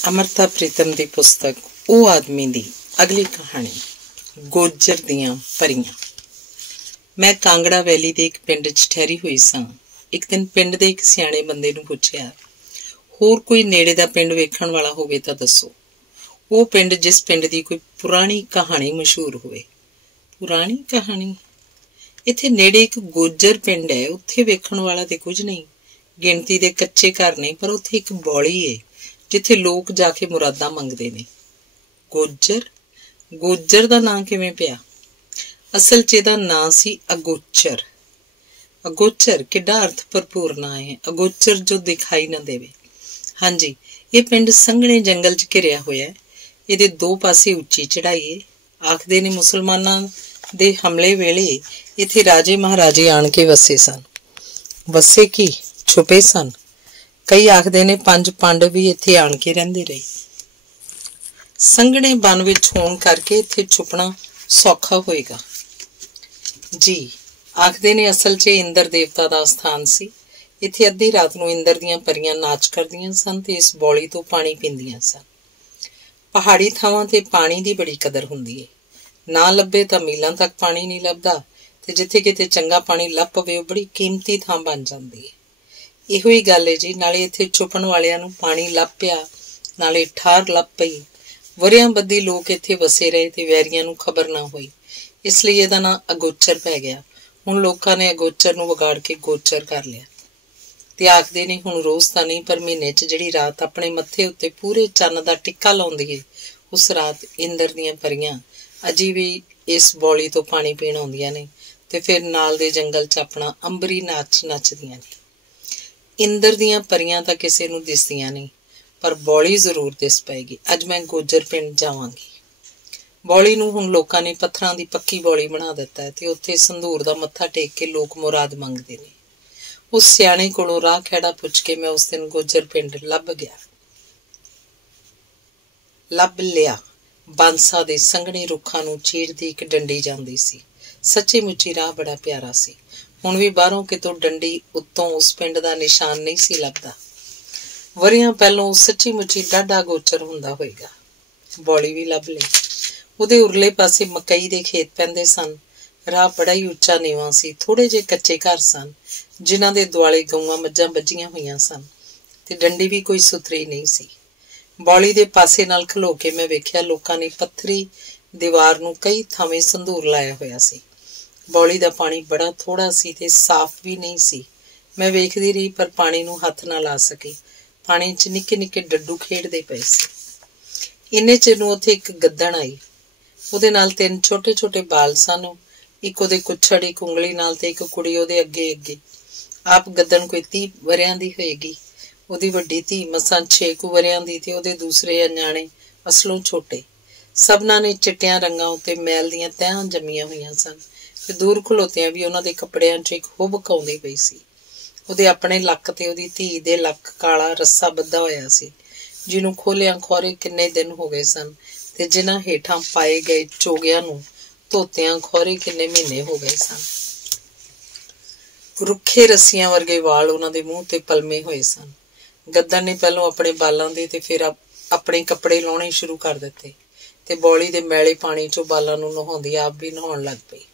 अमृता प्रीतम की पुस्तक ओ आदमी दी अगली कहानी गोजर दियां परियां। मैं कांगड़ा वैली दे एक पिंड च ठहरी हुई सां। एक दिन पिंड दे एक सियाणे बंदे नूं पुछया, होर कोई नेड़े दा पिंड वेखण वाला होवे तां दसो। वो पिंड जिस पिंड दी कोई पुरानी कहानी मशहूर होवे। पुरानी कहानी? इत्थे नेड़े एक गोजर पिंड है, उत्थे वेखण वाला ते कुछ नहीं। गिणती दे कच्चे घर ने, पर उत्थे एक बौली है जिथे लोग जाके मुरादां मंगदे ने। गोजर? गोजर दा नां किवें पिया? असल च इहदा नां सी अगोचर। अगोचर किड्डा अर्थ भरपूर नां है। अगोचर जो दिखाई ना देवे। हाँ जी, ये पिंड संघने जंगल च घिरिया होया है। इहदे दो पासे उच्ची चढ़ाई है। आखदे ने मुसलमानां दे हमले वेले इत्थे राजे महाराजे आण के वसे सन। वसे की छुपे सन। कई आखदे ने 5 पांडव भी इत्थे आण के रहिंदे रहे। संघने बन विच होण करके इत्थे छुपना सौखा होएगा। जी, आखदे ने असल च इंद्र देवता दा स्थान सी। इत्थे अद्धी रात नूं इंद्र दीयां परियां नाच करदियां सन ते इस बौली तो पानी पींदियां सन। पहाड़ी थावां ते पानी दी बड़ी कदर हुंदी है। ना लभे तां मीलां तक पानी नहीं लभदा, ते जिथे किते चंगा पानी लभ पवे ओह बड़ी कीमती थां बन जांदी है। इहो ही गल है जी, नाले इत्थे छुपण वालियां नूं पानी लभ पिया, नाले ठार लभ पई। वरियां बद्धी लोग इत्थे वसे रहे ते वैरियां नूं खबर ना होई, इसलिए इहदा नां अगोचर पै गया। हुण लोकां ने अगोचर नूं विगाड़ के गोचर कर लिया ते आखदे ने हुण रोज़ तां नहीं, पर महीने च जिहड़ी रात अपने मत्थे उत्ते पूरे चन्न दा टिक्का लाउंदी है, उस रात इंद्र दीयां परियां अजी भी इस बौली तो पानी पीण आउंदियां ने ते फिर नाल दे जंगल च अपना अंबरी नाच नचदियां ने। इंद्र दीयां परियां तां किसे नूं दिसदियां नहीं, पर बौली जरूर दिस पाएगी। अज मैं गोजर पिंड जावांगी। बौली नूं हुण लोकां ने पत्थरां दी पक्की बौली बना दिता है ते उत्थे संधूर दा मत्था टेक के लोक मुराद मंगदे ने। उस सियाणे कोलों राह खैड़ा पुछ के मैं उस दिन गोजर पिंड लभ लिया। बांसा दे संघने रुखां नूं चीरदी एक डंडी जांदी सी। सच्ची मुच्ची राह बड़ा प्यारा सी। हुण भी बाहरों कितों डंडी उत्तों उस पिंड दा निशान नहीं सी लभदा। वरियां पहलों सच्ची मुच्ची डाढा गोचर हुंदा होएगा। बौली भी लभ लई। ਉਹਦੇ उरले पासे मकई दे खेत पैंदे सन। राह बड़ा ही ਉੱਚਾ ਨੀਵਾਂ ਸੀ। थोड़े जे कच्चे घर सन जिन्हां दे दुआले गਊਆਂ मੱਝਾਂ ਬੱਝੀਆਂ ਹੋਈਆਂ ਸਨ ਤੇ ਡੰਡੀ भी कोई सुथरी नहीं सी। बौली दे पासे नाल खलो के मैं वेख्या लोकां ने पत्थरी दीवार नूं कई थावें संधूर लाया होया सी। बौली दा पानी बड़ा थोड़ा सी ते साफ भी नहीं सी। मैं वेखदी रही पर पानी नूं हथ ना ला सकी। पानी च निक्के निक्के डड्डू खेडदे पए सी। इन्ने चिर नूं उत्थे एक गद्दण आई। ਉਹਦੇ ਨਾਲ 3 छोटे छोटे बाल सन। एक ਉਹਦੇ ਕੁੱਛੜ, ਇੱਕ ਉਂਗਲੀ ਨਾਲ ਤੇ ਇੱਕ ਕੁੜੀ ਉਹਦੇ ਅੱਗੇ ਅੱਗੇ। ਆਪ ਗੱਦਣ ਕੋਈ 30 ਵਰਿਆਂ ਦੀ ਹੋਏਗੀ। ਉਹਦੀ ਵੱਡੀ ਧੀ ਮਸਾਂ 6 ਕੁ ਵਰਿਆਂ ਦੀ ਤੇ ਉਹਦੇ ਦੂਸਰੇ ਅਣਜਾਣੇ ਅਸਲੋਂ ਛੋਟੇ। ਸਭਨਾਂ ਨੇ ਚਿੱਟਿਆਂ ਰੰਗਾਂ ਉੱਤੇ ਮੈਲ ਦੀਆਂ ਤਹਿਾਂ ਜੰਮੀਆਂ ਹੋਈਆਂ ਸਨ ਤੇ ਦੂਰ ਖਲੋਤਿਆਂ ਵੀ ਉਹਨਾਂ ਦੇ ਕੱਪੜਿਆਂ 'ਚ ਇੱਕ ਹੁੱਬ ਕਾਉਂਦੀ ਪਈ ਸੀ। ਉਹਦੇ ਆਪਣੇ ਲੱਕ ਤੇ ਉਹਦੀ ਧੀ ਦੇ ਲੱਕ ਕਾਲਾ ਰੱਸਾ ਬੱਧਾ ਹੋਇਆ ਸੀ, ਜਿਹਨੂੰ ਖੋਲਿਆਂ ਖੌਰੇ ਕਿੰਨੇ ਦਿਨ ਹੋ ਗਏ ਸਨ ਤੇ ਜਿਨ੍ਹਾਂ ਹੇਠਾਂ ਪਾਏ ਗਏ ਚੋਗਿਆਂ ਨੂੰ ਧੋਤਿਆਂ ਖੌਰੇ ਕਿੰਨੇ ਮਹੀਨੇ ਹੋ ਗਏ ਸਨ। ਰੁੱਖੇ ਰੱਸੀਆਂ ਵਰਗੇ ਵਾਲ ਉਹਨਾਂ ਦੇ ਮੂੰਹ ਤੇ ਪਲਮੇ ਹੋਏ ਸਨ। ਗੱਦਣ ਨੇ ਪਹਿਲੋਂ ਆਪਣੇ ਬਾਲਾਂ ਦੇ ਤੇ ਫਿਰ ਆਪਣੇ ਕੱਪੜੇ ਲਾਉਣੇ ਸ਼ੁਰੂ ਕਰ ਦਿੱਤੇ ਤੇ ਬੌਲੀ ਦੇ ਮੈਲੇ ਪਾਣੀ 'ਚੋਂ ਬਾਲਾਂ ਨੂੰ ਨਹਾਉਂਦੀ ਆਪ ਵੀ ਨਹਾਉਣ ਲੱਗ ਪਈ।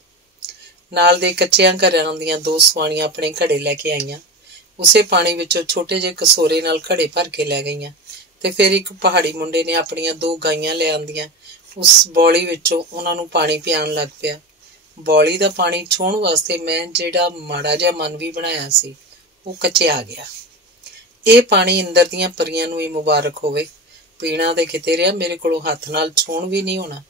ਨਾਲ ਦੇ ਕੱਚਿਆਂ ਘਰਾਂ ਦੀਆਂ 2 ਸਵਾਣੀਆਂ ਆਪਣੇ ਘੜੇ ਲੈ ਕੇ ਆਈਆਂ। ਉਸੇ ਪਾਣੀ ਵਿੱਚੋਂ ਛੋਟੇ ਜਿਹੇ ਕਸੋਰੇ ਨਾਲ ਘੜੇ ਭਰ ਕੇ ਲੈ ਗਈਆਂ ਤੇ ਫਿਰ ਇੱਕ ਪਹਾੜੀ ਮੁੰਡੇ ਨੇ ਆਪਣੀਆਂ 2 ਗਾਈਆਂ ਲੈ ਆਂਦੀਆਂ। ਉਸ ਬੌਲੀ ਵਿੱਚੋਂ ਉਹਨਾਂ ਨੂੰ ਪਾਣੀ ਪਿਆਉਣ ਲੱਗ ਪਿਆ। ਬੌਲੀ ਦਾ ਪਾਣੀ ਛੋਹਣ ਵਾਸਤੇ ਮੈਂ ਜਿਹੜਾ ਮਾੜਾ ਜਿਹਾ ਮਨ ਵੀ ਬਣਾਇਆ ਸੀ ਉਹ ਕਚਿਆ ਗਿਆ। ਇਹ ਪਾਣੀ ਇੰਦਰ ਦੀਆਂ ਪਰੀਆਂ ਨੂੰ ਹੀ ਮੁਬਾਰਕ ਹੋਵੇ। ਪੀਣਾ ਤੇ ਕਿਤੇ ਰਿਹਾ, ਮੇਰੇ ਕੋਲੋਂ ਹੱਥ ਨਾਲ ਛੋਹਣ ਵੀ ਨਹੀਂ ਹੋਣਾ।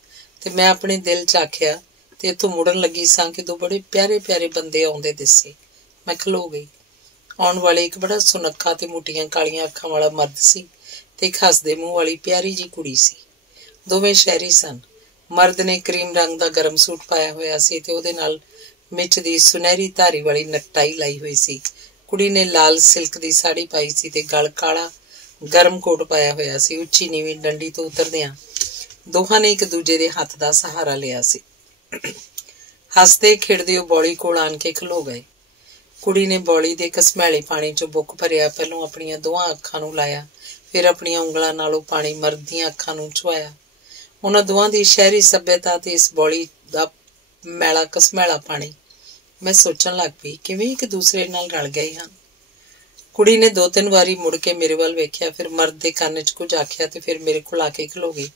ਤੇ ਮੈਂ ਆਪਣੇ ਦਿਲ 'ਚ ਆਖਿਆ ਤੇ ਇੱਥੋਂ ਮੁੜਨ ਲੱਗੀ ਸਾਂ ਕਿ 2 ਬੜੇ ਪਿਆਰੇ ਪਿਆਰੇ ਬੰਦੇ ਆਉਂਦੇ ਦਿਸੇ। ਮੈਂ ਖਲੋ ਗਈ। ਆਉਣ ਵਾਲੇ ਇੱਕ ਬੜਾ ਸੁਨੱਖਾ ਤੇ ਮੋਟੀਆਂ ਕਾਲੀਆਂ ਅੱਖਾਂ ਵਾਲਾ ਮਰਦ ਸੀ ਤੇ ਇੱਕ ਹੱਸਦੇ ਮੂੰਹ ਵਾਲੀ ਪਿਆਰੀ ਜੀ ਕੁੜੀ ਸੀ। ਦੋਵੇਂ ਸ਼ਹਿਰੀ ਸਨ। ਮਰਦ ਨੇ ਕਰੀਮ ਰੰਗ ਦਾ ਗਰਮ ਸੂਟ ਪਾਇਆ ਹੋਇਆ ਸੀ ਤੇ ਉਹਦੇ ਨਾਲ ਮਿੱਚ ਦੀ ਸੁਨਹਿਰੀ ਧਾਰੀ ਵਾਲੀ ਨਕਟਾਈ ਲਾਈ ਹੋਈ ਸੀ। ਕੁੜੀ ਨੇ ਲਾਲ ਸਿਲਕ ਦੀ ਸਾੜੀ ਪਾਈ ਸੀ ਤੇ ਗਲ ਕਾਲਾ ਗਰਮ ਕੋਟ ਪਾਇਆ ਹੋਇਆ ਸੀ। ਉੱਚੀ ਨੀਵੀਂ ਡੰਡੀ ਤੋਂ ਉਤਰਦਿਆਂ ਦੋਹਾਂ ਨੇ ਇੱਕ ਦੂਜੇ ਦੇ ਹੱਥ ਦਾ ਸਹਾਰਾ ਲਿਆ ਸੀ। ਹੱਸਦੇ ਖੇਡਦੇ ਉਹ ਬੌਲੀ ਕੋਲ ਆਣ ਕੇ ਖਲੋ ਗਏ। ਕੁੜੀ ਨੇ ਬੌਲੀ ਦੇ ਘਸਮੈਲੇ ਪਾਣੀ 'ਚੋਂ ਬੁੱਕ ਭਰਿਆ। ਪਹਿਲੋਂ ਆਪਣੀਆਂ ਦੋਹਾਂ ਅੱਖਾਂ ਨੂੰ ਲਾਇਆ, फिर अपनियां ਉਂਗਲਾਂ ਨਾਲੋਂ ਪਾਣੀ ਮਰਦ ਦੀਆਂ ਅੱਖਾਂ ਨੂੰ ਛੁਆਇਆ। ਉਹਨਾਂ ਦੋਵਾਂ ਦੀ ਸ਼ਹਿਰੀ ਸੱਭਿਅਤਾ ਤੇ ਇਸ ਬੌਲੀ ਦਾ ਮੈਲਾ ਘਸਮੈਲਾ ਪਾਣੀ। ਮੈਂ ਸੋਚਣ ਲੱਗ ਪਈ ਕਿਵੇਂ ਇੱਕ ਦੂਸਰੇ ਨਾਲ ਰਲ ਗਏ ਹਨ। ਕੁੜੀ ਨੇ 2-3 ਵਾਰੀ ਮੁੜ ਕੇ ਮੇਰੇ ਵੱਲ ਵੇਖਿਆ, ਫਿਰ ਮਰਦ ਦੇ ਕੰਨ 'ਚ ਕੁਝ ਆਖਿਆ ਤੇ ਫਿਰ ਮੇਰੇ ਕੋਲ ਆ ਕੇ ਖਲੋ ਗਈ।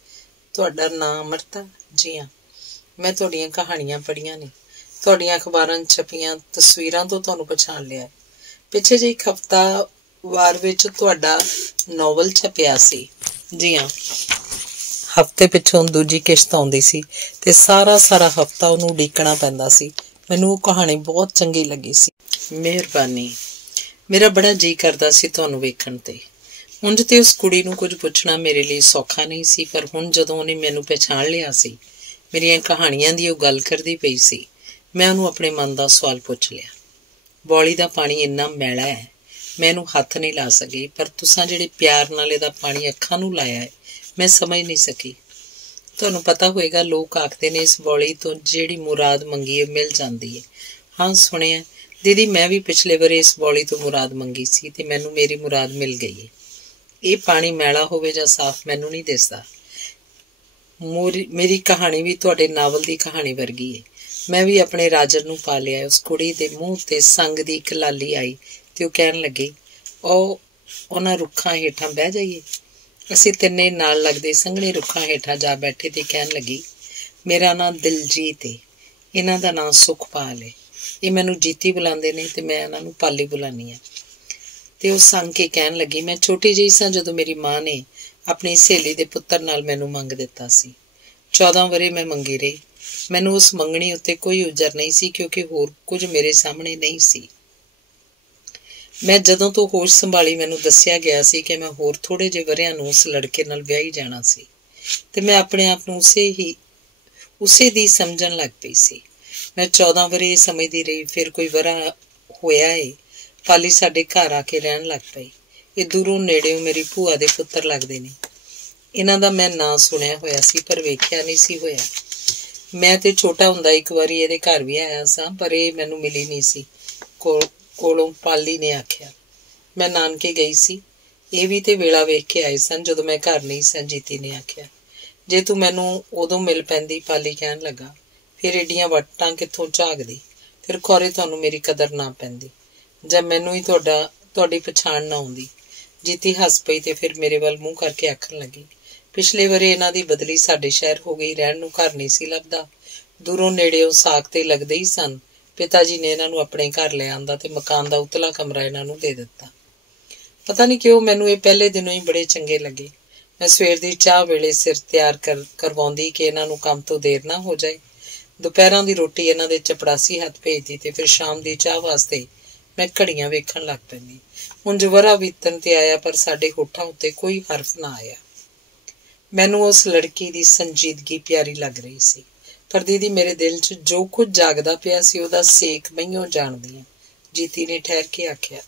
ਤੁਹਾਡਾ ਨਾਂ ਅਮਰਤਾ? ਜੀ ਹਾਂ। ਮੈਂ ਤੁਹਾਡੀਆਂ ਕਹਾਣੀਆਂ ਪੜ੍ਹੀਆਂ ਨੇ, ਤੁਹਾਡੀਆਂ ਅਖਬਾਰਾਂ 'ਚ ਛਪੀਆਂ ਤਸਵੀਰਾਂ ਤੋਂ ਤੁਹਾਨੂੰ ਪਛਾਣ ਲਿਆ। ਪਿੱਛੇ ਜਿਹੇ ਇੱਕ ਹਫ਼ਤਾਵਾਰ ਵਿੱਚ ਤੁਹਾਡਾ ਨੋਵਲ ਛਪਿਆ ਸੀ। ਜੀ ਹਾਂ। ਹਫ਼ਤੇ ਪਿੱਛੋਂ ਦੂਜੀ ਕਿਸ਼ਤ ਆਉਂਦੀ ਸੀ ਤੇ ਸਾਰਾ ਹਫ਼ਤਾ ਉਹਨੂੰ ਉਡੀਕਣਾ ਪੈਂਦਾ ਸੀ। ਮੈਨੂੰ ਉਹ ਕਹਾਣੀ ਬਹੁਤ ਚੰਗੀ ਲੱਗੀ ਸੀ। ਮਿਹਰਬਾਨੀ। ਮੇਰਾ ਬੜਾ ਜੀਅ ਕਰਦਾ ਸੀ ਤੁਹਾਨੂੰ ਵੇਖਣ ਤੇ। ਉਂਝ ਤੇ ਉਸ ਕੁੜੀ ਨੂੰ ਕੁਝ ਪੁੱਛਣਾ ਮੇਰੇ ਲਈ ਸੌਖਾ ਨਹੀਂ ਸੀ, ਪਰ ਹੁਣ ਜਦੋਂ ਉਹਨੇ ਮੈਨੂੰ ਪਛਾਣ ਲਿਆ ਸੀ, ਮੇਰੀਆਂ ਕਹਾਣੀਆਂ ਦੀ ਉਹ ਗੱਲ ਕਰਦੀ ਪਈ ਸੀ, ਮੈਂ ਉਹਨੂੰ ਆਪਣੇ ਮਨ ਦਾ ਸਵਾਲ ਪੁੱਛ ਲਿਆ। ਬੌਲੀ ਦਾ ਪਾਣੀ ਇੰਨਾ ਮੈਲਾ ਹੈ, ਮੈਂ ਇਹਨੂੰ ਹੱਥ ਨਹੀਂ ਲਾ ਸਕੀ, ਪਰ ਤੁਸਾਂ ਜਿਹੜੇ ਪਿਆਰ ਨਾਲ ਇਹਦਾ ਪਾਣੀ ਅੱਖਾਂ ਨੂੰ ਲਾਇਆ ਹੈ, ਮੈਂ ਸਮਝ ਨਹੀਂ ਸਕੀ। ਤੁਹਾਨੂੰ ਪਤਾ ਹੋਏਗਾ, ਲੋਕ ਆਖਦੇ ਨੇ ਇਸ ਬੌਲੀ ਤੋਂ ਜਿਹੜੀ ਮੁਰਾਦ ਮੰਗੀ ਮਿਲ ਜਾਂਦੀ ਹੈ। ਹਾਂ ਸੁਣਿਆ ਦੀਦੀ, ਮੈਂ ਵੀ ਪਿਛਲੇ ਵਾਰੀ ਇਸ ਬੌਲੀ ਤੋਂ ਮੁਰਾਦ ਮੰਗੀ ਸੀ ਤੇ ਮੈਨੂੰ ਮੇਰੀ ਮੁਰਾਦ ਮਿਲ ਗਈ ਹੈ। ਇਹ ਪਾਣੀ ਮੈਲਾ ਹੋਵੇ ਜਾਂ ਸਾਫ਼ ਮੈਨੂੰ ਨਹੀਂ ਦਿਸਦਾ। ਮੇਰੀ ਕਹਾਣੀ ਵੀ ਤੁਹਾਡੇ ਨਾਵਲ ਦੀ ਕਹਾਣੀ ਵਰਗੀ ਹੈ। ਮੈਂ ਵੀ ਆਪਣੇ ਰਾਜਨ ਨੂੰ ਪਾ ਲਿਆ। ਉਸ ਕੁੜੀ ਦੇ ਮੂੰਹ ਤੇ ਸੰਗ ਦੀ ਇੱਕ ਲਾਲੀ ਆਈ ਤੇ ਉਹ ਕਹਿਣ ਲੱਗੀ, ਉਹਨਾਂ ਰੁੱਖਾਂ ਹੇਠਾਂ ਬਹਿ ਜਾਈਏ। ਅਸੀਂ ਤਿੰਨੇ ਨਾਲ ਲੱਗਦੇ ਸੰਘਣੇ ਰੁੱਖਾਂ ਹੇਠਾਂ ਜਾ ਬੈਠੇ ਤੇ ਕਹਿਣ ਲੱਗੀ, ਮੇਰਾ ਨਾਂ ਦਿਲਜੀਤ ਹੈ, ਇਹਨਾਂ ਦਾ ਨਾਂ ਸੁਖਪਾਲ ਹੈ। ਇਹ ਮੈਨੂੰ ਜੀਤੀ ਬੁਲਾਉਂਦੇ ਨੇ ਤੇ ਮੈਂ ਇਹਨਾਂ ਨੂੰ ਪਾਲੀ ਬੁਲਾਉਂਦੀ ਹਾਂ। ਤੇ ਉਹ ਸੰਗ ਕੇ ਕਹਿਣ ਲੱਗੀ, ਮੈਂ ਛੋਟੀ ਜਿਹੀ ਸਾਂ ਜਦੋਂ ਮੇਰੀ ਮਾਂ ਨੇ ਆਪਣੀ ਸਹੇਲੀ ਦੇ ਪੁੱਤਰ ਨਾਲ ਮੈਨੂੰ ਮੰਗ ਦਿੱਤਾ ਸੀ। 14 ਵਰ੍ਹੇ ਮੈਂ ਮੰਗੀ ਰਹੀ। ਮੈਨੂੰ ਉਸ ਮੰਗਣੀ ਉੱਤੇ ਕੋਈ ਉਜਰ ਨਹੀਂ ਸੀ, ਕਿਉਂਕਿ ਹੋਰ ਕੁਝ ਮੇਰੇ ਸਾਹਮਣੇ ਨਹੀਂ ਸੀ। ਮੈਂ ਜਦੋਂ ਤੋਂ ਹੋਸ਼ ਸੰਭਾਲੀ, ਮੈਨੂੰ ਦੱਸਿਆ ਗਿਆ ਸੀ ਕਿ ਮੈਂ ਹੋਰ ਥੋੜ੍ਹੇ ਜਿਹੇ ਵਰ੍ਹਿਆਂ ਨੂੰ ਉਸ ਲੜਕੇ ਨਾਲ ਵਿਆਹੀ ਜਾਣਾ ਸੀ ਤੇ ਮੈਂ ਆਪਣੇ ਆਪ ਨੂੰ ਉਸੇ ਦੀ ਸਮਝਣ ਲੱਗ ਪਈ ਸੀ। ਮੈਂ 14 ਵਰ੍ਹੇ ਸਮਝਦੀ ਰਹੀ। ਫਿਰ ਕੋਈ ਵਰ੍ਹਾ ਹੋਇਆ ਏ, ਪਾਲੀ ਸਾਡੇ ਘਰ ਆ ਕੇ ਰਹਿਣ ਲੱਗ ਪਈ। ਇਹ ਦੂਰੋਂ ਨੇੜਿਓਂ ਮੇਰੀ ਭੂਆ ਦੇ ਪੁੱਤਰ ਲੱਗਦੇ ਨੇ। ਇਹਨਾਂ ਦਾ ਮੈਂ ਨਾਂ ਸੁਣਿਆ ਹੋਇਆ ਸੀ, ਪਰ ਵੇਖਿਆ ਨਹੀਂ ਸੀ ਹੋਇਆ। ਮੈਂ ਤੇ ਛੋਟਾ ਹੁੰਦਾ ਇੱਕ ਵਾਰੀ ਇਹਦੇ ਘਰ ਵੀ ਆਇਆ ਸਾਂ, ਪਰ ਇਹ ਮੈਨੂੰ ਮਿਲੀ ਨਹੀਂ ਸੀ। ਕੋਲੋਂ ਪਾਲੀ ਨੇ ਆਖਿਆ। ਮੈਂ ਨਾਨਕੇ ਗਈ ਸੀ। ਇਹ ਵੀ ਤੇ ਵੇਲਾ ਵੇਖ ਕੇ ਆਏ ਸਨ ਜਦੋਂ ਮੈਂ ਘਰ ਨਹੀਂ ਸਾਂ। ਜੀਤੀ ਨੇ ਆਖਿਆ, ਜੇ ਤੂੰ ਮੈਨੂੰ ਉਦੋਂ ਮਿਲ ਪੈਂਦੀ। ਪਾਲੀ ਕਹਿਣ ਲੱਗਾ, ਫਿਰ ਏਡੀਆਂ ਵੱਟਾਂ ਕਿੱਥੋਂ ਝਾਕਦੀ, ਫਿਰ ਖੌਰੇ ਤੁਹਾਨੂੰ ਮੇਰੀ ਕਦਰ ਨਾ ਪੈਂਦੀ, ਜਾਂ ਮੈਨੂੰ ਹੀ ਤੁਹਾਡੀ ਪਛਾਣ ਨਾ ਆਉਂਦੀ। ਜੀਤੀ ਹੱਸ ਪਈ ਤੇ ਫਿਰ ਮੇਰੇ ਵੱਲ ਮੂੰਹ ਕਰਕੇ ਆਖਣ ਲੱਗੀ, ਪਿਛਲੇ ਵਾਰੀ ਇਹਨਾਂ ਦੀ ਬਦਲੀ ਸਾਡੇ ਸ਼ਹਿਰ ਹੋ ਗਈ, ਰਹਿਣ ਨੂੰ ਘਰ ਨਹੀਂ ਸੀ ਲੱਭਦਾ। ਦੂਰੋਂ ਨੇੜਿਓਂ ਸਾਕ ਤੇ ਲੱਗਦੇ ਹੀ ਸਨ। ਪਿਤਾ ਜੀ ਨੇ ਇਹਨਾਂ ਨੂੰ ਆਪਣੇ ਘਰ ਲੈ ਆਂਦਾ ਤੇ ਮਕਾਨ ਦਾ ਉਤਲਾ ਕਮਰਾ ਇਹਨਾਂ ਨੂੰ ਦੇ ਦਿੱਤਾ। ਪਤਾ ਨਹੀਂ ਕਿਉਂ ਮੈਨੂੰ ਇਹ ਪਹਿਲੇ ਦਿਨੋਂ ਹੀ ਬੜੇ ਚੰਗੇ ਲੱਗੇ। ਮੈਂ ਸਵੇਰ ਦੀ ਚਾਹ ਵੇਲੇ ਸਿਰ ਤਿਆਰ ਕਰਵਾਉਂਦੀ ਕਿ ਇਹਨਾਂ ਨੂੰ ਕੰਮ ਤੋਂ ਦੇਰ ਨਾ ਹੋ ਜਾਏ। ਦੁਪਹਿਰਾਂ ਦੀ ਰੋਟੀ ਇਹਨਾਂ ਦੇ ਚਪੜਾਸੀ ਹੱਥ ਭੇਜਦੀ ਤੇ ਫਿਰ ਸ਼ਾਮ ਦੀ ਚਾਹ ਵਾਸਤੇ ਮੈਂ ਘੜੀਆਂ ਵੇਖਣ ਲੱਗ ਪੈਂਦੀ। ਉਂਝ ਵਰ੍ਹਾ ਬੀਤਣ ਤੇ ਆਇਆ, ਪਰ ਸਾਡੇ ਹੋਠਾਂ ਉੱਤੇ ਕੋਈ ਹਰਫ ਨਾ ਆਇਆ। ਮੈਨੂੰ ਉਸ ਲੜਕੀ ਦੀ ਸੰਜੀਦਗੀ ਪਿਆਰੀ ਲੱਗ ਰਹੀ ਸੀ, ਪਰ ਦੀਦੀ ਮੇਰੇ ਦਿਲ 'ਚ ਜੋ ਕੁਝ ਜਾਗਦਾ ਪਿਆ ਸੀ ਉਹਦਾ ਸੇਕ ਮਈਓ ਜਾਣਦੀ ਹਾਂ। ਜੀਤੀ ਨੇ ਠਹਿਰ ਕੇ ਆਖਿਆ,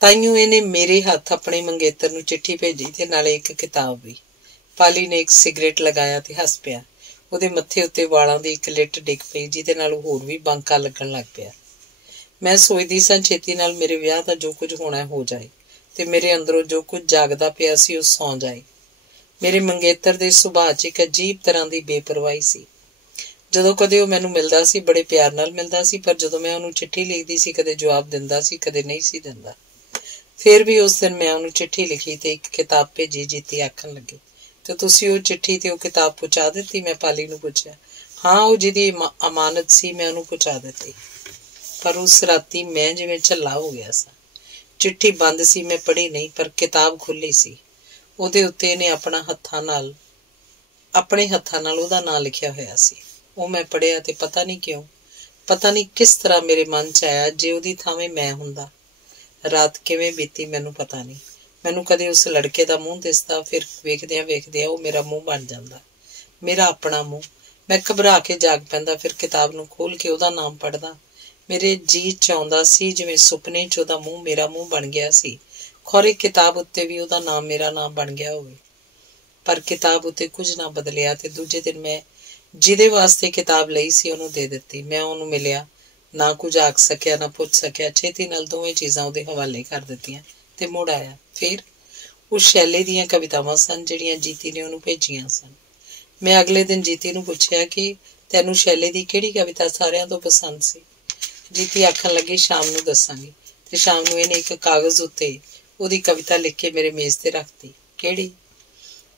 ਤਾਈਓ ਇਹਨੇ ਮੇਰੇ ਹੱਥ ਆਪਣੇ ਮੰਗੇਤਰ ਨੂੰ ਚਿੱਠੀ ਭੇਜੀ ਤੇ ਨਾਲੇ ਇੱਕ ਕਿਤਾਬ ਵੀ। ਪਾਲੀ ਨੇ ਇੱਕ ਸਿਗਰਟ ਲਗਾਇਆ ਤੇ ਹੱਸ ਪਿਆ। ਉਹਦੇ ਮੱਥੇ ਉੱਤੇ ਵਾਲਾਂ ਦੀ ਇੱਕ ਲਿੱਟ ਡਿੱਗ ਪਈ, ਜਿਹਦੇ ਨਾਲ ਹੋਰ ਵੀ ਬਾਂਕਾ ਲੱਗਣ ਲੱਗ ਪਿਆ। ਮੈਂ ਸੋਚਦੀ ਸਾਂ ਛੇਤੀ ਨਾਲ ਮੇਰੇ ਵਿਆਹ ਦਾ ਜੋ ਕੁਝ ਹੋਣਾ ਹੋ ਜਾਏ ਤੇ ਮੇਰੇ ਅੰਦਰੋਂ ਜੋ ਕੁਝ ਜਾਗਦਾ ਪਿਆ ਸੀ ਉਹ ਸੌਂ ਜਾਏ। ਮੇਰੇ ਮੰਗੇਤਰ ਦੇ ਸੁਭਾਅ 'ਚ ਇੱਕ ਅਜੀਬ ਤਰ੍ਹਾਂ ਦੀ ਬੇਪਰਵਾਹੀ ਸੀ। ਜਦੋਂ ਕਦੇ ਉਹ ਮੈਨੂੰ ਮਿਲਦਾ ਸੀ, ਬੜੇ ਪਿਆਰ ਨਾਲ ਮਿਲਦਾ ਸੀ, ਪਰ ਜਦੋਂ ਮੈਂ ਉਹਨੂੰ ਚਿੱਠੀ ਲਿਖਦੀ ਸੀ, ਕਦੇ ਜਵਾਬ ਦਿੰਦਾ ਸੀ, ਕਦੇ ਨਹੀਂ ਸੀ ਦਿੰਦਾ। ਫਿਰ ਵੀ ਉਸ ਦਿਨ ਮੈਂ ਉਹਨੂੰ ਚਿੱਠੀ ਲਿਖੀ ਤੇ ਇੱਕ ਕਿਤਾਬ ਭੇਜੀ। ਜੀਤੀ ਆਖਣ ਲੱਗੀ, ਤੇ ਤੁਸੀਂ ਉਹ ਚਿੱਠੀ ਤੇ ਉਹ ਕਿਤਾਬ ਪਹੁੰਚਾ ਦਿੱਤੀ? ਮੈਂ ਪਾਲੀ ਨੂੰ ਪੁੱਛਿਆ। ਹਾਂ, ਉਹ ਜਿਹਦੀ ਅਮਾਨਤ ਸੀ, ਮੈਂ ਉਹਨੂੰ ਪਹੁੰਚਾ ਦਿੱਤੀ। ਪਰ ਉਸ ਰਾਤੀ ਮੈਂ ਜਿਵੇਂ ਝੱਲਾ ਹੋ ਗਿਆ ਸਾਂ। ਚਿੱਠੀ ਬੰਦ ਸੀ, ਮੈਂ ਪੜ੍ਹੀ ਨਹੀਂ, ਪਰ ਕਿਤਾਬ ਖੁੱਲ੍ਹੀ ਸੀ। ਉਹਦੇ ਉੱਤੇ ਇਹਨੇ ਆਪਣੇ ਹੱਥਾਂ ਨਾਲ ਉਹਦਾ ਨਾਂ ਲਿਖਿਆ ਹੋਇਆ ਸੀ। ਉਹ ਮੈਂ ਪੜ੍ਹਿਆ ਤੇ ਪਤਾ ਨਹੀਂ ਕਿਸ ਤਰ੍ਹਾਂ ਮੇਰੇ ਮਨ 'ਚ ਆਇਆ, ਜੇ ਉਹਦੀ ਥਾਵੇਂ ਮੈਂ ਹੁੰਦਾ। ਰਾਤ ਕਿਵੇਂ ਬੀਤੀ ਮੈਨੂੰ ਪਤਾ ਨਹੀਂ। ਮੈਨੂੰ ਕਦੇ ਉਸ ਲੜਕੇ ਦਾ ਮੂੰਹ ਦਿਸਦਾ, ਫਿਰ ਵੇਖਦਿਆਂ ਉਹ ਮੇਰਾ ਮੂੰਹ ਬਣ ਜਾਂਦਾ, ਮੇਰਾ ਆਪਣਾ ਮੂੰਹ। ਮੈਂ ਘਬਰਾ ਕੇ ਜਾਗ ਪੈਂਦਾ, ਫਿਰ ਕਿਤਾਬ ਨੂੰ ਖੋਲ੍ਹ ਕੇ ਉਹਦਾ ਨਾਮ ਪੜ੍ਹਦਾ। ਮੇਰੇ ਜੀਅ 'ਚ ਆਉਂਦਾ ਸੀ ਜਿਵੇਂ ਸੁਪਨੇ 'ਚ ਉਹਦਾ ਮੂੰਹ ਮੇਰਾ ਮੂੰਹ ਬਣ ਗਿਆ ਸੀ। ਖੌਰੇ ਕਿਤਾਬ ਉੱਤੇ ਵੀ ਉਹਦਾ ਨਾਮ ਮੇਰਾ ਨਾਮ ਬਣ ਗਿਆ ਹੋਵੇ। ਪਰ ਕਿਤਾਬ ਉੱਤੇ ਕੁਝ ਨਾ ਬਦਲਿਆ ਤੇ ਦੂਜੇ ਦਿਨ ਮੈਂ ਜਿਹਦੇ ਵਾਸਤੇ ਕਿਤਾਬ ਲਈ ਸੀ ਉਹਨੂੰ ਦੇ ਦਿੱਤੀ। ਮੈਂ ਉਹਨੂੰ ਮਿਲਿਆ, ਨਾ ਕੁਝ ਆਖ ਸਕਿਆ, ਨਾ ਪੁੱਛ ਸਕਿਆ। ਛੇਤੀ ਨਾਲ ਦੋਵੇਂ ਚੀਜ਼ਾਂ ਉਹਦੇ ਹਵਾਲੇ ਕਰ ਦਿੱਤੀਆਂ ਤੇ ਮੁੜ ਆਇਆ। फिर ਉਹ ਸ਼ੈਲੇ ਦੀਆਂ ਕਵਿਤਾਵਾਂ ਸਨ ਜਿਹੜੀਆਂ ਜੀਤੀ ਨੇ ਉਹਨੂੰ ਭੇਜੀਆਂ ਸਨ। ਮੈਂ ਅਗਲੇ ਦਿਨ ਜੀਤੀ ਨੂੰ ਪੁੱਛਿਆ ਕਿ ਤੈਨੂੰ ਸ਼ੈਲੇ ਦੀ ਕਿਹੜੀ ਕਵਿਤਾ ਸਾਰਿਆਂ ਤੋਂ ਪਸੰਦ ਸੀ। ਜੀਤੀ ਆਖਣ ਲੱਗੀ ਸ਼ਾਮ ਨੂੰ ਦੱਸਾਂਗੀ, ਤੇ ਸ਼ਾਮ ਨੂੰ ਇਹਨੇ ਇੱਕ ਕਾਗਜ਼ ਉੱਤੇ ਉਹਦੀ ਕਵਿਤਾ ਲਿਖ ਕੇ ਮੇਰੇ ਮੇਜ਼ ਤੇ ਰੱਖਤੀ। ਕਿਹੜੀ?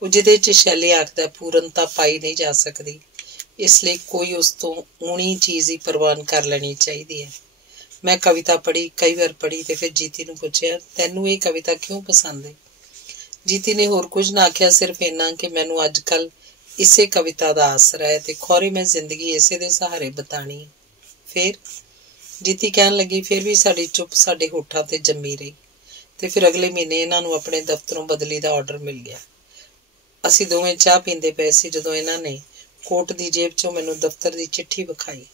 ਉਹ ਜਿਹਦੇ 'ਚ ਸ਼ੈਲੇ ਆਖਦਾ ਪੂਰਨਤਾ ਪਾਈ ਨਹੀਂ ਜਾ ਸਕਦੀ, ਇਸ ਲਈ ਕੋਈ ਉਸ ਤੋਂ ਊਣੀ ਚੀਜ਼ ਹੀ ਪ੍ਰਵਾਨ ਕਰ ਲੈਣੀ ਚਾਹੀਦੀ ਹੈ। ਮੈਂ ਕਵਿਤਾ ਪੜ੍ਹੀ, ਕਈ ਵਾਰ ਪੜ੍ਹੀ, ਤੇ ਫਿਰ ਜੀਤੀ ਨੂੰ ਪੁੱਛਿਆ ਤੈਨੂੰ ਇਹ ਕਵਿਤਾ ਕਿਉਂ ਪਸੰਦ ਹੈ। ਜੀਤੀ ਨੇ ਹੋਰ ਕੁਝ ਨਾ ਆਖਿਆ, ਸਿਰਫ ਇੰਨਾ ਕਿ ਮੈਨੂੰ ਅੱਜ ਕੱਲ੍ਹ ਇਸੇ ਕਵਿਤਾ ਦਾ ਆਸਰਾ ਹੈ ਤੇ ਖੌਰੇ ਮੈਂ ਜ਼ਿੰਦਗੀ ਇਸੇ ਦੇ ਸਹਾਰੇ ਬਿਤਾਣੀ ਹੈ। ਫਿਰ ਜੀਤੀ ਕਹਿਣ ਲੱਗੀ ਫਿਰ ਵੀ ਸਾਡੀ ਚੁੱਪ ਸਾਡੇ ਹੋਠਾਂ ਤੇ ਜੰਮੀ ਰਹੀ, ਤੇ ਫਿਰ ਅਗਲੇ ਮਹੀਨੇ ਇਹਨਾਂ ਨੂੰ ਆਪਣੇ ਦਫ਼ਤਰੋਂ ਬਦਲੀ ਦਾ ਆਰਡਰ ਮਿਲ ਗਿਆ। ਅਸੀਂ ਦੋਵੇਂ ਚਾਹ ਪੀਂਦੇ ਪਏ ਸੀ ਜਦੋਂ ਇਹਨਾਂ ਨੇ ਕੋਟ ਦੀ ਜੇਬ 'ਚੋਂ ਮੈਨੂੰ ਦਫ਼ਤਰ ਦੀ ਚਿੱਠੀ ਵਿਖਾਈ।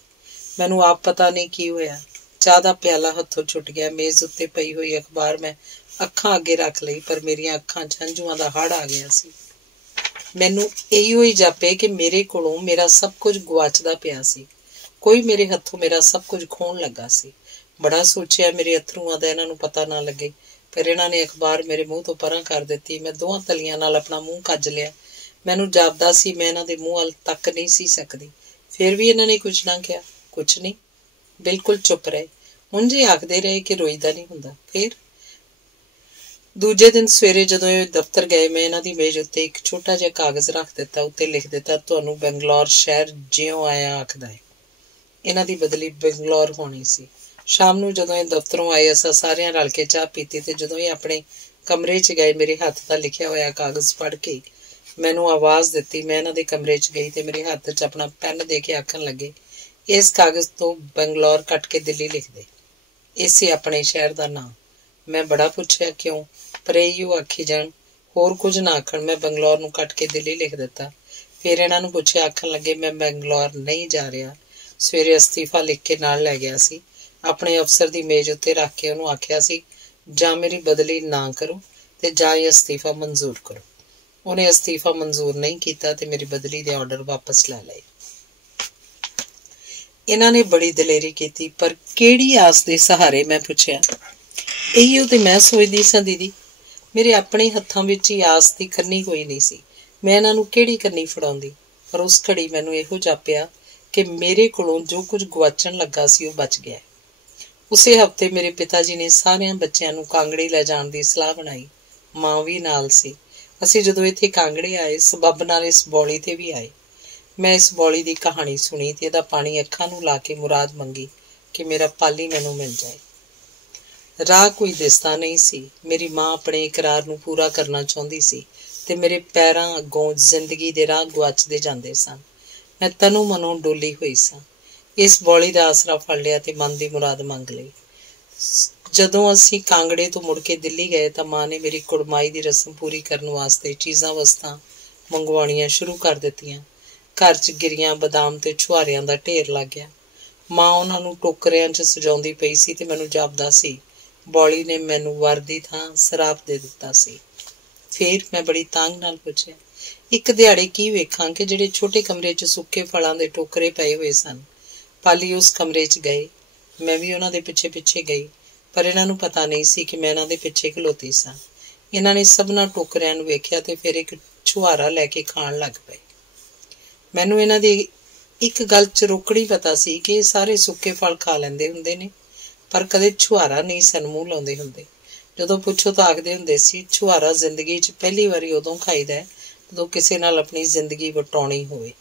ਮੈਨੂੰ ਆਪ ਪਤਾ ਨਹੀਂ ਕੀ ਹੋਇਆ, ਚਾਹ ਦਾ ਪਿਆਲਾ ਹੱਥੋਂ ਛੁੱਟ ਗਿਆ। ਮੇਜ਼ ਉੱਤੇ ਪਈ ਹੋਈ ਅਖਬਾਰ ਮੈਂ ਅੱਖਾਂ ਅੱਗੇ ਰੱਖ ਲਈ, ਪਰ ਮੇਰੀਆਂ ਅੱਖਾਂ 'ਚ ਹੰਝੂਆਂ ਦਾ ਹੜ੍ਹ ਆ ਗਿਆ ਸੀ। ਮੈਨੂੰ ਇਹੋ ਹੀ ਜਾਪੇ ਕਿ ਮੇਰੇ ਕੋਲੋਂ ਮੇਰਾ ਸਭ ਕੁਝ ਗੁਆਚਦਾ ਪਿਆ ਸੀ, ਕੋਈ ਮੇਰੇ ਹੱਥੋਂ ਮੇਰਾ ਸਭ ਕੁਝ ਖੋਹਣ ਲੱਗਾ ਸੀ। ਬੜਾ ਸੋਚਿਆ ਮੇਰੇ ਅਥਰੂਆਂ ਦਾ ਇਹਨਾਂ ਨੂੰ ਪਤਾ ਨਾ ਲੱਗੇ, ਪਰ ਇਹਨਾਂ ਨੇ ਅਖਬਾਰ ਮੇਰੇ ਮੂੰਹ ਤੋਂ ਪਰਾਂ ਕਰ ਦਿੱਤੀ। ਮੈਂ ਦੋਹਾਂ ਤਲੀਆਂ ਨਾਲ ਆਪਣਾ ਮੂੰਹ ਕੱਜ ਲਿਆ। ਮੈਨੂੰ ਜਾਪਦਾ ਸੀ ਮੈਂ ਇਹਨਾਂ ਦੇ ਮੂੰਹ ਵੱਲ ਤੱਕ ਨਹੀਂ ਸੀ ਸਕਦੀ। ਫਿਰ ਵੀ ਇਹਨਾਂ ਨੇ ਕੁਝ ਨਾ ਕਿਹਾ, ਕੁਝ ਨਹੀਂ, ਬਿਲਕੁਲ ਚੁੱਪ ਰਹੇ। ਹੁਣ ਜੇ ਆਖਦੇ ਰਹੇ ਕਿ ਰੋਈਦਾ ਨਹੀਂ ਹੁੰਦਾ। ਫਿਰ ਦੂਜੇ ਦਿਨ ਸਵੇਰੇ ਜਦੋਂ ਇਹ ਦਫ਼ਤਰ ਗਏ, ਮੈਂ ਇਹਨਾਂ ਦੀ ਮੇਜ਼ ਉੱਤੇ ਇੱਕ ਛੋਟਾ ਜਿਹਾ ਕਾਗਜ਼ ਰੱਖ ਦਿੱਤਾ। ਉੱਤੇ ਲਿਖ ਦਿੱਤਾ ਤੁਹਾਨੂੰ ਬੰਗਲੌਰ ਸ਼ਹਿਰ ਜਿਉਂ ਆਇਆ ਆਖਦਾ ਹੈ। ਇਹਨਾਂ ਦੀ ਬਦਲੀ ਬੰਗਲੌਰ ਹੋਣੀ ਸੀ। ਸ਼ਾਮ ਨੂੰ ਜਦੋਂ ਇਹ ਦਫ਼ਤਰੋਂ ਆਏ, ਅਸਾਂ ਸਾਰਿਆਂ ਰਲ ਕੇ ਚਾਹ ਪੀਤੀ, ਤੇ ਜਦੋਂ ਇਹ ਆਪਣੇ ਕਮਰੇ 'ਚ ਗਏ ਮੇਰੇ ਹੱਥ ਦਾ ਲਿਖਿਆ ਹੋਇਆ ਕਾਗਜ਼ ਪੜ੍ਹ ਕੇ ਮੈਨੂੰ ਆਵਾਜ਼ ਦਿੱਤੀ। ਮੈਂ ਇਹਨਾਂ ਦੇ ਕਮਰੇ 'ਚ ਗਈ ਤੇ ਮੇਰੇ ਹੱਥ 'ਚ ਆਪਣਾ ਪੈਨ ਦੇ ਕੇ ਆਖਣ ਲੱਗੇ ਇਸ ਕਾਗਜ਼ ਤੋਂ ਬੰਗਲੌਰ ਕੱਟ ਕੇ ਦਿੱਲੀ ਲਿਖ ਦੇ, ਇਸੇ ਆਪਣੇ ਸ਼ਹਿਰ ਦਾ ਨਾਂ। ਮੈਂ ਬੜਾ ਪੁੱਛਿਆ ਕਿਉਂ, ਪਰ ਇਹੋ ਆਖੀ ਜਾਣ, ਹੋਰ ਕੁਝ ਨਾ ਆਖਣ। ਮੈਂ ਬੰਗਲੌਰ ਨੂੰ ਕੱਟ ਕੇ ਦਿੱਲੀ ਲਿਖ ਦਿੱਤਾ। ਫਿਰ ਇਹਨਾਂ ਨੂੰ ਪੁੱਛਿਆ, ਆਖਣ ਲੱਗੇ ਮੈਂ ਬੰਗਲੌਰ ਨਹੀਂ ਜਾ ਰਿਹਾ, ਸਵੇਰੇ ਅਸਤੀਫਾ ਲਿਖ ਕੇ ਨਾਲ ਲੈ ਗਿਆ ਸੀ। ਆਪਣੇ ਅਫਸਰ ਦੀ ਮੇਜ਼ ਉੱਤੇ ਰੱਖ ਕੇ ਉਹਨੂੰ ਆਖਿਆ ਸੀ ਜਾਂ ਮੇਰੀ ਬਦਲੀ ਨਾ ਕਰੋ ਤੇ ਜਾਂ ਇਹ ਅਸਤੀਫਾ ਮਨਜ਼ੂਰ ਕਰੋ। ਉਹਨੇ ਅਸਤੀਫਾ ਮਨਜ਼ੂਰ ਨਹੀਂ ਕੀਤਾ ਤੇ ਮੇਰੀ ਬਦਲੀ ਦੇ ਆਰਡਰ ਵਾਪਸ ਲੈ ਲਏ। ਇਹਨਾਂ ਨੇ ਬੜੀ ਦਲੇਰੀ ਕੀਤੀ, ਪਰ ਕਿਹੜੀ ਆਸ ਦੇ ਸਹਾਰੇ? ਮੈਂ ਪੁੱਛਿਆ। ਇਹੀਓ ਤੇ ਮੈਂ ਸੋਚਦੀ ਸਾਂ ਦੀਦੀ, ਮੇਰੇ ਆਪਣੇ ਹੱਥਾਂ ਵਿੱਚ ਹੀ ਆਸ ਦੀ ਕਰਨੀ ਕੋਈ ਨਹੀਂ ਸੀ। ਮੈਂ ਇਹਨਾਂ ਨੂੰ ਕਿਹੜੀ ਕਰਨੀ ਫੜਾਉਂਦੀ। ਪਰ ਉਸ ਘੜੀ ਮੈਨੂੰ ਇਹੋ ਜਾਪਿਆ ਕਿ ਮੇਰੇ ਕੋਲੋਂ ਜੋ ਕੁਝ ਗੁਆਚਣ ਲੱਗਾ ਸੀ ਉਹ ਬਚ ਗਿਆ। ਉਸੇ ਹਫ਼ਤੇ ਮੇਰੇ ਪਿਤਾ ਜੀ ਨੇ ਸਾਰਿਆਂ ਬੱਚਿਆਂ ਨੂੰ ਕਾਂਗੜੇ ਲੈ ਜਾਣ ਦੀ ਸਲਾਹ ਬਣਾਈ। ਮਾਂ ਵੀ ਨਾਲ ਸੀ। ਅਸੀਂ ਜਦੋਂ ਇੱਥੇ ਕਾਂਗੜੇ ਆਏ, ਸਬੱਬ ਨਾਲ ਇਸ ਬੌਲੀ ਤੇ ਵੀ ਆਏ। ਮੈਂ ਇਸ ਬੌਲੀ ਦੀ ਕਹਾਣੀ ਸੁਣੀ ਤੇ ਇਹਦਾ ਪਾਣੀ ਅੱਖਾਂ ਨੂੰ ਲਾ ਕੇ ਮੁਰਾਦ ਮੰਗੀ ਕਿ ਮੇਰਾ ਪਾਲੀ ਮੈਨੂੰ ਮਿਲ ਜਾਏ। ਰਾਹ ਕੋਈ ਦਿਸਦਾ ਨਹੀਂ ਸੀ। ਮੇਰੀ ਮਾਂ ਆਪਣੇ ਇਕਰਾਰ ਨੂੰ ਪੂਰਾ ਕਰਨਾ ਚਾਹੁੰਦੀ ਸੀ ਤੇ ਮੇਰੇ ਪੈਰਾਂ ਅੱਗੋਂ ਜ਼ਿੰਦਗੀ ਦੇ ਰਾਹ ਗੁਆਚਦੇ ਜਾਂਦੇ ਸਨ। ਮੈਂ ਤਨੋਂ ਮਨੋਂ ਡੋਲੀ ਹੋਈ ਸਾਂ। ਇਸ ਬੌਲੀ ਦਾ ਆਸਰਾ ਫੜ ਲਿਆ ਤੇ ਮਨ ਦੀ ਮੁਰਾਦ ਮੰਗ ਲਈ। ਜਦੋਂ ਅਸੀਂ ਕਾਂਗੜੇ ਤੋਂ ਮੁੜ ਕੇ ਦਿੱਲੀ ਗਏ ਤਾਂ ਮਾਂ ਨੇ ਮੇਰੀ ਕੁੜਮਾਈ ਦੀ ਰਸਮ ਪੂਰੀ ਕਰਨ ਵਾਸਤੇ ਚੀਜ਼ਾਂ ਵਸਤਾਂ ਮੰਗਵਾਉਣੀਆਂ ਸ਼ੁਰੂ ਕਰ ਦਿੱਤੀਆਂ। ਘਰ 'ਚ ਗਿਰੀਆਂ, ਬਦਾਮ ਤੇ ਛੁਹਾਰਿਆਂ ਦਾ ਢੇਰ ਲੱਗ ਗਿਆ। ਮਾਂ ਉਹਨਾਂ ਨੂੰ ਟੋਕਰਿਆਂ 'ਚ ਸਜਾਉਂਦੀ ਪਈ ਸੀ ਤੇ ਮੈਨੂੰ ਜਾਪਦਾ ਸੀ ਬੌਲੀ ਨੇ ਮੈਨੂੰ ਵਰ ਦੀ ਥਾਂ ਸਰਾਪ ਦੇ ਦਿੱਤਾ ਸੀ। ਫਿਰ ਮੈਂ ਬੜੀ ਤਾਂਘ ਨਾਲ ਪੁੱਛਿਆ, ਇੱਕ ਦਿਹਾੜੇ ਕੀ ਵੇਖਾਂ ਕਿ ਜਿਹੜੇ ਛੋਟੇ ਕਮਰੇ 'ਚ ਸੁੱਕੇ ਫਲਾਂ ਦੇ ਟੋਕਰੇ ਪਏ ਹੋਏ ਸਨ। ਪਾਲੀ ਉਸ ਕਮਰੇ 'ਚ ਗਏ, ਮੈਂ ਵੀ ਉਹਨਾਂ ਦੇ ਪਿੱਛੇ ਪਿੱਛੇ ਗਈ, ਪਰ ਇਹਨਾਂ ਨੂੰ ਪਤਾ ਨਹੀਂ ਸੀ ਕਿ ਮੈਂ ਇਹਨਾਂ ਦੇ ਪਿੱਛੇ ਖਲੋਤੀ ਸਾਂ। ਇਹਨਾਂ ਨੇ ਸਭਨਾਂ ਟੋਕਰਿਆਂ ਨੂੰ ਵੇਖਿਆ ਤੇ ਫਿਰ ਇੱਕ ਛੁਹਾਰਾ ਲੈ ਕੇ ਖਾਣ ਲੱਗ ਪਏ। ਮੈਨੂੰ ਇਹਨਾਂ ਦੀ ਇੱਕ ਗੱਲ 'ਚ ਰੋਕੜੀ ਪਤਾ ਸੀ ਕਿ ਇਹ ਸਾਰੇ ਸੁੱਕੇ ਫਲ ਖਾ ਲੈਂਦੇ ਹੁੰਦੇ ਨੇ, ਪਰ ਕਦੇ ਛੁਹਾਰਾ ਨਹੀਂ ਸਨ ਮੂੰਹ ਲਾਉਂਦੇ ਹੁੰਦੇ। ਜਦੋਂ ਪੁੱਛੋ ਤਾਂ ਆਖਦੇ ਹੁੰਦੇ ਸੀ ਛੁਹਾਰਾ ਜ਼ਿੰਦਗੀ 'ਚ ਪਹਿਲੀ ਵਾਰੀ ਉਦੋਂ ਖਾਈਦਾ ਜਦੋਂ ਕਿਸੇ ਨਾਲ ਆਪਣੀ ਜ਼ਿੰਦਗੀ ਵਟਾਉਣੀ ਹੋਵੇ,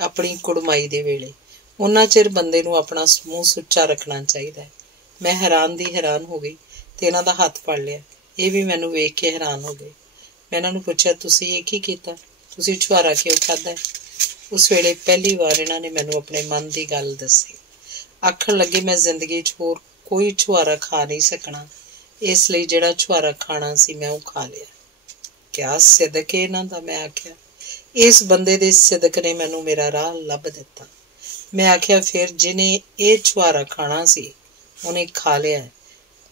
ਆਪਣੀ ਕੁੜਮਾਈ ਦੇ ਵੇਲੇ। ਉਹਨਾਂ ਚਿਰ ਬੰਦੇ ਨੂੰ ਆਪਣਾ ਮੂੰਹ ਸੁੱਚਾ ਰੱਖਣਾ ਚਾਹੀਦਾ ਹੈ। ਮੈਂ ਹੈਰਾਨ ਹੋ ਗਈ ਤੇ ਇਹਨਾਂ ਦਾ ਹੱਥ ਫੜ ਲਿਆ। ਇਹ ਵੀ ਮੈਨੂੰ ਵੇਖ ਕੇ ਹੈਰਾਨ ਹੋ ਗਏ। ਮੈਂ ਇਹਨਾਂ ਨੂੰ ਪੁੱਛਿਆ, ਤੁਸੀਂ ਇਹ ਕੀ ਕੀਤਾ? ਤੁਸੀਂ ਛੁਹਾਰਾ ਕਿਉਂ ਖਾਧਾ? ਉਸ ਵੇਲੇ ਪਹਿਲੀ ਵਾਰ ਇਹਨਾਂ ਨੇ ਮੈਨੂੰ ਆਪਣੇ ਮਨ ਦੀ ਗੱਲ ਦੱਸੀ। ਆਖਣ ਲੱਗੇ ਮੈਂ ਜ਼ਿੰਦਗੀ 'ਚ ਹੋਰ ਕੋਈ ਛੁਹਾਰਾ ਖਾ ਨਹੀਂ ਸਕਣਾ, ਇਸ ਲਈ ਜਿਹੜਾ ਛੁਹਾਰਾ ਖਾਣਾ ਸੀ ਮੈਂ ਉਹ ਖਾ ਲਿਆ। ਕਿਆ ਸਿਦਕ ਹੈ ਇਹਨਾਂ ਦਾ, ਮੈਂ ਆਖਿਆ। ਇਸ ਬੰਦੇ ਦੇ ਸਿਦਕ ਨੇ ਮੈਨੂੰ ਮੇਰਾ ਰਾਹ ਲੱਭ ਦਿੱਤਾ। ਮੈਂ ਆਖਿਆ, ਫਿਰ ਜਿਹਨੇ ਇਹ ਛੁਹਾਰਾ ਖਾਣਾ ਸੀ ਉਹਨੇ ਖਾ ਲਿਆ,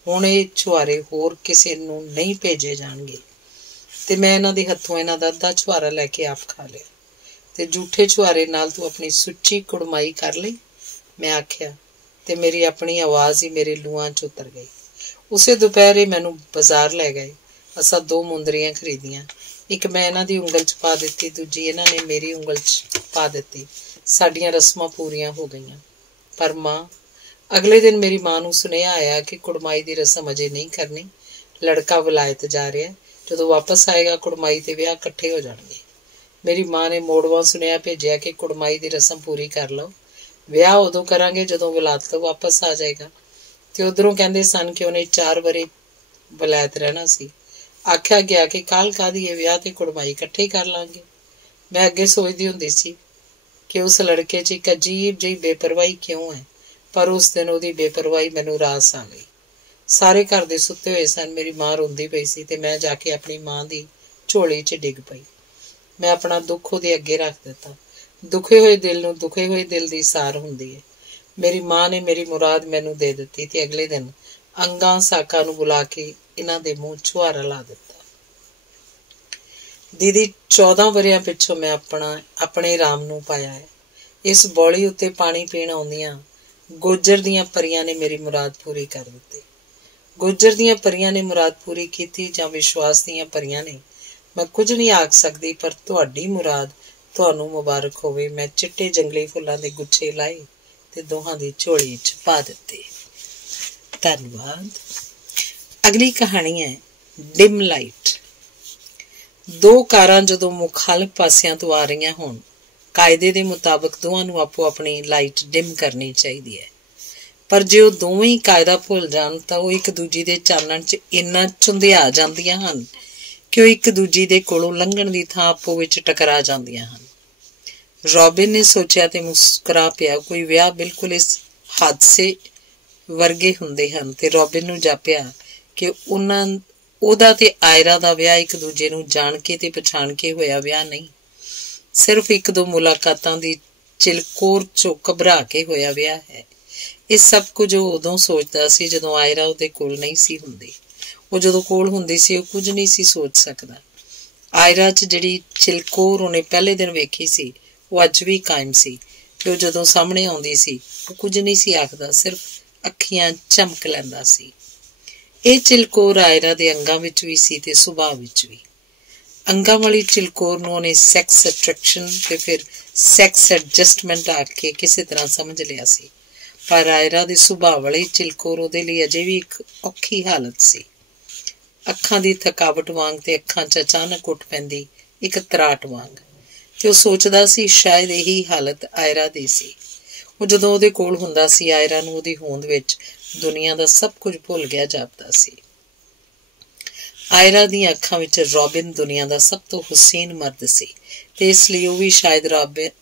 ਹੁਣ ਇਹ ਛੁਹਾਰੇ ਹੋਰ ਕਿਸੇ ਨੂੰ ਨਹੀਂ ਭੇਜੇ ਜਾਣਗੇ। ਤੇ ਮੈਂ ਇਹਨਾਂ ਦੇ ਹੱਥੋਂ ਇਹਨਾਂ ਦਾ ਅੱਧਾ ਛੁਹਾਰਾ ਲੈ ਕੇ ਆਪ ਖਾ ਲਿਆ। ਤੇ ਝੂਠੇ ਛੁਹਾਰੇ ਨਾਲ ਤੂੰ ਆਪਣੀ ਸੁੱਚੀ ਕੁੜਮਾਈ ਕਰ ਲਈ, ਮੈਂ ਆਖਿਆ, ਤੇ ਮੇਰੀ ਆਪਣੀ ਆਵਾਜ਼ ਹੀ ਮੇਰੇ ਲੂਆਂ 'ਚ ਉਤਰ ਗਈ। ਉਸੇ ਦੁਪਹਿਰੇ ਮੈਨੂੰ ਬਾਜ਼ਾਰ ਲੈ ਗਏ। असां 2 मुंदरियां खरीदियां। एक मैं इन्हां दी उंगल च पा दित्ती, दूजी इन्हां ने मेरी उंगल च पा दित्ती। साडियां रस्मां पूरियां हो गईयां। पर मां, अगले दिन मेरी मां नूं सुनेहा आया कि कुड़माई दी रस्म अजे नहीं करनी, लड़का विलायत जा रिहा, जदों वापस आएगा कुड़माई ते विआह इकट्ठे हो जाणगे। मेरी मां ने मोड़वां सुनेहा भेजिया कि कुड़माई दी रस्म पूरी कर लो, विआह उदों करांगे जदों विलायत तो वापस आ जाएगा। ते उधरों कहंदे सन कि उहने 4 वरे विलायत रहना सी। आख्या गया कि काल कादी है, विआह ते कुड़माई इकट्ठे ही कर लांगे। मैं अगे सोचदी हुंदी सी कि उस लड़के 'च एक अजीब जी बेपरवाही क्यों है, पर उस दिन ਉਹਦੀ बेपरवाही मैनूं रास आ गई। ਸਾਰੇ घर ਦੇ ਸੁੱਤੇ ਹੋਏ ਸਨ। ਮੇਰੀ ਮਾਂ ਰੋਂਦੀ ਪਈ ਸੀ ਤੇ ਮੈਂ ਜਾ ਕੇ ਆਪਣੀ ਮਾਂ ਦੀ ਝੋਲੀ 'ਚ ਡਿੱਗ ਪਈ। ਮੈਂ ਆਪਣਾ ਦੁੱਖ ਉਹਦੇ ਅੱਗੇ ਰੱਖ ਦਿੱਤਾ। ਦੁਖੇ ਹੋਏ ਦਿਲ ਨੂੰ ਦੁਖੇ ਹੋਏ ਦਿਲ ਦੀ ਸਾਰ ਹੁੰਦੀ ਹੈ। ਮੇਰੀ ਮਾਂ ਨੇ ਮੇਰੀ ਮੁਰਾਦ ਮੈਨੂੰ ਦੇ ਦਿੱਤੀ ਤੇ ਅਗਲੇ ਦਿਨ ਅੰਗਾਂ ਸਾਕਾਂ ਨੂੰ ਬੁਲਾ ਕੇ ਇਹਨਾਂ ਦੇ ਮੂੰਹ ਛੁਹਾਰਾ ਲਾ ਦਿੱਤਾ। दीदी 14 ਵਰਿਆਂ ਪਿੱਛੋਂ मैं ਆਪਣੇ ਰਾਮ ਨੂੰ ਪਾਇਆ ਹੈ। ਇਸ ਬੌਲੀ ਉੱਤੇ ਪਾਣੀ ਪੀਣ ਆਉਂਦੀਆਂ ਗੋਜਰ ਦੀਆਂ ਪਰੀਆਂ ਨੇ ਮੇਰੀ ਮੁਰਾਦ ਪੂਰੀ ਕਰ ਦਿੱਤੀ। ਗੋਜਰ ਦੀਆਂ ਪਰੀਆਂ ਨੇ ਮੁਰਾਦ ਪੂਰੀ ਕੀਤੀ ਜਾਂ ਵਿਸ਼ਵਾਸ ਦੀਆਂ ਪਰੀਆਂ ਨੇ, ਮੈਂ ਕੁਝ ਨਹੀਂ ਆਖ ਸਕਦੀ, ਪਰ ਤੁਹਾਡੀ ਮੁਰਾਦ ਤੁਹਾਨੂੰ ਮੁਬਾਰਕ ਹੋਵੇ। ਮੈਂ ਚਿੱਟੇ ਜੰਗਲੀ ਫੁੱਲਾਂ ਦੇ ਗੁੱਛੇ ਲਾਏ ਤੇ ਦੋਹਾਂ ਦੀ ਝੋਲੀ 'ਚ ਪਾ ਦਿੱਤੇ। ਧੰਨਵਾਦ। ਅਗਲੀ ਕਹਾਣੀ ਹੈ ਡਿਮ ਲਾਈਟ। 2 ਕਾਰਾਂ ਜਦੋਂ ਮੁਖਾਲਫ ਪਾਸਿਆਂ ਤੋਂ ਆ ਰਹੀਆਂ ਹੋਣ, ਕਾਇਦੇ ਦੇ ਮੁਤਾਬਕ ਦੋਵਾਂ ਨੂੰ ਆਪੋ ਆਪਣੀ ਲਾਈਟ ਡਿਮ ਕਰਨੀ ਚਾਹੀਦੀ ਹੈ। ਪਰ ਜੇ ਉਹ ਦੋਵੇਂ ਹੀ ਕਾਇਦਾ ਭੁੱਲ ਜਾਣ ਤਾਂ ਉਹ ਇੱਕ ਦੂਜੀ ਦੇ ਚਾਨਣ 'ਚ ਇੰਨਾ ਝੁੰਧਿਆ ਜਾਂਦੀਆਂ ਹਨ ਕਿ ਉਹ ਇੱਕ ਦੂਜੀ ਦੇ ਕੋਲੋਂ ਲੰਘਣ ਦੀ ਥਾਂ ਆਪੋ ਵਿੱਚ ਟਕਰਾ ਜਾਂਦੀਆਂ ਹਨ। ਰੌਬਿਨ ਨੇ ਸੋਚਿਆ ਤੇ ਮੁਸਕਰਾ ਪਿਆ। ਕੋਈ ਵਿਆਹ ਬਿਲਕੁਲ ਇਸ ਹਾਦਸੇ ਵਰਗੇ ਹੁੰਦੇ ਹਨ ਤੇ ਰੌਬਿਨ ਨੂੰ ਜਾਪਿਆ ਕਿ ਉਹਦਾ ਤੇ ਆਇਰਾ ਦਾ ਵਿਆਹ ਇੱਕ ਦੂਜੇ ਨੂੰ ਜਾਣ ਕੇ ਤੇ ਪਛਾਣ ਕੇ ਹੋਇਆ ਵਿਆਹ ਨਹੀਂ, ਸਿਰਫ 1-2 ਮੁਲਾਕਾਤਾਂ ਦੀ ਚਿਲਕੋਰ 'ਚੋਂ ਘਬਰਾ ਕੇ ਹੋਇਆ ਵਿਆਹ ਹੈ। ਇਹ ਸਭ ਕੁਝ ਉਹ ਉਦੋਂ ਸੋਚਦਾ ਸੀ ਜਦੋਂ ਆਇਰਾ ਉਹਦੇ ਕੋਲ ਨਹੀਂ ਸੀ ਹੁੰਦੀ। ਉਹ ਜਦੋਂ ਕੋਲ ਹੁੰਦੀ ਸੀ ਉਹ ਕੁਝ ਨਹੀਂ ਸੀ ਸੋਚ ਸਕਦਾ। ਆਇਰਾ 'ਚ ਜਿਹੜੀ ਚਿਲਕੋਰ ਉਹਨੇ ਪਹਿਲੇ ਦਿਨ ਵੇਖੀ ਸੀ ਉਹ ਅੱਜ ਵੀ ਕਾਇਮ ਸੀ ਤੇ ਉਹ ਜਦੋਂ ਸਾਹਮਣੇ ਆਉਂਦੀ ਸੀ ਉਹ ਕੁਝ ਨਹੀਂ ਸੀ ਆਖਦਾ, ਸਿਰਫ ਅੱਖੀਆਂ ਝਮਕ ਲੈਂਦਾ ਸੀ। ਇਹ ਚਿਲਕੋਰ ਆਇਰਾ ਦੇ ਅੰਗਾਂ ਵਿੱਚ ਵੀ ਸੀ ਤੇ ਸੁਭਾਅ ਵਿੱਚ ਵੀ। ਅੰਗਾਂ ਵਾਲੀ ਚਿਲਕੋਰ ਨੂੰ ਉਹਨੇ ਸੈਕਸ ਅਟਰੈਕਸ਼ਨ ਤੇ ਫਿਰ ਸੈਕਸ ਐਡਜਸਟਮੈਂਟ ਆਖ ਕੇ ਕਿਸੇ ਤਰ੍ਹਾਂ ਸਮਝ ਲਿਆ ਸੀ, ਪਰ ਆਇਰਾ ਦੇ ਸੁਭਾਅ ਵਾਲੀ ਚਿਲਕੋਰ ਉਹਦੇ ਲਈ ਅਜੇ ਵੀ ਇੱਕ ਔਖੀ ਹਾਲਤ ਸੀ। ਅੱਖਾਂ ਦੀ ਥਕਾਵਟ ਵਾਂਗ ਤੇ ਅੱਖਾਂ 'ਚ ਅਚਾਨਕ ਉੱਠ ਪੈਂਦੀ ਇੱਕ ਤਰਾਟ ਵਾਂਗ। ਤੇ ਉਹ ਸੋਚਦਾ ਸੀ ਸ਼ਾਇਦ ਇਹੀ ਹਾਲਤ ਆਇਰਾ ਦੀ ਸੀ। ਉਹ ਜਦੋਂ ਉਹਦੇ ਕੋਲ ਹੁੰਦਾ ਸੀ ਆਇਰਾ ਨੂੰ ਉਹਦੀ ਹੋਂਦ ਵਿੱਚ ਦੁਨੀਆ ਦਾ ਸਭ ਕੁਝ ਭੁੱਲ ਗਿਆ ਜਾਪਦਾ ਸੀ। ਆਇਰਾ ਦੀਆਂ ਅੱਖਾਂ ਵਿੱਚ ਰੌਬਿਨ ਦੁਨੀਆ ਦਾ ਸਭ ਤੋਂ ਹੁਸੀਨ ਮਰਦ ਸੀ ਤੇ ਇਸ ਲਈ ਉਹ ਵੀ ਸ਼ਾਇਦ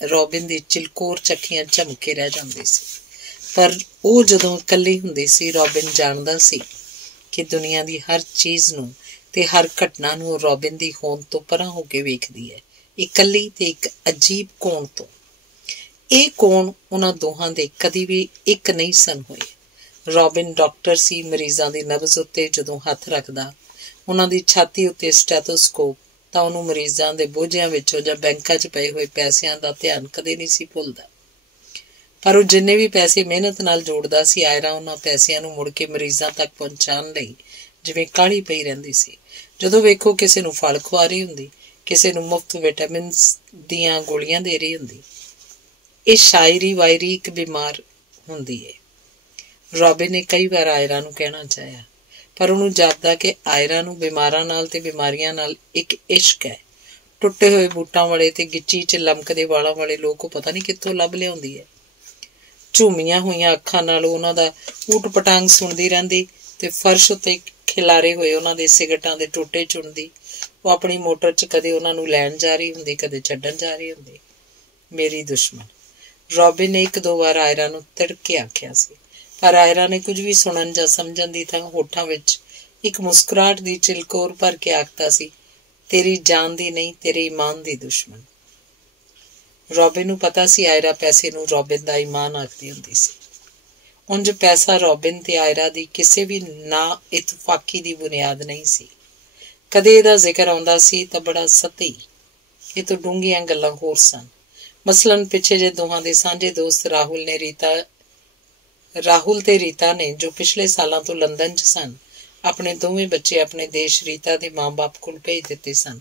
ਰੌਬਿਨ ਦੀ ਚਿਲਕੋਰ 'ਚ ਅੱਖੀਆਂ ਝਮਕ ਕੇ ਰਹਿ ਜਾਂਦੀ ਸੀ। ਪਰ ਉਹ ਜਦੋਂ ਇਕੱਲੀ ਹੁੰਦੀ ਸੀ, ਰੌਬਿਨ ਜਾਣਦਾ ਸੀ ਕਿ ਦੁਨੀਆ ਦੀ ਹਰ ਚੀਜ਼ ਨੂੰ ਤੇ ਹਰ ਘਟਨਾ ਨੂੰ ਉਹ ਰੌਬਿਨ ਦੀ ਹੋਂਦ ਤੋਂ ਪਰਾਂ ਹੋ ਕੇ ਵੇਖਦੀ ਹੈ, ਇਕੱਲੀ ਤੇ ਇੱਕ ਅਜੀਬ ਕੋਣ ਤੋਂ। ਇਹ ਕੋਣ ਉਹਨਾਂ ਦੋਹਾਂ ਦੇ ਕਦੀ ਵੀ ਇੱਕ ਨਹੀਂ ਸਨ ਹੋਏ। ਰੌਬਿਨ ਡਾਕਟਰ ਸੀ। ਮਰੀਜ਼ਾਂ ਦੀ ਨਬਜ਼ ਉੱਤੇ ਜਦੋਂ ਹੱਥ ਰੱਖਦਾ, ਉਹਨਾਂ ਦੀ ਛਾਤੀ ਉੱਤੇ ਸਟੈਥੋਸਕੋਪ, ਤਾਂ ਉਹਨੂੰ ਮਰੀਜ਼ਾਂ ਦੇ ਬੋਝਿਆਂ ਵਿੱਚੋਂ ਜਾਂ ਬੈਂਕਾਂ 'ਚ ਪਏ ਹੋਏ ਪੈਸਿਆਂ ਦਾ ਧਿਆਨ ਕਦੇ ਨਹੀਂ ਸੀ ਭੁੱਲਦਾ। ਪਰ ਉਹ ਜਿੰਨੇ ਵੀ ਪੈਸੇ ਮਿਹਨਤ ਨਾਲ ਜੋੜਦਾ ਸੀ, ਆਇਰਾ ਉਹਨਾਂ ਪੈਸਿਆਂ ਨੂੰ ਮੁੜ ਕੇ ਮਰੀਜ਼ਾਂ ਤੱਕ ਪਹੁੰਚਾਉਣ ਲਈ ਜਿਵੇਂ ਕਾਹਲੀ ਪਈ ਰਹਿੰਦੀ ਸੀ। ਜਦੋਂ ਵੇਖੋ ਕਿਸੇ ਨੂੰ ਫਲ ਖਵਾ ਰਹੀ ਹੁੰਦੀ, ਕਿਸੇ ਨੂੰ ਮੁਫਤ ਵਿਟਾਮਿਨਸ ਦੀਆਂ ਗੋਲੀਆਂ ਦੇ ਰਹੀ ਹੁੰਦੀ। ਇਹ ਸ਼ਾਇਰੀ ਵਾਇਰੀ ਇੱਕ ਬਿਮਾਰ ਹੁੰਦੀ ਹੈ। ਰੌਬਿਨ ਨੇ ਕਈ ਵਾਰ ਆਇਰਾ ਨੂੰ ਕਹਿਣਾ ਚਾਹਿਆ, ਪਰ ਉਹਨੂੰ ਜਾਪਦਾ ਕਿ ਆਇਰਾ ਨੂੰ ਬਿਮਾਰਾਂ ਨਾਲ ਤੇ ਬਿਮਾਰੀਆਂ ਨਾਲ ਇੱਕ ਇਸ਼ਕ ਹੈ। ਟੁੱਟੇ ਹੋਏ ਬੂਟਾਂ ਵਾਲੇ ਤੇ ਗਿੱਚੀ 'ਚ ਲਮਕਦੇ ਵਾਲਾਂ ਵਾਲੇ ਲੋਕ ਉਹ ਪਤਾ ਨਹੀਂ ਕਿੱਥੋਂ ਲੱਭ ਲਿਆਉਂਦੀ ਹੈ। ਝੂਮੀਆਂ ਹੋਈਆਂ ਅੱਖਾਂ ਨਾਲ ਉਹਨਾਂ ਦਾ ਊਟ ਪਟਾਂਗ ਸੁਣਦੀ ਰਹਿੰਦੀ ਤੇ ਫਰਸ਼ ਉੱਤੇ ਖਿਲਾਰੇ ਹੋਏ ਉਹਨਾਂ ਦੇ ਸਿਗਰਟਾਂ ਦੇ ਟੋਟੇ ਚੁਣਦੀ। ਉਹ ਆਪਣੀ ਮੋਟਰ 'ਚ ਕਦੇ ਉਹਨਾਂ ਨੂੰ ਲੈਣ ਜਾ ਰਹੀ ਹੁੰਦੀ, ਕਦੇ ਛੱਡਣ ਜਾ ਰਹੀ ਹੁੰਦੀ। ਮੇਰੀ ਦੁਸ਼ਮਣ। ਰੌਬਿਨ ਨੇ 1-2 ਵਾਰ ਆਇਰਾ ਨੂੰ ਤਿੜਕ ਕੇ ਆਖਿਆ ਸੀ, ਪਰ ਆਇਰਾ ਨੇ ਕੁਝ ਵੀ ਸੁਣਨ ਜਾਂ ਸਮਝਣ ਦੀ ਥਾਂ ਹੋਠਾਂ ਵਿੱਚ ਇੱਕ ਮੁਸਕਰਾਹਟ ਦੀ ਚਿਲਕੋਰ ਭਰ ਕੇ ਆਖਦਾ ਸੀ, ਤੇਰੀ ਜਾਨ ਦੀ ਨਹੀਂ, ਤੇਰੇ ਈਮਾਨ ਦੀ ਦੁਸ਼ਮਣ। ਰੌਬਿਨ ਨੂੰ ਪਤਾ ਸੀ ਆਇਰਾ ਪੈਸੇ ਨੂੰ ਰੌਬਿਨ ਦਾ ਈਮਾਨ ਆਖਦੀ ਹੁੰਦੀ ਸੀ। ਉਂਝ ਪੈਸਾ ਰੌਬਿਨ ਤੇ ਆਇਰਾ ਦੀ ਕਿਸੇ ਵੀ ਨਾ ਇਤਫਾਕੀ ਦੀ ਬੁਨਿਆਦ ਨਹੀਂ ਸੀ। ਕਦੇ ਇਹਦਾ ਜ਼ਿਕਰ ਆਉਂਦਾ ਸੀ ਤਾਂ ਬੜਾ ਸਤਈ, ਇਹ ਤੋਂ ਡੂੰਘੀਆਂ ਗੱਲਾਂ ਹੋਰ ਸਨ। ਮਸਲਨ ਪਿੱਛੇ ਜੇ ਦੋਹਾਂ ਦੇ ਸਾਂਝੇ ਦੋਸਤ ਰਾਹੁਲ ਤੇ ਰੀਤਾ ਨੇ, ਜੋ ਪਿਛਲੇ ਸਾਲਾਂ ਤੋਂ ਲੰਦਨ 'ਚ ਸਨ, ਆਪਣੇ ਦੋਵੇਂ ਬੱਚੇ ਆਪਣੇ ਦੇਸ਼ ਰੀਤਾ ਦੇ ਮਾਂ-ਬਾਪ ਕੋਲ ਭੇਜ ਦਿੱਤੇ ਸਨ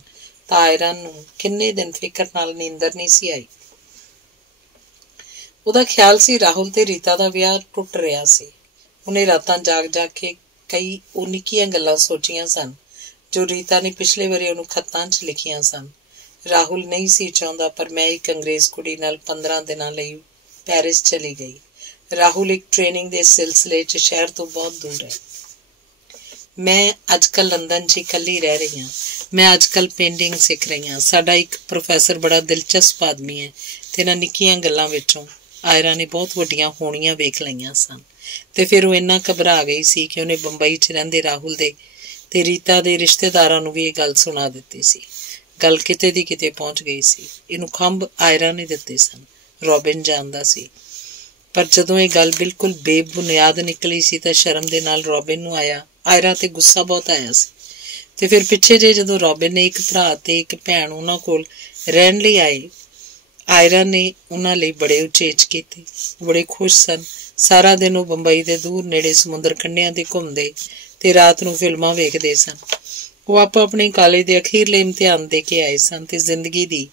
ਤਾਂ ਆਇਰਾ ਨੂੰ ਕਿੰਨੇ ਦਿਨ ਫਿਕਰ ਨਾਲ ਨੀਂਦਰ ਨਹੀਂ ਸੀ ਆਈ। ਉਹਦਾ ਖਿਆਲ ਸੀ ਰਾਹੁਲ ਤੇ ਰੀਤਾ ਦਾ ਵਿਆਹ ਟੁੱਟ ਰਿਹਾ ਸੀ। ਉਹਨੇ ਰਾਤਾਂ ਜਾਗ ਕੇ ਕਈ ਉਹ ਨਿੱਕੀਆਂ ਗੱਲਾਂ ਸੋਚੀਆਂ ਸਨ ਜੋ ਰੀਤਾ ਨੇ ਪਿਛਲੇ ਵਾਰੀ ਉਹਨੂੰ ਖੱਤਾਂ 'ਚ ਲਿਖੀਆਂ ਸਨ। ਰਾਹੁਲ ਨਹੀਂ ਸੀ ਚਾਹੁੰਦਾ, ਪਰ ਮੈਂ ਇੱਕ ਅੰਗਰੇਜ਼ ਕੁੜੀ ਨਾਲ 15 ਦਿਨਾਂ ਲਈ ਪੈਰਿਸ ਚਲੀ ਗਈ। ਰਾਹੁਲ ਇੱਕ ਟ੍ਰੇਨਿੰਗ ਦੇ ਸਿਲਸਿਲੇ 'ਚ ਸ਼ਹਿਰ ਤੋਂ ਬਹੁਤ ਦੂਰ ਹੈ। ਮੈਂ ਅੱਜ ਕੱਲ੍ਹ ਲੰਦਨ 'ਚ ਇਕੱਲੀ ਰਹਿ ਰਹੀ ਹਾਂ। ਮੈਂ ਅੱਜ ਕੱਲ੍ਹ ਪੇਂਟਿੰਗ ਸਿੱਖ ਰਹੀ ਹਾਂ। ਸਾਡਾ ਇੱਕ ਪ੍ਰੋਫੈਸਰ ਬੜਾ ਦਿਲਚਸਪ ਆਦਮੀ ਹੈ ਤੇ ਇਹਨਾਂ ਨਿੱਕੀਆਂ ਗੱਲਾਂ ਵਿੱਚੋਂ ਆਇਰਾ ਨੇ ਬਹੁਤ ਵੱਡੀਆਂ ਹੋਣੀਆਂ ਵੇਖ ਲਈਆਂ ਸਨ ਤੇ ਫਿਰ ਉਹ ਇੰਨਾ ਘਬਰਾ ਗਈ ਸੀ ਕਿ ਉਹਨੇ ਬੰਬਈ 'ਚ ਰਹਿੰਦੇ ਰਾਹੁਲ ਦੇ ਤੇ ਰੀਤਾ ਦੇ ਰਿਸ਼ਤੇਦਾਰਾਂ ਨੂੰ ਵੀ ਇਹ ਗੱਲ ਸੁਣਾ ਦਿੱਤੀ ਸੀ। ਗੱਲ ਕਿਤੇ ਦੀ ਕਿਤੇ ਪਹੁੰਚ ਗਈ ਸੀ। ਇਹਨੂੰ ਖੰਭ ਆਇਰਾ ਨੇ ਦਿੱਤੇ ਸਨ। ਰੋਬਿਨ ਜਾਣਦਾ ਸੀ, ਪਰ ਜਦੋਂ ਇਹ ਗੱਲ ਬਿਲਕੁਲ ਬੇਬੁਨਿਆਦ ਨਿਕਲੀ ਸੀ ਤਾਂ ਸ਼ਰਮ ਦੇ ਨਾਲ ਰੋਬਿਨ ਨੂੰ ਆਇਰਾ ਤੇ ਗੁੱਸਾ ਬਹੁਤ ਆਇਆ ਸੀ। ਤੇ ਫਿਰ ਪਿੱਛੇ ਜੇ ਜਦੋਂ ਰੋਬਿਨ ਨੇ ਇੱਕ ਭਰਾ ਤੇ ਇੱਕ ਭੈਣ ਉਹਨਾਂ ਕੋਲ ਰਹਿਣ ਲਈ ਆਏ, ਆਇਰਾ ਨੇ ਉਹਨਾਂ ਲਈ ਬੜੇ ਉਚੇਚ ਕੀਤੇ। ਬੜੇ ਖੁਸ਼ ਸਨ। ਸਾਰਾ ਦਿਨ ਉਹ ਬੰਬਈ ਦੇ ਦੂਰ ਨੇੜੇ ਸਮੁੰਦਰ ਕੰਢਿਆਂ ਤੇ ਘੁੰਮਦੇ ਤੇ ਰਾਤ ਨੂੰ ਫਿਲਮਾਂ ਵੇਖਦੇ ਸਨ। ਉਹ ਆਪਣੇ ਕਾਲਜ ਦੇ ਅਖੀਰਲੇ ਇਮਤਿਹਾਨ ਦੇ ਕੇ ਆਏ ਸਨ ਤੇ ਜ਼ਿੰਦਗੀ ਦੀ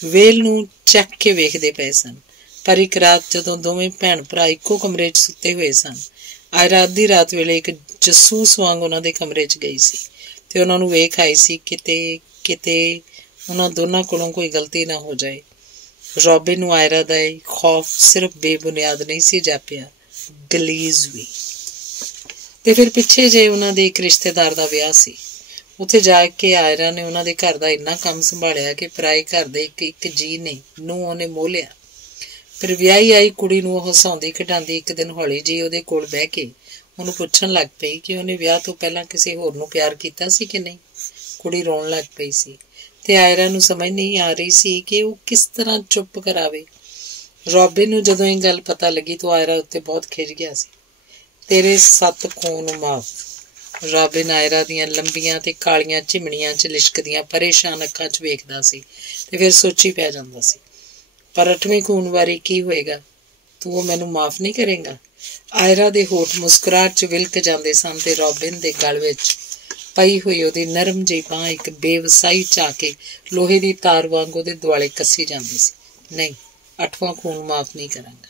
ਵੇਲ ਨੂੰ ਚੱਕ ਕੇ ਵੇਖਦੇ ਪਏ ਸਨ। ਪਰ ਇੱਕ ਰਾਤ ਜਦੋਂ ਦੋਵੇਂ ਭੈਣ ਭਰਾ ਇੱਕੋ ਕਮਰੇ 'ਚ ਸੁੱਤੇ ਹੋਏ ਸਨ, ਆਇਰਾ ਅੱਧੀ ਰਾਤ ਵੇਲੇ ਇੱਕ ਜਸੂਸ ਵਾਂਗ ਉਹਨਾਂ ਦੇ ਕਮਰੇ 'ਚ ਗਈ ਸੀ ਤੇ ਉਹਨਾਂ ਨੂੰ ਵੇਖ ਆਈ ਸੀ ਕਿਤੇ ਉਹਨਾਂ ਦੋਨਾਂ ਕੋਲੋਂ ਕੋਈ ਗਲਤੀ ਨਾ ਹੋ ਜਾਏ। ਰੋਬਿਨ ਨੂੰ ਆਇਰਾ ਦਾ ਇਹ ਖੌਫ ਸਿਰਫ ਬੇਬੁਨਿਆਦ ਨਹੀਂ ਸੀ ਜਾਪਿਆ, ਗਲੀਜ਼ ਵੀ। ਤੇ ਫਿਰ ਪਿੱਛੇ ਜੇ ਉਹਨਾਂ ਦੇ ਇੱਕ ਰਿਸ਼ਤੇਦਾਰ ਦਾ ਵਿਆਹ ਸੀ। ਉੱਥੇ ਜਾ ਕੇ ਆਇਰਾ ਨੇ ਉਹਨਾਂ ਦੇ ਘਰ ਦਾ ਇੰਨਾ ਕੰਮ ਸੰਭਾਲਿਆ ਕਿ ਪਰਾਏ ਘਰ ਦੇ ਇੱਕ ਜੀ ਨੇ ਉਹਨੇ ਮੋਹ ਲਿਆ। ਫਿਰ ਵਿਆਹੀ ਆਈ ਕੁੜੀ ਨੂੰ ਉਹ ਹਸਾਉਂਦੀ ਖਿਡਾਉਂਦੀ ਇੱਕ ਦਿਨ ਹੌਲੀ ਜਿਹੀ ਉਹਦੇ ਕੋਲ ਬਹਿ ਕੇ ਉਹਨੂੰ ਪੁੱਛਣ ਲੱਗ ਪਈ ਕਿ ਉਹਨੇ ਵਿਆਹ ਤੋਂ ਪਹਿਲਾਂ ਕਿਸੇ ਹੋਰ ਨੂੰ ਪਿਆਰ ਕੀਤਾ ਸੀ ਕਿ ਨਹੀਂ। ਕੁੜੀ ਰੋਣ ਲੱਗ ਪਈ ਸੀ ਤੇ ਆਇਰਾ ਨੂੰ ਸਮਝ ਨਹੀਂ ਆ ਰਹੀ ਸੀ ਕਿ ਉਹ ਕਿਸ ਤਰ੍ਹਾਂ ਚੁੱਪ ਕਰਾਵੇ। ਰੋਬਿਨ ਨੂੰ ਜਦੋਂ ਇਹ ਗੱਲ ਪਤਾ ਲੱਗੀ ਤਾਂ ਆਇਰਾ ਉੱਤੇ ਬਹੁਤ ਖਿਝ ਗਿਆ ਸੀ। ਤੇਰੇ 7 ਖੂਨ ਮਾਫ਼। ਰੋਬਿਨ ਆਇਰਾ ਦੀਆਂ ਲੰਬੀਆਂ ਤੇ ਕਾਲੀਆਂ ਝਿਮਣੀਆਂ 'ਚ ਲਿਸ਼ਕਦੀਆਂ ਪਰੇਸ਼ਾਨ ਅੱਖਾਂ 'ਚ ਵੇਖਦਾ ਸੀ ਤੇ ਫਿਰ ਸੋਚੀ ਪੈ ਜਾਂਦਾ ਸੀ, ਪਰ 8ਵੇਂ ਖੂਨ ਬਾਰੇ ਕੀ ਹੋਏਗਾ? ਤੂੰ ਉਹ ਮੈਨੂੰ ਮਾਫ਼ ਨਹੀਂ ਕਰੇਂਗਾ? ਆਇਰਾ ਦੇ ਹੋਠ ਮੁਸਕਰਾਹਟ 'ਚ ਵਿਲਕ ਜਾਂਦੇ ਸਨ ਤੇ ਰੋਬਿਨ ਦੇ ਗਲ ਵਿੱਚ ਪਈ ਹੋਈ ਉਹਦੀ ਨਰਮ ਜਿਹੀ ਬਾਂਹ ਇੱਕ ਬੇਵਸਾਈ 'ਚ ਆ ਕੇ ਲੋਹੇ ਦੀ ਤਾਰ ਵਾਂਗ ਉਹਦੇ ਦੁਆਲੇ ਕੱਸੀ ਜਾਂਦੀ ਸੀ। ਨਹੀਂ, 8ਵਾਂ ਖੂਨ ਮਾਫ਼ ਨਹੀਂ ਕਰਾਂਗਾ,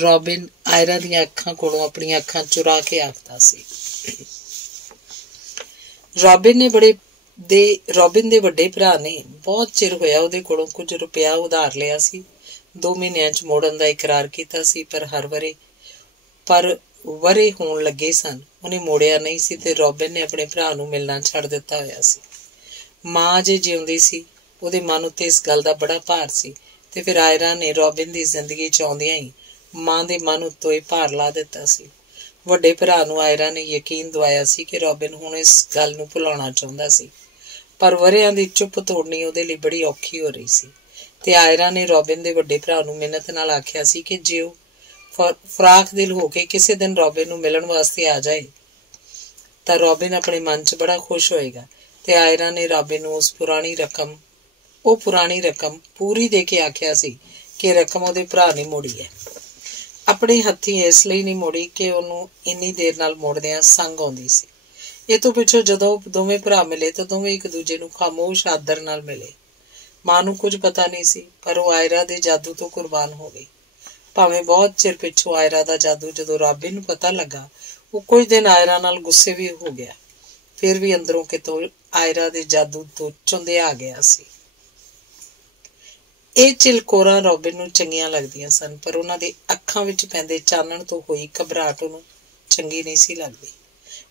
ਰੋਬਿਨ ਆਇਰਾ ਦੀਆਂ ਅੱਖਾਂ ਕੋਲੋਂ ਆਪਣੀਆਂ ਅੱਖਾਂ ਚੁਰਾ ਕੇ ਆਖਦਾ ਸੀ। ਰੋਬਿਨ ਦੇ ਵੱਡੇ ਭਰਾ ਨੇ ਬਹੁਤ ਚਿਰ ਹੋਇਆ ਉਹਦੇ ਕੋਲੋਂ ਕੁਝ ਰੁਪਇਆ ਉਧਾਰ ਲਿਆ ਸੀ। 2 ਮਹੀਨਿਆਂ 'ਚ ਮੋੜਨ ਦਾ ਇਕਰਾਰ ਕੀਤਾ ਸੀ, ਪਰ ਵਰੇ ਹੋਣ ਲੱਗੇ ਸਨ। ਉਹਨੇ ਮੋੜਿਆ ਨਹੀਂ ਸੀ ਤੇ ਰੋਬਿਨ ਨੇ ਆਪਣੇ ਭਰਾ ਨੂੰ ਮਿਲਣਾ ਛੱਡ ਦਿੱਤਾ ਹੋਇਆ ਸੀ। ਮਾਂ ਜੇ ਜਿਉਂਦੀ ਸੀ, ਉਹਦੇ ਮਨ ਉੱਤੇ ਇਸ ਗੱਲ ਦਾ ਬੜਾ ਭਾਰ ਸੀ ਤੇ ਫਿਰ ਆਇਰਾ ਨੇ ਰੋਬਿਨ ਦੀ ਜ਼ਿੰਦਗੀ 'ਚ ਆਉਂਦਿਆਂ ਹੀ ਮਾਂ ਦੇ ਮਨ ਉੱਤੋਂ ਇਹ ਭਾਰ ਲਾ ਦਿੱਤਾ ਸੀ। ਵੱਡੇ ਭਰਾ ਨੂੰ ਆਇਰਾ ਨੇ ਯਕੀਨ ਦਿਵਾਇਆ ਸੀ ਕਿ ਰੋਬਿਨ ਹੁਣ ਇਸ ਗੱਲ ਨੂੰ ਭੁਲਾਉਣਾ ਚਾਹੁੰਦਾ ਸੀ, ਪਰ ਵਰ੍ਹਿਆਂ ਦੀ ਚੁੱਪ ਤੋੜਨੀ ਉਹਦੇ ਲਈ ਬੜੀ ਔਖੀ ਹੋ ਰਹੀ ਸੀ ਤੇ ਆਇਰਾ ਨੇ ਰੋਬਿਨ ਦੇ ਵੱਡੇ ਭਰਾ ਨੂੰ ਮਿੰਨਤ ਨਾਲ ਆਖਿਆ ਸੀ ਕਿ ਜੇ ਉਹ ਫਰਾਖ ਦਿਲ ਹੋ ਕੇ ਕਿਸੇ ਦਿਨ ਰੋਬਿਨ ਨੂੰ ਮਿਲਣ ਵਾਸਤੇ ਆ ਜਾਏ ਤਾਂ ਰੋਬਿਨ ਆਪਣੇ ਮਨ 'ਚ ਬੜਾ ਖੁਸ਼ ਹੋਏਗਾ। ਤੇ ਆਇਰਾ ਨੇ ਰੋਬਿਨ ਨੂੰ ਪੁਰਾਣੀ ਰਕਮ ਪੂਰੀ ਦੇ ਕੇ ਆਖਿਆ ਸੀ ਕਿ ਰਕਮ ਉਹਦੇ ਭਰਾ ਨੇ ਮੋੜੀ ਹੈ। ਆਪਣੇ ਹੱਥੀਂ ਇਸ ਲਈ ਨਹੀਂ ਮੋੜੀ ਕਿ ਉਹਨੂੰ ਇੰਨੀ ਦੇਰ ਨਾਲ ਮੋੜਦਿਆਂ ਸੰਗ ਆਉਂਦੀ ਸੀ। ਇਹ ਤੋਂ ਪਿੱਛੋਂ ਜਦੋਂ ਦੋਵੇਂ ਭਰਾ ਮਿਲੇ ਤਾਂ ਦੋਵੇਂ ਇੱਕ ਦੂਜੇ ਨੂੰ ਖਾਮੋਸ਼ ਆਦਰ ਨਾਲ ਮਿਲੇ। ਮਾਂ ਨੂੰ ਕੁਝ ਪਤਾ ਨਹੀਂ ਸੀ, ਪਰ ਉਹ ਆਇਰਾ ਦੇ ਜਾਦੂ ਤੋਂ ਕੁਰਬਾਨ ਹੋ ਗਈ। ਭਾਵੇਂ ਬਹੁਤ ਚਿਰ ਪਿੱਛੋਂ ਆਇਰਾ ਦਾ ਜਾਦੂ ਜਦੋਂ ਰੋਬਿਨ ਨੂੰ ਪਤਾ ਲੱਗਾ, ਉਹ ਕੁਝ ਦਿਨ ਆਇਰਾ ਨਾਲ ਗੁੱਸੇ ਵੀ ਹੋ ਗਿਆ। ਫਿਰ ਵੀ ਅੰਦਰੋਂ ਕਿਤੋਂ ਆਇਰਾ ਦੇ ਜਾਦੂ ਤੋਂ ਚੁੰਦਿਆ ਗਿਆ ਸੀ। ਇਹ ਚਿਲਕੋਰਾਂ ਰੋਬਿਨ ਨੂੰ ਚੰਗੀਆਂ ਲੱਗਦੀਆਂ ਸਨ, ਪਰ ਉਹਨਾਂ ਦੇ ਅੱਖਾਂ ਵਿੱਚ ਪੈਂਦੇ ਚਾਨਣ ਤੋਂ ਹੋਈ ਘਬਰਾਹਟ ਉਹਨੂੰ ਚੰਗੀ ਨਹੀਂ ਸੀ ਲੱਗਦੀ।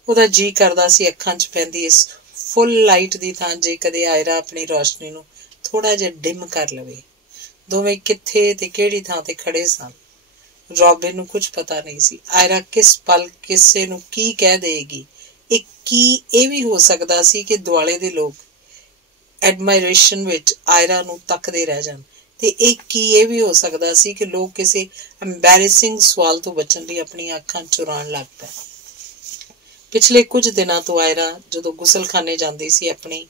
ਉਹਦਾ ਜੀਅ ਕਰਦਾ ਸੀ ਅੱਖਾਂ 'ਚ ਪੈਂਦੀ ਇਸ ਫੁੱਲ ਲਾਈਟ ਦੀ ਥਾਂ ਜੇ ਕਦੇ ਆਇਰਾ ਆਪਣੀ ਰੌਸ਼ਨੀ ਨੂੰ ਥੋੜਾ ਜਿਹਾ ਡਿਮ ਕਰ ਲਵੇ। ਦੋਵੇਂ ਕਿੱਥੇ ਤੇ ਕਿਹੜੀ ਥਾਂ ਤੇ ਖੜੇ ਸਨ, ਰੋਬਿਨ ਨੂੰ ਕੁਝ ਪਤਾ ਨਹੀਂ ਸੀ। ਆਇਰਾ ਕਿਸ ਪਲ ਕਿਸੇ ਨੂੰ ਕੀ ਕਹਿ ਦੇਗੀ। ਇਹ ਵੀ ਹੋ ਸਕਦਾ ਸੀ ਕਿ ਦੁਆਲੇ ਦੇ ਲੋਕ ਐਡਮਾਇਰੇਸ਼ਨ ਵਿੱਚ ਆਇਰਾ ਨੂੰ ਤੱਕਦੇ ਰਹਿ ਜਾਣ, ਤੇ ਇਹ ਵੀ ਹੋ ਸਕਦਾ ਸੀ ਕਿ ਲੋਕ ਕਿਸੇ ਐਮਬੈਰੇਸਿੰਗ ਸਵਾਲ ਤੋਂ ਬਚਣ ਲਈ ਆਪਣੀਆਂ ਅੱਖਾਂ ਚੁਰਾਉਣ ਲੱਗ ਪਏ। ਪਿਛਲੇ ਕੁਝ ਦਿਨਾਂ ਤੋਂ ਆਇਰਾ ਜਦੋਂ ਗੁਸਲਖਾਨੇ ਜਾਂਦੀ ਸੀ, ਆਪਣੇ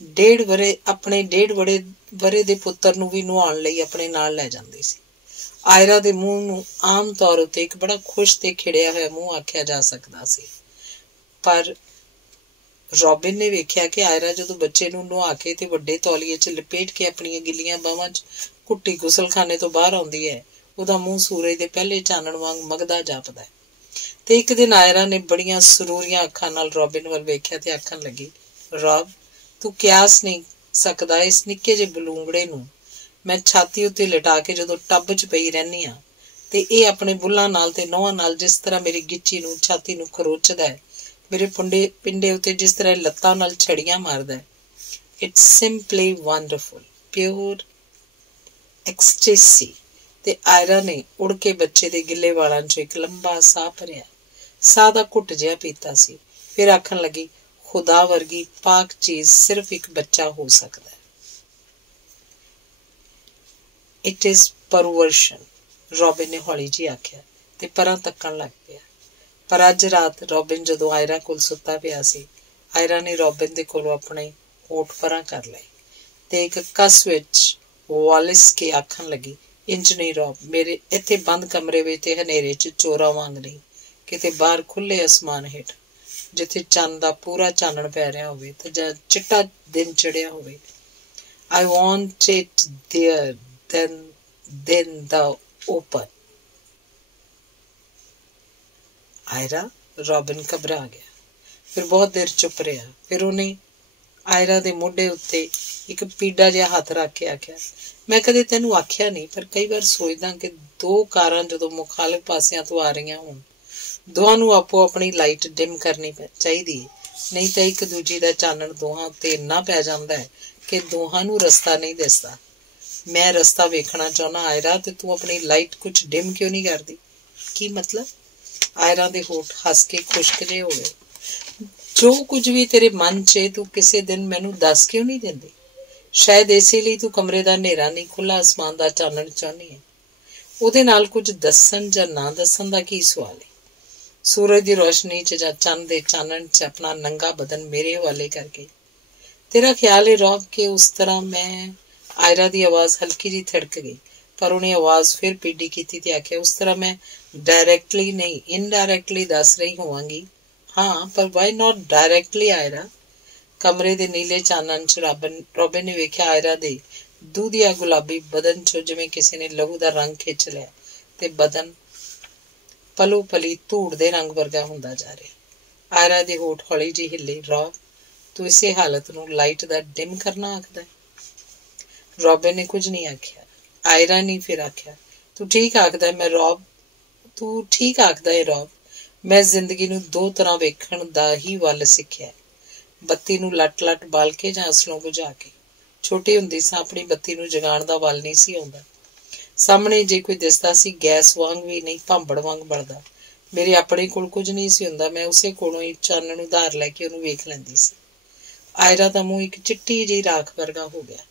1.5 ਵਰ੍ਹੇ ਦੇ ਪੁੱਤਰ ਨੂੰ ਵੀ ਨੁਹਾਉਣ ਲਈ ਆਪਣੇ ਨਾਲ ਲੈ ਜਾਂਦੀ ਸੀ। ਆਇਰਾ ਦੇ ਮੂੰਹ ਨੂੰ ਆਮ ਤੌਰ ਉੱਤੇ ਇੱਕ ਬੜਾ ਖੁਸ਼ ਤੇ ਖਿੜਿਆ ਹੋਇਆ ਮੂੰਹ ਆਖਿਆ ਜਾ ਸਕਦਾ ਸੀ, पर ਰੋਬਿਨ ਨੇ ਵੇਖਿਆ ਕਿ ਆਇਰਾ ਜਦੋਂ ਬੱਚੇ ਨੂੰ ਨੁਹਾ ਕੇ ਤੇ ਵੱਡੇ ਤੌਲੀਏ 'ਚ ਲਪੇਟ ਕੇ ਆਪਣੀਆਂ ਗਿੱਲੀਆਂ ਬਾਹਾਂ 'ਚ ਘੁੱਟੀ ਗੁਸਲਖਾਨੇ ਤੋਂ ਬਾਹਰ ਆਉਂਦੀ ਹੈ, ਉਹਦਾ ਮੂੰਹ ਸੂਰਜ ਦੇ ਪਹਿਲੇ ਚਾਨਣ ਵਾਂਗ ਮਗਦਾ ਜਾਪਦਾ ਹੈ। ਤੇ ਇੱਕ ਦਿਨ ਆਇਰਾ ਨੇ ਬੜੀਆਂ ਸਰੂਰੀਆਂ ਅੱਖਾਂ ਨਾਲ ਰੋਬਿਨ ਵੱਲ ਵੇਖਿਆ ਤੇ ਆਖਣ ਲੱਗੀ, ਰੋਬ, ਤੂੰ ਕਿਆਸ ਨਹੀਂ ਸਕਦਾ ਇਸ ਨਿੱਕੇ ਜਿਹੇ ਬਲੂੰਗੜੇ ਨੂੰ ਮੈਂ ਛਾਤੀ ਉੱਤੇ ਲਿਟਾ ਕੇ ਜਦੋਂ ਟੱਬ 'ਚ ਪਈ ਰਹਿੰਦੀ ਹਾਂ ਤੇ ਇਹ ਆਪਣੇ ਬੁੱਲਾਂ ਨਾਲ ਤੇ ਨਹੁੰਆਂ ਨਾਲ ਜਿਸ ਤਰ੍ਹਾਂ ਮੇਰੀ ਗਿੱਚੀ ਨੂੰ ਛਾਤੀ ਨੂੰ ਖਰੋਚਦਾ ਹੈ, ਮੇਰੇ ਪਿੰਡੇ ਉੱਤੇ ਜਿਸ ਤਰ੍ਹਾਂ ਲੱਤਾਂ ਨਾਲ ਛੜੀਆਂ ਮਾਰਦਾ ਹੈ। It's simply wonderful, pure ecstasy. ਤੇ ਆਇਰਾ ਨੇ ਉੜ ਕੇ ਬੱਚੇ ਦੇ ਗਿੱਲੇ ਵਾਲਾਂ 'ਚੋਂ ਇੱਕ ਲੰਬਾ ਸਾਹ ਭਰਿਆ, ਸਾਹ ਦਾ ਘੁੱਟ ਜਿਹਾ ਪੀਤਾ ਸੀ। ਫਿਰ ਆਖਣ ਲੱਗੀ, ਖੁਦਾ ਵਰਗੀ ਪਾਕ ਚੀਜ਼ ਸਿਰਫ ਇੱਕ ਬੱਚਾ ਹੋ ਸਕਦਾ ਹੈ। ਇਟ ਇਜ਼ ਪਰਵਰਸ਼ਨ, ਰੋਬਿਨ ਨੇ ਹੌਲੀ ਜਿਹੀ ਆਖਿਆ ਤੇ ਪਰਾਂ ਤੱਕਣ ਲੱਗ ਪਿਆ। ਪਰ ਅੱਜ ਰਾਤ ਰੋਬਿਨ ਜਦੋਂ ਆਇਰਾ ਕੋਲ ਸੁੱਤਾ ਪਿਆ ਸੀ, ਆਇਰਾ ਨੇ ਰੋਬਿਨ ਦੇ ਕੋਲੋਂ ਆਪਣੇ ਹੋਠ ਪਰਾਂ ਕਰ ਲਏ ਤੇ ਇੱਕ ਕੱਸ ਵਿੱਚ ਵਾਲਿਸ ਕੇ ਆਖਣ ਲੱਗੀ, ਇੰਜ ਨਹੀਂ ਰੋਬ, ਮੇਰੇ ਇੱਥੇ ਬੰਦ ਕਮਰੇ ਵਿੱਚ ਤੇ ਹਨੇਰੇ 'ਚ ਚੋਰਾਂ ਵਾਂਗ ਨਹੀਂ, ਕਿਤੇ ਬਾਹਰ ਖੁੱਲ੍ਹੇ ਅਸਮਾਨ ਹੇਠ ਜਿੱਥੇ ਚੰਨ ਦਾ ਪੂਰਾ ਚਾਨਣ ਪੈ ਰਿਹਾ ਹੋਵੇ ਤੇ ਜਾਂ ਚਿੱਟਾ ਦਿਨ ਚੜਿਆ ਹੋਵੇ। I want it there than the open. Aira, Robin ਘਬਰਾ ਗਿਆ। ਫਿਰ ਬਹੁਤ ਦੇਰ ਚੁੱਪ ਰਿਹਾ। ਫਿਰ ਉਹਨੇ ਆਇਰਾ ਦੇ ਮੋਢੇ ਉੱਤੇ ਇੱਕ ਪੀਡਾ ਜਿਹਾ ਹੱਥ ਰੱਖ ਕੇ ਆਖਿਆ, ਮੈਂ ਕਦੇ ਤੈਨੂੰ ਆਖਿਆ ਨਹੀਂ, ਪਰ ਕਈ ਵਾਰ ਸੋਚਦਾ ਕਿ ਦੋ ਕਾਰਾਂ ਜਦੋਂ ਮੁਖਾਲਿਫ ਪਾਸਿਆਂ ਤੋਂ ਆ ਰਹੀਆਂ ਹੋਣ, ਦੋਹਾਂ ਨੂੰ ਆਪੋ ਆਪਣੀ ਲਾਈਟ ਡਿਮ ਕਰਨੀ ਚਾਹੀਦੀ ਹੈ, ਨਹੀਂ ਤਾਂ ਇੱਕ ਦੂਜੀ ਦਾ ਚਾਨਣ ਦੋਹਾਂ ਉੱਤੇ ਇੰਨਾ ਪੈ ਜਾਂਦਾ ਹੈ ਕਿ ਦੋਹਾਂ ਨੂੰ ਰਸਤਾ ਨਹੀਂ ਦਿਸਦਾ। ਮੈਂ ਰਸਤਾ ਵੇਖਣਾ ਚਾਹੁੰਦਾ ਆਇਰਾ, ਤੇ ਤੂੰ ਆਪਣੀ ਲਾਈਟ ਕੁਝ ਡਿਮ ਕਿਉਂ ਨਹੀਂ ਕਰਦੀ? ਕੀ ਮਤਲਬ? ਆਇਰਾ ਦੇ ਹੋਠ ਹੱਸ ਕੇ ਖੁਸ਼ਕ ਜਿਹੇ ਹੋ ਗਏ। ਜੋ ਕੁਝ ਵੀ ਤੇਰੇ ਮਨ 'ਚ ਤੂੰ ਕਿਸੇ ਦਿਨ ਮੈਨੂੰ ਦੱਸ ਕਿਉਂ ਨਹੀਂ ਦਿੰਦੀ? ਸ਼ਾਇਦ ਇਸੇ ਲਈ ਤੂੰ ਕਮਰੇ ਦਾ ਹਨੇਰਾ ਨਹੀਂ, ਖੁੱਲ੍ਹਾ ਅਸਮਾਨ ਦਾ ਚਾਨਣ ਚਾਹੁੰਦੀ ਹੈ। ਉਹਦੇ ਨਾਲ ਕੁਝ ਦੱਸਣ ਜਾਂ ਨਾ ਦੱਸਣ ਦਾ ਕੀ ਸਵਾਲ ਹੈ? ਸੂਰਜ ਦੀ ਰੋਸ਼ਨੀ 'ਚ ਜਾਂ ਚੰਨ ਦੇ ਚਾਨਣ 'ਚ ਆਪਣਾ ਨੰਗਾ ਬਦਨ ਮੇਰੇ ਹਵਾਲੇ ਕਰਕੇ। ਤੇਰਾ ਖਿਆਲ ਹੈ ਰੋਬ ਕਿ ਉਸ ਤਰ੍ਹਾਂ ਮੈਂ? ਆਇਰਾ ਦੀ ਆਵਾਜ਼ ਹਲਕੀ ਜਿਹੀ ਥੜਕ ਗਈ, ਪਰ ਉਹਨੇ ਆਵਾਜ਼ ਫਿਰ ਪੀਡੀ ਕੀਤੀ ਤੇ ਆਖਿਆ, ਉਸ ਤਰ੍ਹਾਂ ਮੈਂ ਡਾਇਰੈਕਟਲੀ ਨਹੀਂ, ਇਨਡਾਇਰੈਕਟਲੀ ਦੱਸ ਰਹੀ ਹੋਵਾਂਗੀ। ਹਾਂ, ਪਰ ਵਾਈ ਨਾਟ ਡਾਇਰੈਕਟਲੀ ਆਇਰਾ? ਕਮਰੇ ਦੇ ਨੀਲੇ ਚਾਨਣ 'ਚ ਰੋਬਿਨ ਨੇ ਵੇਖਿਆ ਆਇਰਾ ਦੇ ਦੂਧੀਆ ਗੁਲਾਬੀ ਬਦਨ 'ਚੋਂ ਜਿਵੇਂ ਕਿਸੇ ਨੇ ਲਹੂ ਦਾ ਰੰਗ ਖਿੱਚ ਲਿਆ ਤੇ ਬਦਨ ਪਲੋ ਪਲੀ ਧੂੜ ਦੇ ਰੰਗ ਵਰਗਾ ਹੁੰਦਾ ਜਾ ਰਿਹਾ। ਆਇਰਾ ਦੇ ਹੋਠ ਹੌਲੀ ਜਿਹੀ ਹਿੱਲੇ। ਰੋਬ, ਤੂੰ ਇਸੇ ਹਾਲਤ ਨੂੰ ਲਾਈਟ ਦਾ ਡਿਮ ਕਰਨਾ ਆਖਦਾ? ਰੋਬਿਨ ਨੇ ਕੁਝ ਨਹੀਂ ਆਖਿਆ। ਆਇਰਾ ਨੇ ਫਿਰ ਆਖਿਆ, ਤੂੰ ਠੀਕ ਆਖਦਾ ਮੈਂ ਰੋਬ, ਤੂੰ ਠੀਕ ਆਖਦਾ ਹੈ ਰੋਬ। ਮੈਂ ਜ਼ਿੰਦਗੀ ਨੂੰ ਦੋ ਤਰ੍ਹਾਂ ਵੇਖਣ ਦਾ ਹੀ ਵੱਲ ਸਿੱਖਿਆ, ਬੱਤੀ ਨੂੰ ਲੱਟ ਬਾਲ ਕੇ ਜਾਂ ਅਸਲੋਂ ਬੁਝਾ ਕੇ। ਛੋਟੀ ਹੁੰਦੀ ਸਾਂ, ਆਪਣੀ ਬੱਤੀ ਨੂੰ ਜਗਾਉਣ ਦਾ ਵੱਲ ਨਹੀਂ ਸੀ ਆਉਂਦਾ। ਸਾਹਮਣੇ ਜੇ ਕੋਈ ਦਿਸਦਾ ਸੀ, ਗੈਸ ਵਾਂਗ ਵੀ ਨਹੀਂ, ਭਾਂਬੜ ਵਾਂਗ ਬਲਦਾ। ਮੇਰੇ ਆਪਣੇ ਕੋਲ ਕੁਝ ਨਹੀਂ ਸੀ ਹੁੰਦਾ, ਮੈਂ ਉਸੇ ਕੋਲੋਂ ਹੀ ਚਾਨਣ ਉਧਾਰ ਲੈ ਕੇ ਉਹਨੂੰ ਵੇਖ ਲੈਂਦੀ ਸੀ। ਆਇਰਾ ਦਾ ਮੂੰਹ ਇੱਕ ਚਿੱਟੀ ਜਿਹੀ ਰਾਖ ਵਰਗਾ ਹੋ ਗਿਆ।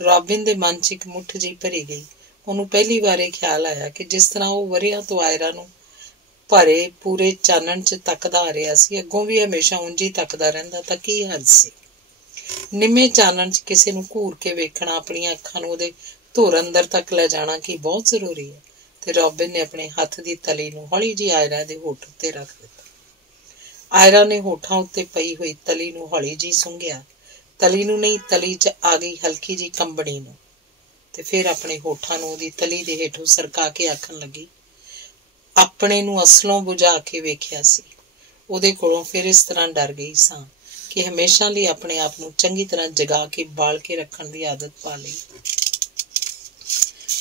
ਰੋਬਿਨ ਦੇ ਮਨ 'ਚ ਇੱਕ ਮੁੱਠ ਜਿਹੀ ਭਰੀ ਗਈ। ਉਹਨੂੰ ਪਹਿਲੀ ਵਾਰ ਇਹ ਖਿਆਲ ਆਇਆ ਕਿ ਜਿਸ ਤਰ੍ਹਾਂ ਉਹ ਵਰ੍ਹਿਆਂ ਤੋਂ ਆਇਰਾ ਨੂੰ ਭਰੇ ਪੂਰੇ ਚਾਨਣ 'ਚ ਤੱਕਦਾ ਆ ਰਿਹਾ ਸੀ, ਅੱਗੋਂ ਵੀ ਹਮੇਸ਼ਾ ਉਂਝ ਹੀ ਤੱਕਦਾ ਰਹਿੰਦਾ ਤਾਂ ਕੀ ਹਰਜ਼ ਸੀ? ਨਿੰਮੇ ਚਾਨਣ 'ਚ ਕਿਸੇ ਨੂੰ ਘੂਰ ਕੇ ਵੇਖਣਾ, ਆਪਣੀਆਂ ਅੱਖਾਂ ਨੂੰ ਉਹਦੇ ਧੁਰ ਅੰਦਰ ਤੱਕ ਲੈ ਜਾਣਾ ਕੀ ਬਹੁਤ ਜ਼ਰੂਰੀ ਹੈ? ਤੇ ਰੋਬਿਨ ਨੇ ਆਪਣੇ ਹੱਥ ਦੀ ਤਲੀ ਨੂੰ ਹੌਲੀ ਜਿਹੀ ਆਇਰਾ ਦੇ ਹੋਠ ਉੱਤੇ ਰੱਖ ਦਿੱਤਾ। ਆਇਰਾ ਨੇ ਹੋਠਾਂ ਉੱਤੇ ਪਈ ਹੋਈ ਤਲੀ ਨੂੰ ਹੌਲੀ ਜਿਹੀ ਸੁੰਘਿਆ। ਤਲੀ ਨੂੰ ਨਹੀਂ, ਤਲੀ 'ਚ ਆ ਗਈ ਹਲਕੀ ਜਿਹੀ ਕੰਬਣੀ ਨੂੰ, ਤੇ ਫਿਰ ਆਪਣੇ ਹੋਠਾਂ ਨੂੰ ਉਹਦੀ ਤਲੀ ਦੇ ਹੇਠੋਂ ਸਰਕਾ ਕੇ ਆਖਣ ਲੱਗੀ, ਆਪਣੇ ਨੂੰ ਅਸਲੋਂ ਬੁਝਾ ਕੇ ਵੇਖਿਆ ਸੀ। ਉਹਦੇ ਕੋਲੋਂ ਫਿਰ ਇਸ ਤਰ੍ਹਾਂ ਡਰ ਗਈ ਸਾਂ ਕਿ ਹਮੇਸ਼ਾ ਲਈ ਆਪਣੇ ਆਪ ਨੂੰ ਚੰਗੀ ਤਰ੍ਹਾਂ ਜਗਾ ਕੇ ਬਾਲ ਕੇ ਰੱਖਣ ਦੀ ਆਦਤ ਪਾ ਲਈ।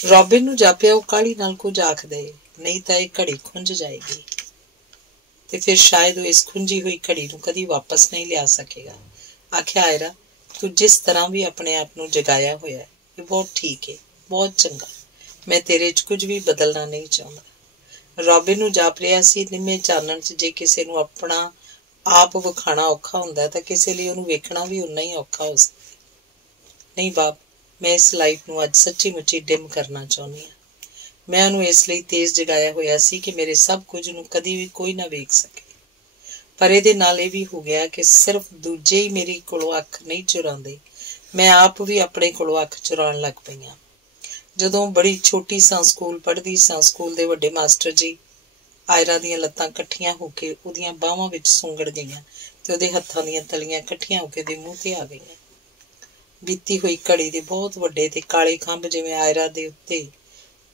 ਰੋਬਿਨ ਨੂੰ ਜਾਪਿਆ ਉਹ ਕਾਹਲੀ ਨਾਲ ਕੁਝ ਆਖ ਦੇ, ਨਹੀਂ ਤਾਂ ਇਹ ਘੜੀ ਖੁੰਝ ਜਾਏਗੀ ਤੇ ਫਿਰ ਸ਼ਾਇਦ ਉਹ ਇਸ ਖੁੰਝੀ ਹੋਈ ਘੜੀ ਨੂੰ ਕਦੀ ਵਾਪਸ ਨਹੀਂ ਲਿਆ ਸਕੇਗਾ। ਆਖਿਆ, ਆਇਰਾ, ਤੂੰ ਜਿਸ ਤਰ੍ਹਾਂ ਵੀ ਆਪਣੇ ਆਪ ਨੂੰ ਜਗਾਇਆ ਹੋਇਆ ਹੈ, ਇਹ ਬਹੁਤ ਠੀਕ ਹੈ, ਬਹੁਤ ਚੰਗਾ। ਮੈਂ ਤੇਰੇ 'ਚ ਕੁਝ ਵੀ ਬਦਲਣਾ ਨਹੀਂ ਚਾਹੁੰਦਾ। ਰੋਬਿਨ ਨੂੰ ਜਾਪ ਰਿਹਾ ਸੀ, ਨਿੰਮੇ ਚਾਨਣ 'ਚ ਜੇ ਕਿਸੇ ਨੂੰ ਆਪਣਾ ਆਪ ਵਿਖਾਣਾ ਔਖਾ ਹੁੰਦਾ ਤਾਂ ਕਿਸੇ ਲਈ ਉਹਨੂੰ ਵੇਖਣਾ ਵੀ ਉਨਾ ਹੀ ਔਖਾ ਹੋ ਸਕਦਾ। ਨਹੀਂ ਬਾਬ, ਮੈਂ ਇਸ ਲਾਈਟ ਨੂੰ ਅੱਜ ਸੱਚੀ ਮੁੱਚੀ ਡਿਮ ਕਰਨਾ ਚਾਹੁੰਦੀ ਹਾਂ। ਮੈਂ ਉਹਨੂੰ ਇਸ ਲਈ ਤੇਜ਼ ਜਗਾਇਆ ਹੋਇਆ ਸੀ ਕਿ ਮੇਰੇ ਸਭ ਕੁਝ ਨੂੰ ਕਦੀ ਵੀ ਕੋਈ ਨਾ ਵੇਖ ਸਕੇ। ਪਰ ਇਹਦੇ ਨਾਲ ਇਹ ਵੀ ਹੋ ਗਿਆ ਕਿ ਸਿਰਫ ਦੂਜੇ ਹੀ ਮੇਰੀ ਕੋਲੋਂ ਅੱਖ ਨਹੀਂ ਚੁਰਾਉਂਦੇ, ਮੈਂ ਆਪ ਵੀ ਆਪਣੇ ਕੋਲੋਂ ਅੱਖ ਚੁਰਾਉਣ ਲੱਗ ਪਈ ਹਾਂ। ਜਦੋਂ ਬੜੀ ਛੋਟੀ ਸਾਂ, ਸਕੂਲ ਪੜ੍ਹਦੀ ਸਾਂ, ਸਕੂਲ ਦੇ ਵੱਡੇ ਮਾਸਟਰ ਜੀ ਆਇਰਾ ਦੀਆਂ ਲੱਤਾਂ ਇਕੱਠੀਆਂ ਹੋ ਕੇ ਉਹਦੀਆਂ ਬਾਹਾਂ ਵਿੱਚ ਸੁੰਗੜ ਗਈਆਂ ਤੇ ਉਹਦੇ ਹੱਥਾਂ ਦੀਆਂ ਤਲੀਆਂ ਇਕੱਠੀਆਂ ਹੋ ਕੇ ਉਹਦੇ ਮੂੰਹ ਤੇ ਆ ਗਈਆਂ। ਬੀਤੀ ਹੋਈ ਘੜੀ ਦੇ ਬਹੁਤ ਵੱਡੇ ਤੇ ਕਾਲੇ ਖੰਭ ਜਿਵੇਂ ਆਇਰਾ ਦੇ ਉੱਤੇ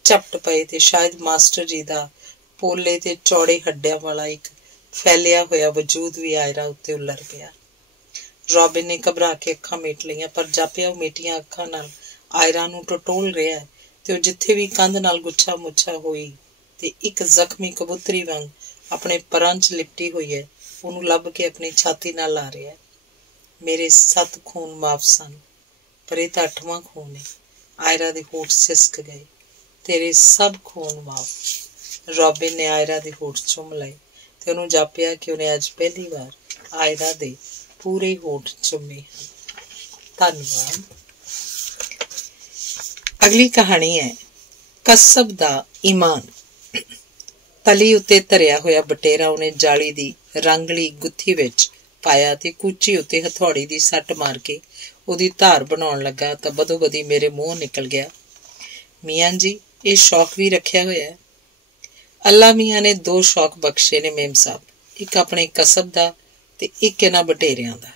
ਝਪਟ ਪਏ ਤੇ ਸ਼ਾਇਦ ਮਾਸਟਰ ਜੀ ਦਾ ਪੋਲੇ ਤੇ ਚੌੜੇ ਹੱਡਿਆਂ ਵਾਲਾ ਇੱਕ ਫੈਲਿਆ ਹੋਇਆ ਵਜੂਦ ਵੀ ਆਇਰਾ ਉੱਤੇ ਉਲਰ ਪਿਆ। ਰੌਬਿਨ ਨੇ ਘਬਰਾ ਕੇ ਅੱਖਾਂ ਮੀਟ ਲਈਆਂ, ਪਰ ਜਾਪਿਆ ਉਹ ਮੀਟੀਆਂ ਅੱਖਾਂ ਨਾਲ ਆਇਰਾ ਨੂੰ ਟਟੋਲ ਰਿਹਾ ਹੈ ਤੇ ਉਹ ਜਿੱਥੇ ਵੀ ਕੰਧ ਨਾਲ ਗੁੱਛਾ ਮੁੱਛਾ ਹੋਈ ਤੇ ਇੱਕ ਜ਼ਖਮੀ ਕਬੂਤਰੀ ਵਾਂਗ ਆਪਣੇ ਪਰਾਂ 'ਚ ਲਿਪਟੀ ਹੋਈ ਹੈ, ਉਹਨੂੰ ਲੱਭ ਕੇ ਆਪਣੀ ਛਾਤੀ ਨਾਲ ਲਾ ਰਿਹਾ ਹੈ। ਮੇਰੇ 7 ਖੂਨ ਮਾਫ ਸਨ, ਪਰ ਇਹ ਤਾਂ 8ਵਾਂ ਖੂਨ ਹੈ। ਆਇਰਾ ਦੇ ਹੋਠ ਸਿਸਕ ਗਏ। ਤੇਰੇ ਸਭ ਖੂਨ ਮਾਫ। ਰੌਬਿਨ ਨੇ ਆਇਰਾ ਦੇ ਹੋਠ ਚੁੰਮ ਲਏ ਤੇ ਉਹਨੂੰ ਜਾਪਿਆ ਕਿ ਉਹਨੇ ਅੱਜ ਪਹਿਲੀ ਵਾਰ ਆਇਰਾ ਦੇ ਪੂਰੇ ਹੋਠ ਚੁੰਮੇ ਹਨ। ਧੰਨਵਾਦ। ਅਗਲੀ ਕਹਾਣੀ ਹੈ ਕਸਬ ਦਾ ਈਮਾਨ। ਤਲੀ ਉੱਤੇ ਧਰਿਆ ਹੋਇਆ ਬਟੇਰਾ ਉਹਨੇ ਜਾਲੀ ਦੀ ਰੰਗਲੀ ਗੁੱਥੀ ਵਿੱਚ ਪਾਇਆ ਤੇ ਕੂਚੀ ਉੱਤੇ ਹਥੌੜੀ ਦੀ ਸੱਟ ਮਾਰ ਕੇ ਉਹਦੀ ਧਾਰ ਬਣਾਉਣ ਲੱਗਾ ਤਾਂ ਬਦੋ-ਬਦੀ ਮੇਰੇ ਮੂੰਹ ਨਿਕਲ ਗਿਆ, ਮੀਆਂ ਜੀ ਇਹ ਸ਼ੌਕ ਵੀ ਰੱਖਿਆ ਹੋਇਆ ਹੈ। ਅੱਲਾ ਮੀਆਂ ਨੇ 2 ਸ਼ੌਕ ਬਖਸ਼ੇ ਨੇ ਮੇਮ ਸਾਹਿਬ, ਇੱਕ ਆਪਣੇ ਕਸਬ ਦਾ ਤੇ ਇੱਕ ਇਹਨਾਂ ਬਟੇਰਿਆਂ ਦਾ।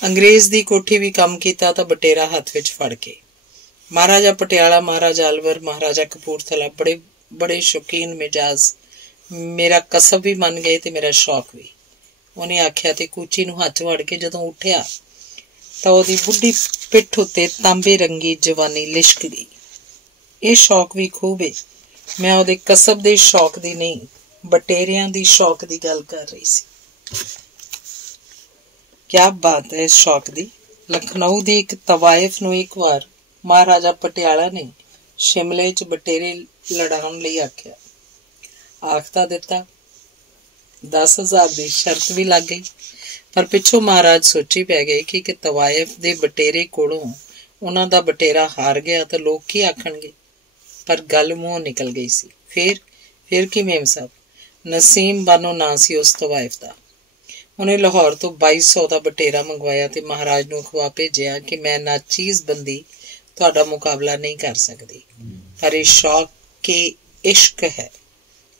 ਅੰਗਰੇਜ਼ ਦੀ ਕੋਠੀ ਵੀ ਕੰਮ ਕੀਤਾ ਤਾਂ ਬਟੇਰਾ ਹੱਥ ਵਿੱਚ ਫੜ ਕੇ। ਮਹਾਰਾਜਾ ਪਟਿਆਲਾ, ਮਹਾਰਾਜਾ ਅਲਵਰ, ਮਹਾਰਾਜਾ ਕਪੂਰਥਲਾ ਬੜੇ ਸ਼ੌਕੀਨ ਮਿਜਾਜ਼ ਮੇਰਾ ਕਸਬ ਵੀ ਮੰਨ ਗਏ ਤੇ ਮੇਰਾ ਸ਼ੌਕ ਵੀ। ਉਹਨੇ ਆਖਿਆ ਤੇ ਕੂਚੀ ਨੂੰ ਹੱਥ ਵੜ ਕੇ ਜਦੋਂ ਉੱਠਿਆ ਤਾਂ ਉਹਦੀ ਬੁੱਢੀ ਪਿੱਠ ਉੱਤੇ ਤਾਂਬੇ ਰੰਗੀ ਜਵਾਨੀ ਲਿਸ਼ਕ ਗਈ। ਇਹ ਸ਼ੌਕ ਵੀ ਖੂਬ ਏ। ਮੈਂ ਉਹਦੇ ਕਸਬ ਦੇ ਸ਼ੌਕ ਦੀ ਨਹੀਂ, ਬਟੇਰਿਆਂ ਦੀ ਸ਼ੌਕ ਦੀ ਗੱਲ ਕਰ ਰਹੀ ਸੀ। ਕਿਆ ਬਾਤ ਹੈ ਇਸ ਸ਼ੌਕ ਦੀ। ਲਖਨਊ ਦੀ ਇੱਕ ਤਵਾਇਫ ਨੂੰ ਇੱਕ ਵਾਰ ਮਹਾਰਾਜਾ ਪਟਿਆਲਾ ਨੇ ਸ਼ਿਮਲੇ 'ਚ ਬਟੇਰੇ ਲੜਾਉਣ ਲਈ ਆਖਿਆ। ਆਖ ਤਾਂ ਦਿੱਤਾ, 10,000 ਦੀ ਸ਼ਰਤ ਵੀ ਲੱਗ ਗਈ, ਪਰ ਪਿੱਛੋਂ ਮਹਾਰਾਜ ਸੋਚੀ ਪੈ ਗਏ ਕਿ ਤਵਾਇਫ ਦੇ ਬਟੇਰੇ ਕੋਲੋਂ ਉਹਨਾਂ ਦਾ ਬਟੇਰਾ ਹਾਰ ਗਿਆ ਤਾਂ ਲੋਕ ਕੀ ਆਖਣਗੇ। ਪਰ ਗੱਲ ਮੂੰਹੋਂ ਨਿਕਲ ਗਈ ਸੀ। ਫਿਰ ਕੀ ਮੇਮ ਸਾਹਿਬ, ਨਸੀਮ ਬਾਨੋ ਨਾਂ ਸੀ ਉਸ ਤਵਾਇਫ ਦਾ। ਉਹਨੇ ਲਾਹੌਰ ਤੋਂ 2200 ਦਾ ਬਟੇਰਾ ਮੰਗਵਾਇਆ ਤੇ ਮਹਾਰਾਜ ਨੂੰ ਅਖਵਾ ਭੇਜਿਆ ਕਿ ਮੈਂ ਨਾਚੀਜ਼ ਬੰਦੀ ਤੁਹਾਡਾ ਮੁਕਾਬਲਾ ਨਹੀਂ ਕਰ ਸਕਦੀ, ਪਰ ਇਹ ਸ਼ੌਕ ਕੇ ਇਸ਼ਕ ਹੈ।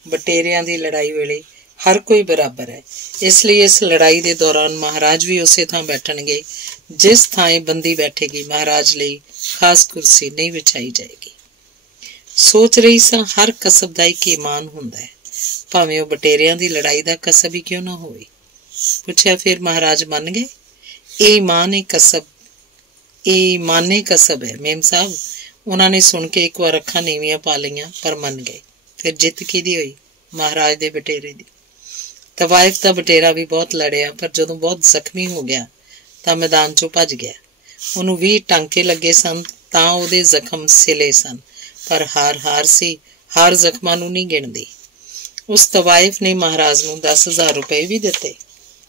ਬਟੇਰਿਆਂ ਦੀ ਲੜਾਈ ਵੇਲੇ ਹਰ ਕੋਈ ਬਰਾਬਰ ਹੈ, ਇਸ ਲਈ ਇਸ ਲੜਾਈ ਦੇ ਦੌਰਾਨ ਮਹਾਰਾਜ ਵੀ ਉਸੇ ਥਾਂ ਬੈਠਣਗੇ ਜਿਸ ਥਾਂ ਇਹ ਬੰਦੀ ਬੈਠੇਗੀ। ਮਹਾਰਾਜ ਲਈ ਖਾਸ ਕੁਰਸੀ ਨਹੀਂ ਵਿਛਾਈ ਜਾਏਗੀ। ਸੋਚ ਰਹੀ ਸਾਂ ਹਰ ਕਸਬ ਦਾ ਇੱਕ ਈਮਾਨ ਹੁੰਦਾ ਹੈ, ਭਾਵੇਂ ਉਹ ਬਟੇਰਿਆਂ ਦੀ ਲੜਾਈ ਦਾ ਕਸਬ ਹੀ ਕਿਉਂ ਨਾ ਹੋਵੇ। ਪੁੱਛਿਆ, ਫਿਰ ਮਹਾਰਾਜ ਮੰਨ ਗਏ? ਇਹ ਈਮਾਨੇ ਕਸਬ ਹੈ ਮੇਮ ਸਾਹਿਬ। ਉਹਨਾਂ ਨੇ ਸੁਣ ਕੇ ਇੱਕ ਵਾਰ ਅੱਖਾਂ ਨੀਵੀਆਂ ਪਾ ਲਈਆਂ, ਪਰ ਮੰਨ ਗਏ। ਫਿਰ ਜਿੱਤ ਕਿਹਦੀ ਹੋਈ? ਮਹਾਰਾਜ ਦੇ ਬਟੇਰੇ ਦੀ। ਤਵਾਇਫ ਦਾ ਬਟੇਰਾ ਵੀ ਬਹੁਤ ਲੜਿਆ, ਪਰ ਜਦੋਂ ਬਹੁਤ ਜ਼ਖਮੀ ਹੋ ਗਿਆ ਤਾਂ ਮੈਦਾਨ 'ਚੋਂ ਭੱਜ ਗਿਆ। ਉਹਨੂੰ 20 ਟਾਂਕੇ ਲੱਗੇ ਸਨ ਤਾਂ ਉਹਦੇ ਜ਼ਖਮ ਸਿਲੇ ਸਨ, ਪਰ ਹਾਰ ਸੀ। ਹਾਰ ਜ਼ਖਮਾਂ ਨੂੰ ਨਹੀਂ ਗਿਣਦੀ। ਉਸ ਤਵਾਇਫ ਨੇ ਮਹਾਰਾਜ ਨੂੰ 10,000 ਰੁਪਏ ਵੀ ਦਿੱਤੇ।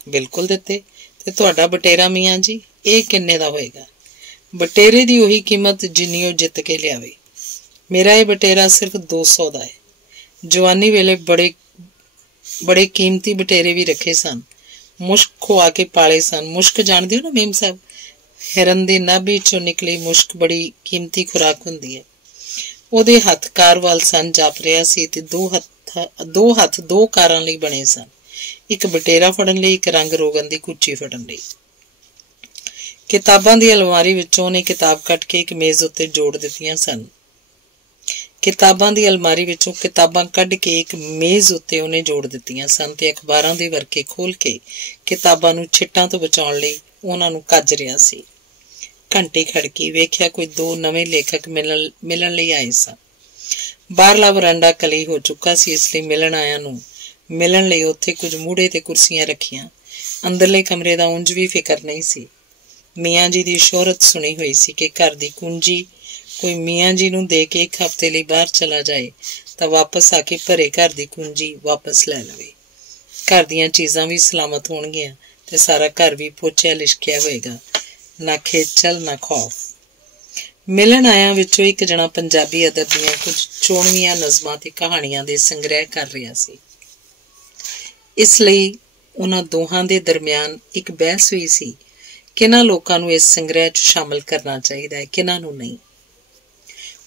ਬਿਲਕੁਲ ਦਿੱਤੇ। ਤੇ ਤੁਹਾਡਾ ਬਟੇਰਾ ਮੀਆਂ ਜੀ, ਇਹ ਕਿੰਨੇ ਦਾ ਹੋਏਗਾ? ਬਟੇਰੇ ਦੀ ਉਹੀ ਕੀਮਤ ਜਿੰਨੀ ਉਹ ਜਿੱਤ ਕੇ ਲਿਆਵੇ। ਮੇਰਾ ਇਹ ਬਟੇਰਾ ਸਿਰਫ 200 ਦਾ ਹੈ। ਜਵਾਨੀ ਵੇਲੇ ਬੜੇ ਕੀਮਤੀ ਬਟੇਰੇ ਵੀ ਰੱਖੇ ਸਨ। ਮੁਸ਼ਕ ਖੁਆ ਕੇ ਪਾਲੇ ਸਨ। ਮੁਸ਼ਕ ਜਾਣਦੇ ਹੋ ਨਾ ਮੇਮ ਸਾਹਿਬ? ਹਿਰਨ ਦੀ ਨਾਭੀ ਚੋਂ ਨਿਕਲੀ ਮੁਸ਼ਕ ਬੜੀ ਕੀਮਤੀ ਖੁਰਾਕ ਹੁੰਦੀ ਹੈ। ਉਹਦੇ ਹੱਥ ਕਾਰ ਵੱਲ ਸਨ ਜਾਪ ਰਿਹਾ ਸੀ ਤੇ ਦੋ ਹੱਥ 2 ਕਾਰਾਂ ਲਈ ਬਣੇ ਸਨ, ਇੱਕ ਬਟੇਰਾ ਫੜਨ ਲਈ, ਇੱਕ ਰੰਗ ਰੋਗਨ ਦੀ ਕੁੱਚੀ ਫੜਨ ਲਈ। ਕਿਤਾਬਾਂ ਦੀ ਅਲਮਾਰੀ ਵਿੱਚੋਂ ਉਹਨੇ ਕਿਤਾਬ ਕੱਢ ਕੇ ਇੱਕ ਮੇਜ਼ ਉੱਤੇ ਜੋੜ ਦਿੱਤੀਆਂ ਸਨ। ਕਿਤਾਬਾਂ ਕੱਢ ਕੇ ਇੱਕ ਮੇਜ਼ ਉੱਤੇ ਉਹਨੇ ਜੋੜ ਦਿੱਤੀਆਂ ਸਨ ਤੇ ਅਖਬਾਰਾਂ ਦੇ ਵਰਕੇ ਖੋਲ ਕੇ ਕਿਤਾਬਾਂ ਨੂੰ ਛਿੱਟਾਂ ਤੋਂ ਬਚਾਉਣ ਲਈ ਉਹਨਾਂ ਨੂੰ ਕੱਜ ਰਿਹਾ ਸੀ। ਘੰਟੀ ਖੜਕੀ, ਵੇਖਿਆ ਕੋਈ 2 ਨਵੇਂ ਲੇਖਕ ਮਿਲਣ ਲਈ ਆਏ ਸਨ। ਬਾਹਰਲਾ ਵਰਾਂਡਾ ਕਲੀ ਹੋ ਚੁੱਕਾ ਸੀ, ਇਸ ਲਈ ਮਿਲਣ ਆਇਆਂ ਨੂੰ ਮਿਲਣ ਲਈ ਉੱਥੇ ਕੁਝ ਮੂੜੇ ਤੇ ਕੁਰਸੀਆਂ ਰੱਖੀਆਂ। ਅੰਦਰਲੇ ਕਮਰੇ ਦਾ ਉਂਝ ਵੀ ਫਿਕਰ ਨਹੀਂ ਸੀ। ਮੀਆਂ ਜੀ ਦੀ ਸ਼ੋਹਰਤ ਸੁਣੀ ਹੋਈ ਸੀ ਕਿ ਘਰ ਦੀ ਕੁੰਜੀ ਕੋਈ ਮੀਆਂ ਜੀ ਨੂੰ ਦੇ ਕੇ 1 ਹਫ਼ਤੇ ਲਈ ਬਾਹਰ ਚਲਾ ਜਾਏ ਤਾਂ ਵਾਪਸ ਆ ਕੇ ਭਰੇ ਘਰ ਦੀ ਕੁੰਜੀ ਵਾਪਸ ਲੈ ਲਵੇ। ਘਰ ਦੀਆਂ ਚੀਜ਼ਾਂ ਵੀ ਸਲਾਮਤ ਹੋਣਗੀਆਂ ਤੇ ਸਾਰਾ ਘਰ ਵੀ ਪੋਚਿਆ ਲਿਸ਼ਕਿਆ ਹੋਏਗਾ। ਨਾ ਖੇਚਲ ਨਾ ਖੌਫ। ਮਿਲਣ ਆਇਆਂ ਵਿੱਚੋਂ ਇੱਕ ਜਣਾ ਪੰਜਾਬੀ ਅਦਬ ਦੀਆਂ ਕੁਝ ਚੋਣਵੀਆਂ ਨਜ਼ਮਾਂ ਤੇ ਕਹਾਣੀਆਂ ਦੇ ਸੰਗ੍ਰਹਿ ਕਰ ਰਿਹਾ ਸੀ। ਇਸ ਲਈ ਉਹਨਾਂ ਦੋਹਾਂ ਦੇ ਦਰਮਿਆਨ ਇੱਕ ਬਹਿਸ ਹੋਈ ਸੀ ਕਿਹਨਾਂ ਲੋਕਾਂ ਨੂੰ ਇਸ ਸੰਗ੍ਰਹਿ 'ਚ ਸ਼ਾਮਲ ਕਰਨਾ ਚਾਹੀਦਾ ਹੈ, ਕਿਹਨਾਂ ਨੂੰ ਨਹੀਂ।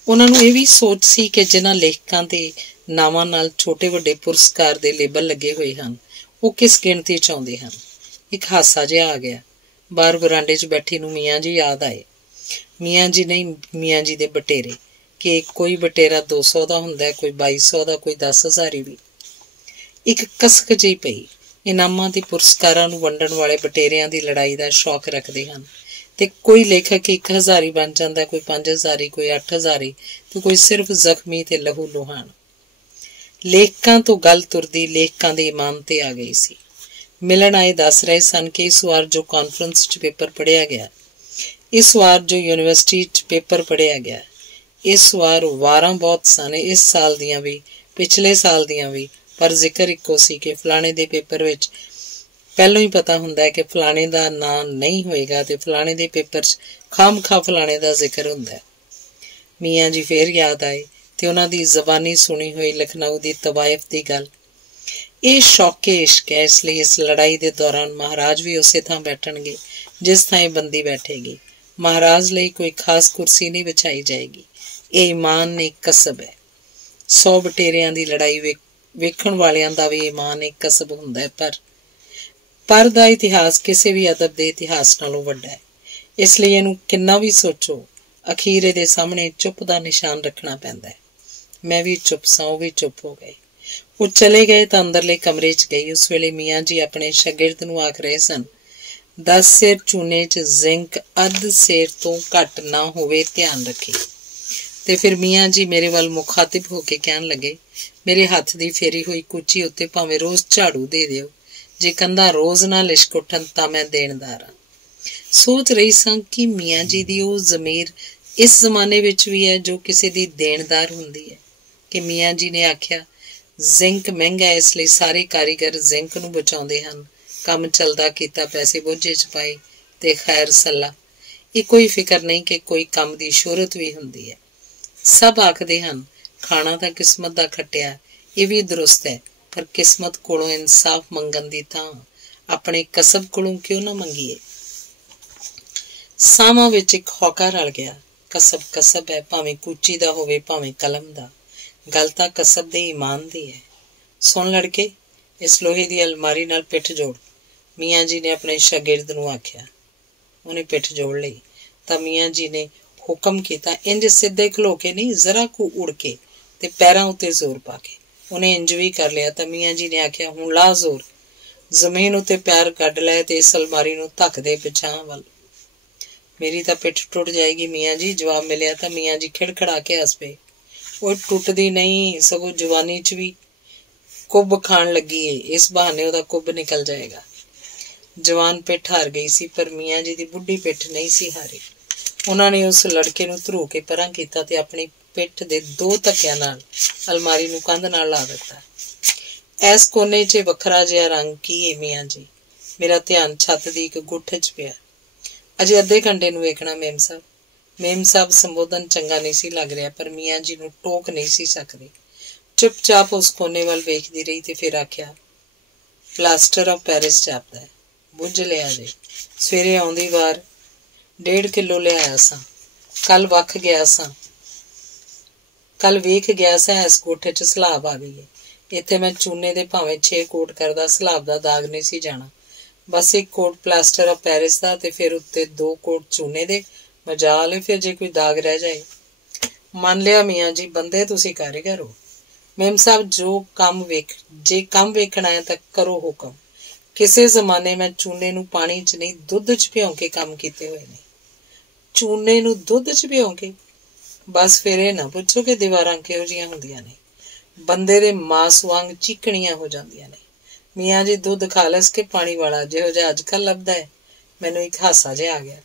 ਉਹਨਾਂ ਨੂੰ ਇਹ ਵੀ ਸੋਚ ਸੀ ਕਿ ਜਿਨ੍ਹਾਂ ਲੇਖਕਾਂ ਦੇ ਨਾਵਾਂ ਨਾਲ ਛੋਟੇ ਵੱਡੇ ਪੁਰਸਕਾਰ ਦੇ ਲੇਬਲ ਲੱਗੇ ਹੋਏ ਹਨ ਉਹ ਕਿਸ ਗਿਣਤੀ 'ਚ ਆਉਂਦੇ ਹਨ। ਇੱਕ ਹਾਸਾ ਜਿਹਾ ਆ ਗਿਆ। ਬਾਹਰ ਬਰਾਂਡੇ 'ਚ ਬੈਠੀ ਨੂੰ ਮੀਆਂ ਜੀ ਯਾਦ ਆਏ। ਮੀਆਂ ਜੀ ਨਹੀਂ, ਮੀਆਂ ਜੀ ਦੇ ਬਟੇਰੇ, ਕਿ ਕੋਈ ਬਟੇਰਾ 200 ਦਾ ਹੁੰਦਾ, ਕੋਈ 2200 ਦਾ, ਕੋਈ 10,000 ਵੀ। ਇੱਕ ਕਸਕ ਜਿਹੀ ਪਈ। ਇਨਾਮਾਂ ਤੇ ਪੁਰਸਕਾਰਾਂ ਨੂੰ ਵੰਡਣ ਵਾਲੇ ਬਟੇਰਿਆਂ ਦੀ ਲੜਾਈ ਦਾ ਸ਼ੌਕ ਰੱਖਦੇ ਹਨ ਤੇ ਕੋਈ ਲੇਖਕ 1000 ਹੀ ਬਣ ਜਾਂਦਾ, ਕੋਈ 5000 ਹੀ, ਕੋਈ 8000 ਹੀ, ਤੇ ਕੋਈ ਸਿਰਫ ਜ਼ਖਮੀ ਤੇ ਲਹੂ ਲੁਹਾਨ। ਲੇਖਕਾਂ ਤੋਂ ਗੱਲ ਤੁਰਦੀ ਲੇਖਕਾਂ ਦੇ ਇਮਾਨ ਤੇ ਆ ਗਈ ਸੀ। ਮਿਲਣ ਆਏ ਦੱਸ ਰਹੇ ਸਨ ਕਿ ਇਸ ਵਾਰ ਜੋ ਕਾਨਫਰੰਸ 'ਚ ਪੇਪਰ ਪੜ੍ਹਿਆ ਗਿਆ, ਇਸ ਵਾਰ ਜੋ ਯੂਨੀਵਰਸਿਟੀ 'ਚ ਪੇਪਰ ਪੜ੍ਹਿਆ ਗਿਆ, ਇਸ ਵਾਰ ਵਾਰਾਂ ਬਹੁਤ ਸਨ, ਇਸ ਸਾਲ ਦੀਆਂ ਵੀ, ਪਿਛਲੇ ਸਾਲ ਦੀਆਂ ਵੀ, ਪਰ ਜ਼ਿਕਰ ਇੱਕੋ ਸੀ ਕਿ ਫਲਾਣੇ ਦੇ ਪੇਪਰ ਵਿੱਚ ਪਹਿਲੋਂ ਹੀ ਪਤਾ ਹੁੰਦਾ ਹੈ ਕਿ ਫਲਾਣੇ ਦਾ ਨਾਂ ਨਹੀਂ ਹੋਏਗਾ ਤੇ ਫਲਾਣੇ ਦੇ ਪੇਪਰ 'ਚ ਖਾਮਖਾ ਫਲਾਣੇ ਦਾ ਜ਼ਿਕਰ ਹੁੰਦਾ। ਮੀਆਂ ਜੀ ਫੇਰ ਯਾਦ ਆਏ ਤੇ ਉਹਨਾਂ ਦੀ ਜ਼ਬਾਨੀ ਸੁਣੀ ਹੋਈ ਲਖਨਊ ਦੀ ਤਵਾਇਫ ਦੀ ਗੱਲ। ਇਹ ਸ਼ੌਕੇ ਇਸ਼ਕ ਹੈ, ਇਸ ਲਈ ਇਸ ਲੜਾਈ ਦੇ ਦੌਰਾਨ ਮਹਾਰਾਜ ਵੀ ਉਸੇ ਥਾਂ ਬੈਠਣਗੇ ਜਿਸ ਥਾਂ ਇਹ ਬੰਦੀ ਬੈਠੇਗੀ। ਮਹਾਰਾਜ ਲਈ ਕੋਈ ਖਾਸ ਕੁਰਸੀ ਨਹੀਂ ਵਿਛਾਈ ਜਾਏਗੀ। ਇਹ ਈਮਾਨ ਨੇ ਕਸਬ ਹੈ। 100 ਬਟੇਰਿਆਂ ਦੀ ਲੜਾਈ ਵੇਖਣ ਵਾਲਿਆਂ ਦਾ ਵੀ ਈਮਾਨ ਇੱਕ ਕਸਬ ਹੁੰਦਾ ਹੈ, ਪਰ ਦਾ ਇਤਿਹਾਸ ਕਿਸੇ ਵੀ ਅਦਬ ਦੇ ਇਤਿਹਾਸ ਨਾਲੋਂ ਵੱਡਾ ਹੈ। ਇਸ ਲਈ ਇਹਨੂੰ ਕਿੰਨਾ ਵੀ ਸੋਚੋ, ਅਖੀਰ ਇਹਦੇ ਸਾਹਮਣੇ ਚੁੱਪ ਦਾ ਨਿਸ਼ਾਨ ਰੱਖਣਾ ਪੈਂਦਾ ਹੈ। ਮੈਂ ਵੀ ਚੁੱਪ ਸਾਂ, ਉਹ ਵੀ ਚੁੱਪ ਹੋ ਗਏ। ਉਹ ਚਲੇ ਗਏ ਤਾਂ ਅੰਦਰਲੇ ਕਮਰੇ 'ਚ ਗਈ। ਉਸ ਵੇਲੇ ਮੀਆਂ ਜੀ ਆਪਣੇ ਸ਼ਾਗਿਰਦ ਨੂੰ ਆਖ ਰਹੇ ਸਨ, 10 ਸੇਰ ਚੂਨੇ 'ਚ ਜ਼ਿੰਕ ਅੱਧ ਸੇਰ ਤੋਂ ਘੱਟ ਨਾ ਹੋਵੇ, ਧਿਆਨ ਰੱਖੀ। ਤੇ ਫਿਰ ਮੀਆਂ ਜੀ ਮੇਰੇ ਵੱਲ ਮੁਖਾਤਿਬ ਹੋ ਕੇ ਕਹਿਣ ਲੱਗੇ, ਮੇਰੇ ਹੱਥ ਦੀ ਫੇਰੀ ਹੋਈ ਕੂਚੀ ਉੱਤੇ ਭਾਵੇਂ ਰੋਜ਼ ਝਾੜੂ ਦੇ ਦਿਓ, ਜੇ ਕੰਧਾਂ ਰੋਜ਼ ਨਾ ਲਿਸ਼ਕ ਉੱਠਣ ਤਾਂ ਮੈਂ ਦੇਣਦਾਰ ਹਾਂ। ਸੋਚ ਰਹੀ ਸਾਂ ਕਿ ਮੀਆਂ ਜੀ ਦੀ ਉਹ ਜ਼ਮੀਰ ਇਸ ਜ਼ਮਾਨੇ ਵਿੱਚ ਵੀ ਹੈ ਜੋ ਕਿਸੇ ਦੀ ਦੇਣਦਾਰ ਹੁੰਦੀ ਹੈ। ਕਿ ਮੀਆਂ ਜੀ ਨੇ ਆਖਿਆ, ਜ਼ਿੰਕ ਮਹਿੰਗਾ ਹੈ, ਇਸ ਲਈ ਸਾਰੇ ਕਾਰੀਗਰ ਜ਼ਿੰਕ ਨੂੰ ਬਚਾਉਂਦੇ ਹਨ। ਕੰਮ ਚੱਲਦਾ ਕੀਤਾ, ਪੈਸੇ ਬੋਝੇ 'ਚ ਪਾਏ ਤੇ ਖੈਰ ਸੱਲਾ। ਇਹ ਕੋਈ ਫਿਕਰ ਨਹੀਂ ਕਿ ਕੋਈ ਕੰਮ ਦੀ ਸ਼ੋਹਰਤ ਵੀ ਹੁੰਦੀ ਹੈ। ਸਭ ਆਖਦੇ ਹਨ ਖਾਣਾ ਤਾਂ ਕਿਸਮਤ ਦਾ ਖੱਟਿਆ, ਇਹ ਵੀ ਦਰੁਸਤ ਹੈ, ਪਰ ਕਿਸਮਤ ਕੋਲੋਂ ਇਨਸਾਫ ਮੰਗਣ ਦੀ ਥਾਂ ਆਪਣੇ ਕਸਬ ਕੋਲੋਂ ਕਿਉਂ ਨਾ ਮੰਗੀਏ। ਸਾਵਾਂ ਵਿੱਚ ਇੱਕ ਹੌਕਾ ਰਲ ਗਿਆ। ਕਸਬ ਕਸਬ ਹੈ, ਭਾਵੇਂ ਕੂਚੀ ਦਾ ਹੋਵੇ ਭਾਵੇਂ ਕਲਮ ਦਾ। ਗੱਲ ਤਾਂ ਕਸਬ ਦੇ ਈਮਾਨ ਦੀ ਹੈ। ਸੁਣ ਲੜਕੇ, ਇਸ ਲੋਹੇ ਦੀ ਅਲਮਾਰੀ ਨਾਲ ਪਿੱਠ ਜੋੜ, ਮੀਆਂ ਜੀ ਨੇ ਆਪਣੇ ਸ਼ਾਗਿਰਦ ਨੂੰ ਆਖਿਆ। ਉਹਨੇ ਪਿੱਠ ਜੋੜ ਲਈ ਤਾਂ ਮੀਆਂ ਜੀ ਨੇ ਹੁਕਮ ਕੀਤਾ, ਇੰਜ ਸਿੱਧੇ ਖਲੋ ਕੇ ਨਹੀਂ, ਜ਼ਰਾ ਕੁ ਉੜ ਕੇ ਤੇ ਪੈਰਾਂ ਉੱਤੇ ਜ਼ੋਰ ਪਾ ਕੇ। ਉਹਨੇ ਇੰਜ ਵੀ ਕਰ ਲਿਆ ਤਾਂ ਮੀਆਂ ਜੀ ਨੇ ਆਖਿਆ, ਹੁਣ ਲਾ ਜ਼ੋਰ। ਜ਼ਮੀਨ ਉੱਤੇ ਪੈਰ ਕੱਢ ਲੈ ਤੇ ਇਸ ਅਲਮਾਰੀ ਨੂੰ ਧੱਕ ਦੇ ਪਿਛਾਂ ਵੱਲ। ਮੇਰੀ ਤਾਂ ਪਿੱਠ ਟੁੱਟ ਜਾਏਗੀ ਮੀਆਂ ਜੀ। ਜਵਾਬ ਮਿਲਿਆ ਤਾਂ ਮੀਆਂ ਜੀ ਖਿੜਖੜਾ ਕੇ ਹੱਸ ਪਏ। ਉਹ ਟੁੱਟਦੀ ਨਹੀਂ, ਸਗੋਂ ਜਵਾਨੀ 'ਚ ਵੀ ਕੁੱਬ ਖਾਣ ਲੱਗੀ ਏ, ਇਸ ਬਹਾਨੇ ਉਹਦਾ ਕੁੱਬ ਨਿਕਲ ਜਾਏਗਾ। ਜਵਾਨ ਪਿੱਠ ਹਾਰ ਗਈ ਸੀ, ਪਰ ਮੀਆਂ ਜੀ ਦੀ ਬੁੱਢੀ ਪਿੱਠ ਨਹੀਂ ਸੀ ਹਾਰੀ। ਉਹਨਾਂ ਨੇ ਉਸ ਲੜਕੇ ਨੂੰ ਧਰੂ ਕੇ ਪਰਾਂ ਕੀਤਾ ਤੇ ਆਪਣੀ ਪਿੱਠ ਦੇ 2 ਧੱਕਿਆਂ ਨਾਲ ਅਲਮਾਰੀ ਨੂੰ ਕੰਧ ਨਾਲ ਲਾ ਦਿੱਤਾ। ਐਸ ਕੋਨੇ 'ਚ ਵੱਖਰਾ ਜਿਹਾ ਰੰਗ ਕੀ ਏ ਮੀਆਂ ਜੀ? ਮੇਰਾ ਧਿਆਨ ਛੱਤ ਦੀ ਇੱਕ ਗੁੱਠ 'ਚ ਪਿਆ। ਅਜੇ ਅੱਧੇ ਘੰਟੇ ਨੂੰ ਵੇਖਣਾ ਮੇਮ ਸਾਹਿਬ। ਮੇਮ ਸਾਹਿਬ ਸੰਬੋਧਨ ਚੰਗਾ ਨਹੀਂ ਸੀ ਲੱਗ ਰਿਹਾ, ਪਰ ਮੀਆਂ ਜੀ ਨੂੰ ਟੋਕ ਨਹੀਂ ਸੀ ਸਕਦੀ। ਚੁੱਪਚਾਪ ਉਸ ਕੋਨੇ ਵੱਲ ਵੇਖਦੀ ਰਹੀ ਤੇ ਫਿਰ ਆਖਿਆ, ਪਲਾਸਟਰ ਆਫ ਪੈਰਿਸ ਜਾਪਦਾ ਹੈ, ਬੁੱਝ ਲਿਆ ਜੇ। ਸਵੇਰੇ ਆਉਂਦੀ ਵਾਰ 1.5 ਕਿਲੋ ਲਿਆਇਆ ਸਾਂ। ਕੱਲ ਵੇਖ ਗਿਆ ਸਾਂ ਇਸ ਕੋਠੇ 'ਚ ਸਲਾਬ ਆ ਗਈ ਹੈ। ਇੱਥੇ ਮੈਂ ਚੂਨੇ ਦੇ ਭਾਵੇਂ 6 ਕੋਟ ਕਰਦਾ, ਸਲਾਬ ਦਾ ਦਾਗ ਨਹੀਂ ਸੀ ਜਾਣਾ। ਬਸ 1 ਕੋਟ ਪਲਾਸਟਰ ਆਫ ਪੈਰਿਸ ਦਾ ਤੇ ਫਿਰ ਉੱਤੇ 2 ਕੋਟ ਚੂਨੇ ਦੇ। ਮਜਾਲ ਏ ਫਿਰ ਜੇ ਕੋਈ ਦਾਗ ਰਹਿ ਜਾਏ। ਮੰਨ ਲਿਆ ਮੀਆਂ ਜੀ, ਬੰਦੇ ਤੁਸੀਂ ਕਾਰੀਗਰ ਹੋ। ਮੇਮ ਸਾਹਿਬ, ਜੇ ਕੰਮ ਵੇਖਣਾ ਹੈ ਤਾਂ ਕਰੋ ਹੁਕਮ। ਕਿਸੇ ਜ਼ਮਾਨੇ ਮੈਂ ਚੂਨੇ ਨੂੰ ਪਾਣੀ 'ਚ ਨਹੀਂ, ਦੁੱਧ 'ਚ ਭਿਉਂ ਕੇ ਕੰਮ ਕੀਤੇ ਹੋਏ ਨੇ। ਚੂਨੇ ਨੂੰ ਦੁੱਧ 'ਚ ਭਿਉਂ ਕੇ? ਬਸ ਫਿਰ ਇਹ ਨਾ ਪੁੱਛੋ ਕਿ ਦੀਵਾਰਾਂ ਕਿਹੋ ਜਿਹੀਆਂ ਹੁੰਦੀਆਂ ਨੇ, ਬੰਦੇ ਦੇ ਮਾਸ ਵਾਂਗ ਚੀਕਣੀਆਂ ਹੋ ਜਾਂਦੀਆਂ ਨੇ। ਮੀਆਂ ਜੀ, ਦੁੱਧ ਖਾਲਸ ਕੇ ਪਾਣੀ ਵਾਲਾ ਜਿਹੋ ਜਿਹਾ ਅੱਜ ਕੱਲ੍ਹ ਲੱਭਦਾ ਹੈ? ਮੈਨੂੰ ਇੱਕ ਹਾਸਾ ਜਿਹਾ ਆ ਗਿਆ।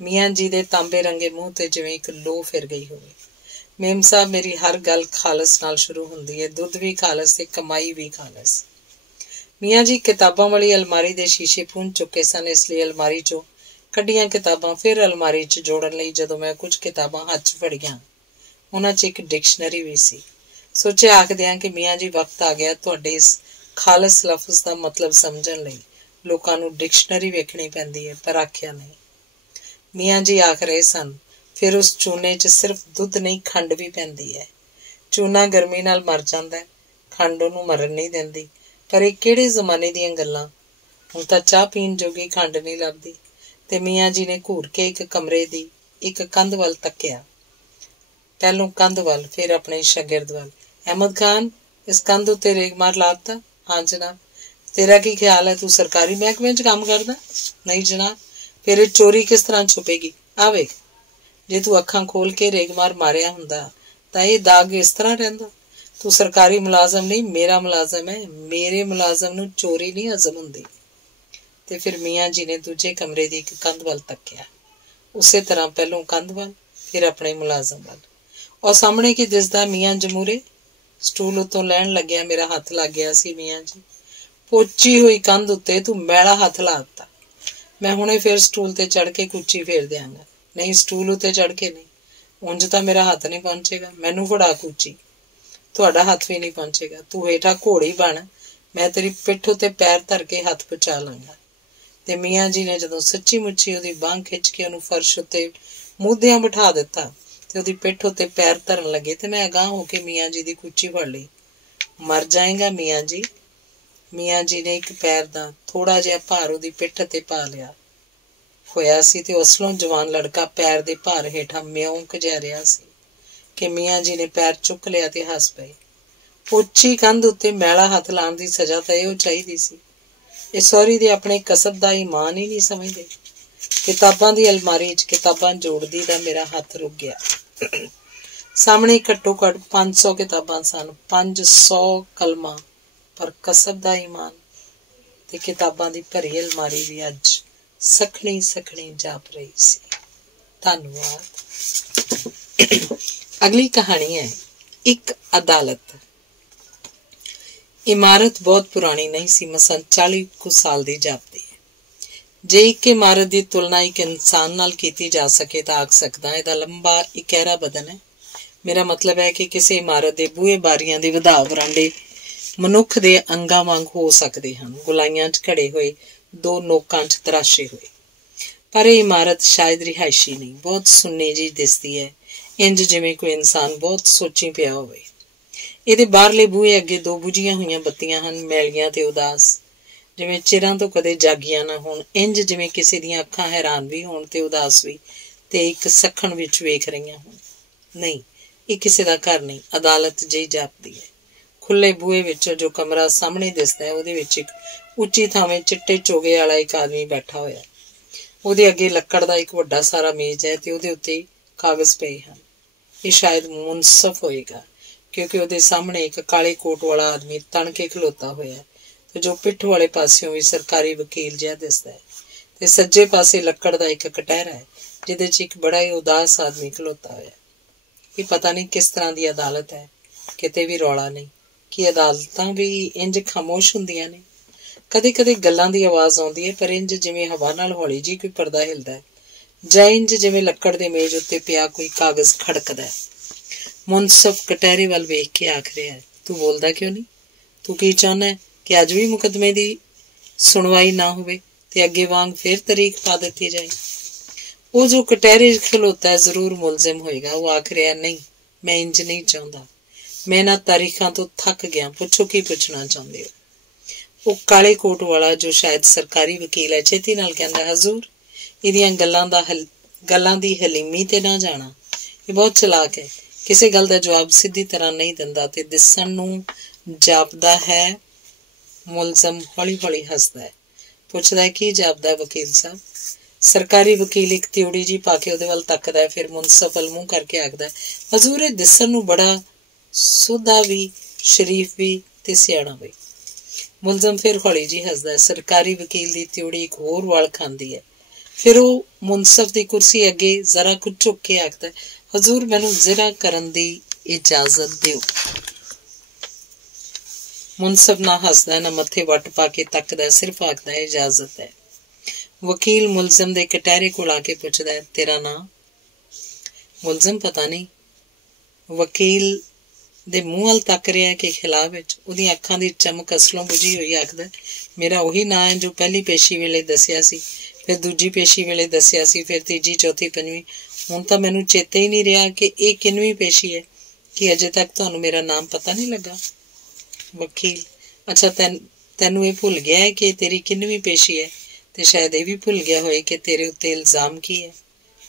ਮੀਆਂ ਜੀ ਦੇ ਤਾਂਬੇ ਰੰਗੇ ਮੂੰਹ ਤੇ ਜਿਵੇਂ ਇੱਕ ਲੋ ਫਿਰ ਗਈ ਹੋਵੇ। ਮੇਮ ਸਾਹਿਬ, ਮੇਰੀ ਹਰ ਗੱਲ ਖਾਲਸ ਨਾਲ ਸ਼ੁਰੂ ਹੁੰਦੀ ਹੈ। ਦੁੱਧ ਵੀ ਖਾਲਸ ਤੇ ਕਮਾਈ ਵੀ ਖਾਲਸ। ਮੀਆਂ ਜੀ ਕਿਤਾਬਾਂ ਵਾਲੀ ਅਲਮਾਰੀ ਦੇ ਸ਼ੀਸ਼ੇ ਪੂੰਝ ਚੁੱਕੇ ਸਨ, ਇਸ ਲਈ ਅਲਮਾਰੀ 'ਚੋਂ ਕੱਢੀਆਂ ਕਿਤਾਬਾਂ ਫਿਰ ਅਲਮਾਰੀ 'ਚ ਜੋੜਨ ਲਈ ਜਦੋਂ ਮੈਂ ਕੁਝ ਕਿਤਾਬਾਂ ਹੱਥ 'ਚ ਫੜੀਆਂ, ਉਹਨਾਂ 'ਚ ਇੱਕ ਡਿਕਸ਼ਨਰੀ ਵੀ ਸੀ। ਸੋਚਿਆ ਆਖਦਿਆਂ ਕਿ ਮੀਆਂ ਜੀ, ਵਕਤ ਆ ਗਿਆ ਤੁਹਾਡੇ ਇਸ ਖਾਲਸ ਲਫ਼ਜ਼ ਦਾ ਮਤਲਬ ਸਮਝਣ ਲਈ। ਲੋਕਾਂ ਨੂੰ ਡਿਕਸ਼ਨਰੀ ਵੇਖਣੀ ਪੈਂਦੀ ਹੈ, ਪਰ ਆਖਿਆ ਨਹੀਂ। ਮੀਆਂ ਜੀ ਆਖ ਰਹੇ ਸਨ, फिर उस चूने 'ਚ सिर्फ दुध नहीं खंड भी पैंदी है। चूना गर्मी नाल मर जांदा है, खंड ਉਹਨੂੰ मरन नहीं देंदी। पर ਇਹ ਕਿਹੜੇ ਜ਼ਮਾਨੇ ਦੀਆਂ ਗੱਲਾਂ, ਹੁਣ ਤਾਂ ਚਾਹ ਪੀਣ ਜੋਗੀ ਖੰਡ ਨਹੀਂ ਲੱਭਦੀ। ਤੇ ਮੀਆਂ ਜੀ ਨੇ ਘੂਰ ਕੇ ਇੱਕ ਕਮਰੇ ਦੀ ਇੱਕ ਕੰਧ ਵੱਲ ਤੱਕਿਆ, ਪਹਿਲੋਂ ਕੰਧ ਵੱਲ, ਫਿਰ ਆਪਣੇ ਸ਼ਾਗਿਰਦ ਵੱਲ। ਅਹਿਮਦ ਖਾਨ, ਇਸ ਕੰਧ ਉੱਤੇ ਰੇਗ ਮਾਰ ਲਾਤਾ? ਹਾਂ ਜਨਾਬ। ਤੇਰਾ ਕੀ ਖਿਆਲ ਹੈ, ਤੂੰ ਸਰਕਾਰੀ ਮਹਿਕਮੇ 'ਚ ਕੰਮ ਕਰਦਾ? ਨਹੀਂ ਜਨਾਬ। ਫਿਰ ਇਹ ਚੋਰੀ ਕਿਸ ਤਰ੍ਹਾਂ ਛੁਪੇਗੀ? ਆ ਵੇਖ, ਜੇ ਤੂੰ ਅੱਖਾਂ ਖੋਲ ਕੇ ਰੇਗਮਾਰ ਮਾਰਿਆ ਹੁੰਦਾ ਤਾਂ ਇਹ ਦਾਗ ਇਸ ਤਰ੍ਹਾਂ ਰਹਿੰਦਾ। ਤੂੰ ਸਰਕਾਰੀ ਮੁਲਾਜ਼ਮ ਨਹੀਂ, ਮੇਰਾ ਮੁਲਾਜ਼ਮ ਹੈ। ਮੇਰੇ ਮੁਲਾਜ਼ਮ ਨੂੰ ਚੋਰੀ ਨਹੀਂ ਹਜ਼ਮ ਹੁੰਦੀ। ਤੇ ਫਿਰ ਮੀਆਂ ਜੀ ਨੇ ਦੂਜੇ ਕਮਰੇ ਦੀ ਇੱਕ ਕੰਧ ਵੱਲ ਤੱਕਿਆ, ਉਸੇ ਤਰ੍ਹਾਂ ਪਹਿਲੋਂ ਕੰਧ ਵੱਲ, ਫਿਰ ਆਪਣੇ ਮੁਲਾਜ਼ਮ ਵੱਲ। ਔਰ ਸਾਹਮਣੇ ਕੀ ਦਿਸਦਾ? ਮੀਆਂ ਜਮੂਰੇ। ਸਟੂਲ ਉੱਤੋਂ ਲੈਣ ਲੱਗਿਆ, ਮੇਰਾ ਹੱਥ ਲੱਗ ਗਿਆ ਸੀ। ਮੀਆਂ ਜੀ, ਪੋਚੀ ਹੋਈ ਕੰਧ ਉੱਤੇ ਤੂੰ ਮੈਲਾ ਹੱਥ ਲਾ ਦਿੱਤਾ। ਮੈਂ ਹੁਣੇ ਫਿਰ ਸਟੂਲ ਤੇ ਚੜ ਕੇ ਕੁੱਚੀ ਫੇਰ ਦਿਆਂਗਾ। ਨਹੀਂ, ਸਟੂਲ ਉੱਤੇ ਚੜ ਕੇ ਨਹੀਂ, ਉਂਝ ਤਾਂ ਮੇਰਾ ਹੱਥ ਨਹੀਂ ਪਹੁੰਚੇਗਾ। ਮੈਨੂੰ ਫੜਾ ਕੁੱਚੀ। ਤੁਹਾਡਾ ਹੱਥ ਵੀ ਨਹੀਂ ਪਹੁੰਚੇਗਾ। ਤੂੰ ਹੇਠਾਂ ਘੋੜੀ ਬਣ, ਮੈਂ ਤੇਰੀ ਪਿੱਠ ਉੱਤੇ ਪੈਰ ਧਰ ਕੇ ਹੱਥ ਪਹੁੰਚਾ ਲਾਂਗਾ। ਤੇ ਮੀਆਂ ਜੀ ਨੇ ਜਦੋਂ ਸੱਚੀ ਮੁੱਚੀ ਉਹਦੀ ਬਾਂਹ ਖਿੱਚ ਕੇ ਉਹਨੂੰ ਫਰਸ਼ ਉੱਤੇ ਮੂਧਿਆਂ ਬਿਠਾ ਦਿੱਤਾ ਤੇ ਉਹਦੀ ਪਿੱਠ ਉੱਤੇ ਪੈਰ ਧਰਨ ਲੱਗੇ ਤੇ ਮੈਂ ਅਗਾਂਹ ਹੋ ਕੇ ਮੀਆਂ ਜੀ ਦੀ ਕੁੱਚੀ ਫੜ ਲਈ। ਮਰ ਜਾਏਗਾ ਮੀਆਂ ਜੀ। ਮੀਆਂ ਜੀ ਨੇ ਇੱਕ ਪੈਰ ਦਾ ਥੋੜਾ ਜਿਹਾ ਭਾਰ ਉਹਦੀ ਪਿੱਠ ਤੇ ਪਾ ਲਿਆ ਹੋਇਆ ਸੀ ਤੇ ਅਸਲੋਂ ਜਵਾਨ ਲੜਕਾ ਪੈਰ ਦੇ ਭਾਰ ਹੇਠਾਂ ਮਿਉਂਕ ਜਿਹਾ ਰਿਹਾ ਸੀ ਕਿ ਮੀਆਂ ਜੀ ਨੇ ਪੈਰ ਚੁੱਕ ਲਿਆ ਤੇ ਹੱਸ ਪਏ। ਪੋਚੀ ਕੰਧ ਉੱਤੇ ਮੈਲਾ ਹੱਥ ਲਾਉਣ ਦੀ ਸਜ਼ਾ ਤਾਂ ਇਹੋ ਚਾਹੀਦੀ ਸੀ। ਇਹ ਸਹੁਰੀ ਦੇ ਆਪਣੇ ਕਸਬ ਦਾ ਈਮਾਨ ਹੀ ਨਹੀਂ ਸਮਝਦੇ। ਕਿਤਾਬਾਂ ਦੀ ਅਲਮਾਰੀ 'ਚ ਕਿਤਾਬਾਂ ਜੋੜਦੀ ਦਾ ਮੇਰਾ ਹੱਥ ਰੁਕ ਗਿਆ। ਸਾਹਮਣੇ ਘੱਟੋ ਘੱਟ 500 ਕਿਤਾਬਾਂ ਸਨ, 500 ਕਲਮਾਂ, ਪਰ ਕਸਬ ਦਾ ਈਮਾਨ ਤੇ ਕਿਤਾਬਾਂ ਦੀ ਭਰੀ ਅਲਮਾਰੀ ਵੀ ਅੱਜ ਸਖਣੀ ਸਖਣੀ ਜਾਪ ਰਹੀ ਸੀ। ਧੰਨਵਾਦ। ਅਗਲੀ ਕਹਾਣੀ ਹੈ ਇੱਕ ਅਦਾਲਤ। ਇਮਾਰਤ ਬਹੁਤ ਪੁਰਾਣੀ ਨਹੀਂ ਸੀ, ਮਸਾਂ 40 ਕੁ ਸਾਲ ਦੀ ਜਾਪਦੀ ਹੈ। ਜੇ ਇੱਕ ਇਮਾਰਤ ਦੀ ਤੁਲਨਾ ਇੱਕ ਇਨਸਾਨ ਨਾਲ ਕੀਤੀ ਜਾ ਸਕੇ ਤਾਂ ਆਖ ਸਕਦਾ ਇਹਦਾ ਲੰਬਾ ਇਕਹਿਰਾ ਬਦਨ ਹੈ। ਮੇਰਾ ਮਤਲਬ ਹੈ ਕਿ ਕਿਸੇ ਇਮਾਰਤ ਦੇ ਬੂਹੇ ਬਾਰੀਆਂ ਦੇ ਵਧਾ ਵਰਾਂਡੇ ਮਨੁੱਖ ਦੇ ਅੰਗਾਂ ਵਾਂਗ ਹੋ ਸਕਦੇ ਹਨ, ਗੁਲਾਈਆਂ 'ਚ ਘੜੇ ਹੋਏ, ਦੋ ਨੋਕਾਂ 'ਚ ਤਰਾਸ਼ੇ ਹੋਏ। ਪਰ ਇਹ ਇਮਾਰਤ ਸ਼ਾਇਦ ਰਿਹਾਇਸ਼ੀ ਨਹੀਂ, ਬਹੁਤ ਸੁੰਨੀ ਜਿਹੀ ਦਿਸਦੀ ਹੈ, ਇੰਜ ਜਿਵੇਂ ਕੋਈ ਇਨਸਾਨ ਬਹੁਤ ਸੋਚੀ ਪਿਆ ਹੋਵੇ। ਇਹਦੇ ਬਾਹਰਲੇ ਬੂਹੇ ਅੱਗੇ ਦੋ ਬੁਝੀਆਂ ਹੋਈਆਂ ਬੱਤੀਆਂ ਹਨ, ਮੈਲੀਆਂ ਤੇ ਉਦਾਸ, ਜਿਵੇਂ ਚਿਰਾਂ ਤੋਂ ਕਦੇ ਜਾਗੀਆਂ ਨਾ ਹੋਣ, ਇੰਜ ਜਿਵੇਂ ਕਿਸੇ ਦੀਆਂ ਅੱਖਾਂ ਹੈਰਾਨ ਵੀ ਹੋਣ ਤੇ ਉਦਾਸ ਵੀ, ਤੇ ਇੱਕ ਸੱਖਣ ਵਿੱਚ ਵੇਖ ਰਹੀਆਂ ਹੋਣ। ਨਹੀਂ, ਇਹ ਕਿਸੇ ਦਾ ਘਰ ਨਹੀਂ, ਅਦਾਲਤ ਜਿਹੀ ਜਾਪਦੀ ਹੈ। ਖੁੱਲੇ ਬੂਹੇ ਵਿੱਚੋਂ ਜੋ ਕਮਰਾ ਸਾਹਮਣੇ ਦਿਸਦਾ ਹੈ, ਉਹਦੇ ਵਿੱਚ ਇੱਕ ਉੱਚੀ ਥਾਵੇਂ ਚਿੱਟੇ ਚੋਗੇ ਵਾਲਾ ਇੱਕ ਆਦਮੀ ਬੈਠਾ ਹੋਇਆ। ਉਹਦੇ ਅੱਗੇ ਲੱਕੜ ਦਾ ਇੱਕ ਵੱਡਾ ਸਾਰਾ ਮੇਜ਼ ਹੈ ਤੇ ਉਹਦੇ ਉੱਤੇ ਕਾਗਜ਼ ਪਏ ਹਨ। ਇਹ ਸ਼ਾਇਦ ਮੁਨਸਫ ਹੋਏਗਾ, ਕਿਉਂਕਿ ਉਹਦੇ ਸਾਹਮਣੇ ਇੱਕ ਕਾਲੇ ਕੋਟ ਵਾਲਾ ਆਦਮੀ ਤਣ ਕੇ ਖਲੋਤਾ ਹੋਇਆ ਤੇ ਜੋ ਪਿੱਠ ਵਾਲੇ ਪਾਸਿਓਂ ਵੀ ਸਰਕਾਰੀ ਵਕੀਲ ਜਿਹਾ ਦਿਸਦਾ ਹੈ। ਤੇ ਸੱਜੇ ਪਾਸੇ ਲੱਕੜ ਦਾ ਇੱਕ ਕਟਹਿਰਾ ਹੈ ਜਿਹਦੇ 'ਚ ਇੱਕ ਬੜਾ ਹੀ ਉਦਾਸ ਆਦਮੀ ਖਲੋਤਾ ਹੋਇਆ। ਇਹ ਪਤਾ ਨਹੀਂ ਕਿਸ ਤਰ੍ਹਾਂ ਦੀ ਅਦਾਲਤ ਹੈ, ਕਿਤੇ ਵੀ ਰੌਲਾ ਨਹੀਂ। ਕਿ ਅਦਾਲਤਾਂ ਵੀ ਇੰਜ ਖਾਮੋਸ਼ ਹੁੰਦੀਆਂ ਨੇ? ਕਦੇ ਕਦੇ ਗੱਲਾਂ ਦੀ ਆਵਾਜ਼ ਆਉਂਦੀ ਹੈ, ਪਰ ਇੰਜ ਜਿਵੇਂ ਹਵਾ ਨਾਲ ਹੌਲੀ ਜਿਹੀ ਕੋਈ ਪਰਦਾ ਹਿਲਦਾ ਹੈ, ਜਾਂ ਇੰਜ ਜਿਵੇਂ ਲੱਕੜ ਦੇ ਮੇਜ਼ ਉੱਤੇ ਪਿਆ ਕੋਈ ਕਾਗਜ਼ ਖੜਕਦਾ ਹੈ। ਮੁਨਸਫ ਕਟਹਿਰੇ ਵੱਲ ਵੇਖ ਕੇ ਆਖ ਰਿਹਾ ਹੈ, ਤੂੰ ਬੋਲਦਾ ਕਿਉਂ ਨਹੀਂ? ਤੂੰ ਕੀ ਚਾਹੁੰਦਾ ਹੈ ਕਿ ਅੱਜ ਵੀ ਮੁਕੱਦਮੇ ਦੀ ਸੁਣਵਾਈ ਨਾ ਹੋਵੇ ਤੇ ਅੱਗੇ ਵਾਂਗ ਫਿਰ ਤਰੀਕ ਪਾ ਦਿੱਤੀ ਜਾਏ? ਉਹ ਜੋ ਕਟਹਿਰੇ ਖਲੋਤਾ ਹੈ ਜ਼ਰੂਰ ਮੁਲਜ਼ਮ ਹੋਏਗਾ। ਉਹ ਆਖ ਰਿਹਾ, ਨਹੀਂ, ਮੈਂ ਇੰਜ ਨਹੀਂ ਚਾਹੁੰਦਾ, ਮੈਂ ਇਹਨਾਂ ਤਾਰੀਖਾਂ ਤੋਂ ਥੱਕ ਗਿਆ, ਪੁੱਛੋ ਕੀ ਪੁੱਛਣਾ ਚਾਹੁੰਦੇ ਹੋ? ਉਹ ਕਾਲੇ ਕੋਟ ਵਾਲਾ ਜੋ ਸ਼ਾਇਦ ਸਰਕਾਰੀ ਵਕੀਲ ਹੈ ਛੇਤੀ ਨਾਲ ਕਹਿੰਦਾ, ਹਜ਼ੂਰ, ਇਹਦੀਆਂ ਗੱਲਾਂ ਦੀ ਹਲੀਮੀ ਤੇ ਨਾ ਜਾਣਾ। ਇਹ ਬਹੁਤ ਚਲਾਕ ਹੈ, ਕਿਸੇ ਗੱਲ ਦਾ ਜਵਾਬ ਸਿੱਧੀ ਤਰ੍ਹਾਂ ਨਹੀਂ ਦਿੰਦਾ ਤੇ ਦਿਸਣ ਨੂੰ ਜਾਪਦਾ ਹੈ। ਮੁਲਜ਼ਮ ਹੌਲੀ ਹੌਲੀ ਹੱਸਦਾ ਹੈ, ਪੁੱਛਦਾ ਹੈ, ਕੀ ਜਾਪਦਾ ਵਕੀਲ ਸਾਹਿਬ? ਸਰਕਾਰੀ ਵਕੀਲ ਇੱਕ ਤਿਉੜੀ ਜੀ ਪਾ ਕੇ ਉਹਦੇ ਵੱਲ ਤੱਕਦਾ ਹੈ, ਫਿਰ ਮੁਨਸਫ ਵੱਲ ਮੂੰਹ ਕਰਕੇ ਆਖਦਾ, ਹਜ਼ੂਰ, ਇਹ ਦਿਸਣ ਨੂੰ ਬੜਾ ਸੋਧਾ ਵੀ, ਸ਼ਰੀਫ ਵੀ ਤੇ ਸਿਆਣਾ ਵੀ। ਮੁਲਜ਼ਮ ਫਿਰ ਹੌਲੀ ਜੀ ਹੱਸਦਾ। ਸਰਕਾਰੀ ਵਕੀਲ ਦੀ ਤਿਉੜੀ ਇੱਕ ਹੋਰ ਵਾਲ ਖਾਂਦੀ ਹੈ। ਫਿਰ ਉਹ ਮੁਨਸਫ ਦੀ ਕੁਰਸੀ ਅੱਗੇ ਜ਼ਰਾ ਕੁ ਝੁੱਕ ਕੇ ਆਖਦਾ, ਹਜ਼ੂਰ, ਮੈਨੂੰ ਜ਼ਰਾ ਕਰਨ ਦੀ ਇਜਾਜ਼ਤ ਦਿਓ। ਮੁਨਸਫ ਨਾ ਹੱਸਦਾ ਨਾ ਮੱਥੇ ਵੱਟ ਪਾ ਕੇ ਤੱਕਦਾ, ਸਿਰਫ ਆਖਦਾ, ਇਜਾਜ਼ਤ ਹੈ। ਵਕੀਲ ਮੁਲਜ਼ਮ ਦੇ ਕਟਹਿਰੇ ਕੋਲ ਆ ਕੇ ਪੁੱਛਦਾ, ਤੇਰਾ ਨਾਂ? ਮੁਲਜ਼ਮ, ਪਤਾ ਨਹੀਂ। ਵਕੀਲ ਦੇ ਮੂੰਹ ਵੱਲ ਤੱਕ ਰਿਹਾ ਕਿ ਖਿਲਾਫ ਵਿੱਚ ਉਹਦੀਆਂ ਅੱਖਾਂ ਦੀ ਚਮਕ ਅਸਲੋਂ ਬੁਝੀ ਹੋਈ ਆਖਦਾ, ਮੇਰਾ ਉਹੀ ਨਾਂ ਹੈ ਜੋ ਪਹਿਲੀ ਪੇਸ਼ੀ ਵੇਲੇ ਦੱਸਿਆ ਸੀ, ਫਿਰ ਦੂਜੀ ਪੇਸ਼ੀ ਵੇਲੇ ਦੱਸਿਆ ਸੀ, ਫਿਰ ਤੀਜੀ, ਚੌਥੀ, ਪੰਜਵੀਂ। ਹੁਣ ਤਾਂ ਮੈਨੂੰ ਚੇਤੇ ਹੀ ਨਹੀਂ ਰਿਹਾ ਕਿ ਇਹ ਕਿੰਨਵੀਂ ਪੇਸ਼ੀ ਹੈ। ਕਿ ਅਜੇ ਤੱਕ ਤੁਹਾਨੂੰ ਮੇਰਾ ਨਾਮ ਪਤਾ ਨਹੀਂ ਲੱਗਾ? ਵਕੀਲ, ਅੱਛਾ ਤੈਨੂੰ ਇਹ ਭੁੱਲ ਗਿਆ ਹੈ ਕਿ ਇਹ ਤੇਰੀ ਕਿੰਨਵੀਂ ਪੇਸ਼ੀ ਹੈ, ਤੇ ਸ਼ਾਇਦ ਇਹ ਵੀ ਭੁੱਲ ਗਿਆ ਹੋਏ ਕਿ ਤੇਰੇ ਉੱਤੇ ਇਲਜ਼ਾਮ ਕੀ ਹੈ।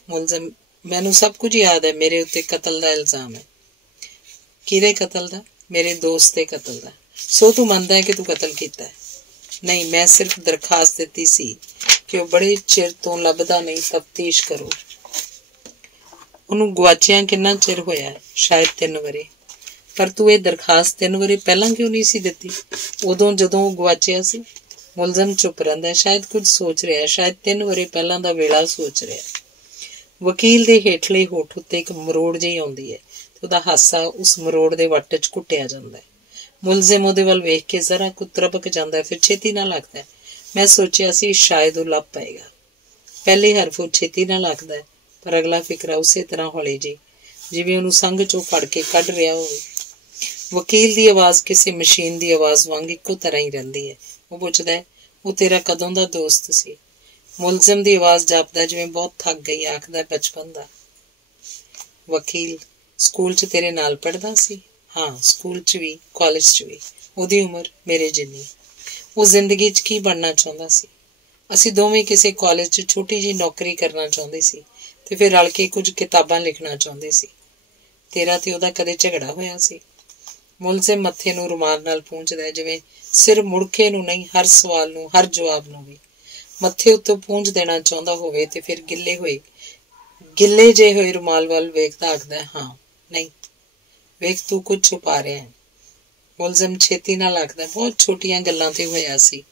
ਮੁਲਜ਼ਮ, ਮੈਨੂੰ ਸਭ ਕੁਝ ਯਾਦ ਹੈ। ਮੇਰੇ ਉੱਤੇ ਕਤਲ ਦਾ ਇਲਜ਼ਾਮ ਹੈ। ਕਿਹਦੇ ਕਤਲ ਦਾ? ਮੇਰੇ ਦੋਸਤ ਦੇ ਕਤਲ ਦਾ। ਸੋ ਤੂੰ ਮੰਨਦਾ ਹੈ ਕਿ ਤੂੰ ਕਤਲ ਕੀਤਾ ਹੈ? ਨਹੀਂ, ਮੈਂ ਸਿਰਫ ਦਰਖਾਸਤ ਦਿੱਤੀ ਸੀ ਕਿ ਉਹ ਬੜੇ ਚਿਰ ਤੋਂ ਲੱਭਦਾ ਨਹੀਂ, ਤਫਤੀਸ਼ ਕਰੋ। ਉਹਨੂੰ ਗੁਆਚਿਆਂ ਕਿੰਨਾ ਚਿਰ ਹੋਇਆ? ਸ਼ਾਇਦ 3 ਵਰ੍ਹੇ। ਪਰ ਤੂੰ ਇਹ ਦਰਖਾਸਤ 3 ਵਰ੍ਹੇ ਪਹਿਲਾਂ ਕਿਉਂ ਨਹੀਂ ਸੀ ਦਿੱਤੀ? ਉਦੋਂ ਜਦੋਂ ਉਹ ਗੁਆਚਿਆ ਸੀ। ਮੁਲਜ਼ਮ ਚੁੱਪ ਰਹਿੰਦਾ, ਸ਼ਾਇਦ ਕੁਝ ਸੋਚ ਰਿਹਾ, ਸ਼ਾਇਦ 3 ਵਰ੍ਹੇ ਪਹਿਲਾਂ ਦਾ ਵੇਲਾ ਸੋਚ ਰਿਹਾ। ਵਕੀਲ ਦੇ ਹੇਠਲੇ ਹੋਠ ਉੱਤੇ ਇੱਕ ਮਰੋੜ ਜਿਹੀ ਆਉਂਦੀ ਹੈ ਤੇ ਉਹਦਾ ਹਾਸਾ ਉਸ ਮਰੋੜ ਦੇ ਵੱਟ 'ਚ ਘੁੱਟਿਆ ਜਾਂਦਾ ਹੈ। ਮੁਲਜ਼ਮ ਉਹਦੇ ਵੱਲ ਵੇਖ ਕੇ ਜ਼ਰਾ ਕੁ ਤਰਬਕ ਜਾਂਦਾ, ਫਿਰ ਛੇਤੀ ਨਾਲ ਆਖਦਾ, ਮੈਂ ਸੋਚਿਆ ਸੀ ਸ਼ਾਇਦ ਉਹ ਲੱਭ ਪਏਗਾ। ਪਹਿਲੇ ਹਰਫ ਉਹ ਛੇਤੀ ਨਾਲ ਆਖਦਾ ਹੈ, ਪਰ ਅਗਲਾ ਫਿਕਰਾ ਉਸੇ ਤਰ੍ਹਾਂ ਹੌਲੀ ਜਿਹੀ, ਜਿਵੇਂ ਉਹਨੂੰ ਸੰਘ 'ਚੋਂ ਫੜ ਕੇ ਕੱਢ ਰਿਹਾ ਹੋਵੇ। ਵਕੀਲ ਦੀ ਆਵਾਜ਼ ਕਿਸੇ ਮਸ਼ੀਨ ਦੀ ਆਵਾਜ਼ ਵਾਂਗ ਇੱਕੋ ਤਰ੍ਹਾਂ ਹੀ ਰਹਿੰਦੀ ਹੈ। ਉਹ ਪੁੱਛਦਾ ਹੈ, ਉਹ ਤੇਰਾ ਕਦੋਂ ਦਾ ਦੋਸਤ ਸੀ? ਮੁਲਜ਼ਮ ਦੀ ਆਵਾਜ਼ ਜਾਪਦਾ ਜਿਵੇਂ ਬਹੁਤ ਥੱਕ ਗਈ, ਆਖਦਾ, ਬਚਪਨ ਦਾ। ਵਕੀਲ, ਸਕੂਲ 'ਚ ਤੇਰੇ ਨਾਲ ਪੜ੍ਹਦਾ ਸੀ? ਹਾਂ, ਸਕੂਲ 'ਚ ਵੀ, ਕਾਲਜ 'ਚ ਵੀ। ਉਹਦੀ ਉਮਰ ਮੇਰੇ ਜਿੰਨੀ। ਉਹ ਜ਼ਿੰਦਗੀ 'ਚ ਕੀ ਬਣਨਾ ਚਾਹੁੰਦਾ ਸੀ? ਅਸੀਂ ਦੋਵੇਂ ਕਿਸੇ ਕਾਲਜ 'ਚ ਛੋਟੀ ਜਿਹੀ ਨੌਕਰੀ ਕਰਨਾ ਚਾਹੁੰਦੇ ਸੀ ਤੇ ਫਿਰ ਰਲ ਕੇ ਕੁਝ ਕਿਤਾਬਾਂ ਲਿਖਣਾ ਚਾਹੁੰਦੇ ਸੀ। ਤੇਰਾ ਤੇ ਉਹਦਾ ਕਦੇ ਝਗੜਾ ਹੋਇਆ ਸੀ? ਮੁਲਜ਼ਮ ਮੱਥੇ ਨੂੰ ਰੁਮਾਲ ਨਾਲ ਪੂੰਝਦਾ, ਜਿਵੇਂ ਸਿਰ ਮੁੜਕੇ ਨੂੰ ਨਹੀਂ, ਹਰ ਸਵਾਲ ਨੂੰ, ਹਰ ਜਵਾਬ ਨੂੰ ਵੀ ਮੱਥੇ ਉੱਤੇ ਪੂੰਝ ਦੇਣਾ ਚਾਹੁੰਦਾ ਹੋਵੇ। ਤੇ ਫਿਰ ਗਿੱਲੇ ਜੇ ਹੋਏ ਰੁਮਾਲ ਵੱਲ ਵੇਖਦਾ ਆਖਦਾ, ਹਾਂ, ਨਹੀਂ, ਵੇਖ ਤੂੰ ਕੁਝ ਛੁਪਾ ਰਿਹਾ ਹੈ। ਮੁਲਜ਼ਮ ਛੇਤੀ ਨਾਲ ਆਖਦਾ, ਬਹੁਤ ਛੋਟੀਆਂ ਗੱਲਾਂ ਤੇ ਹੋਇਆ ਸੀ।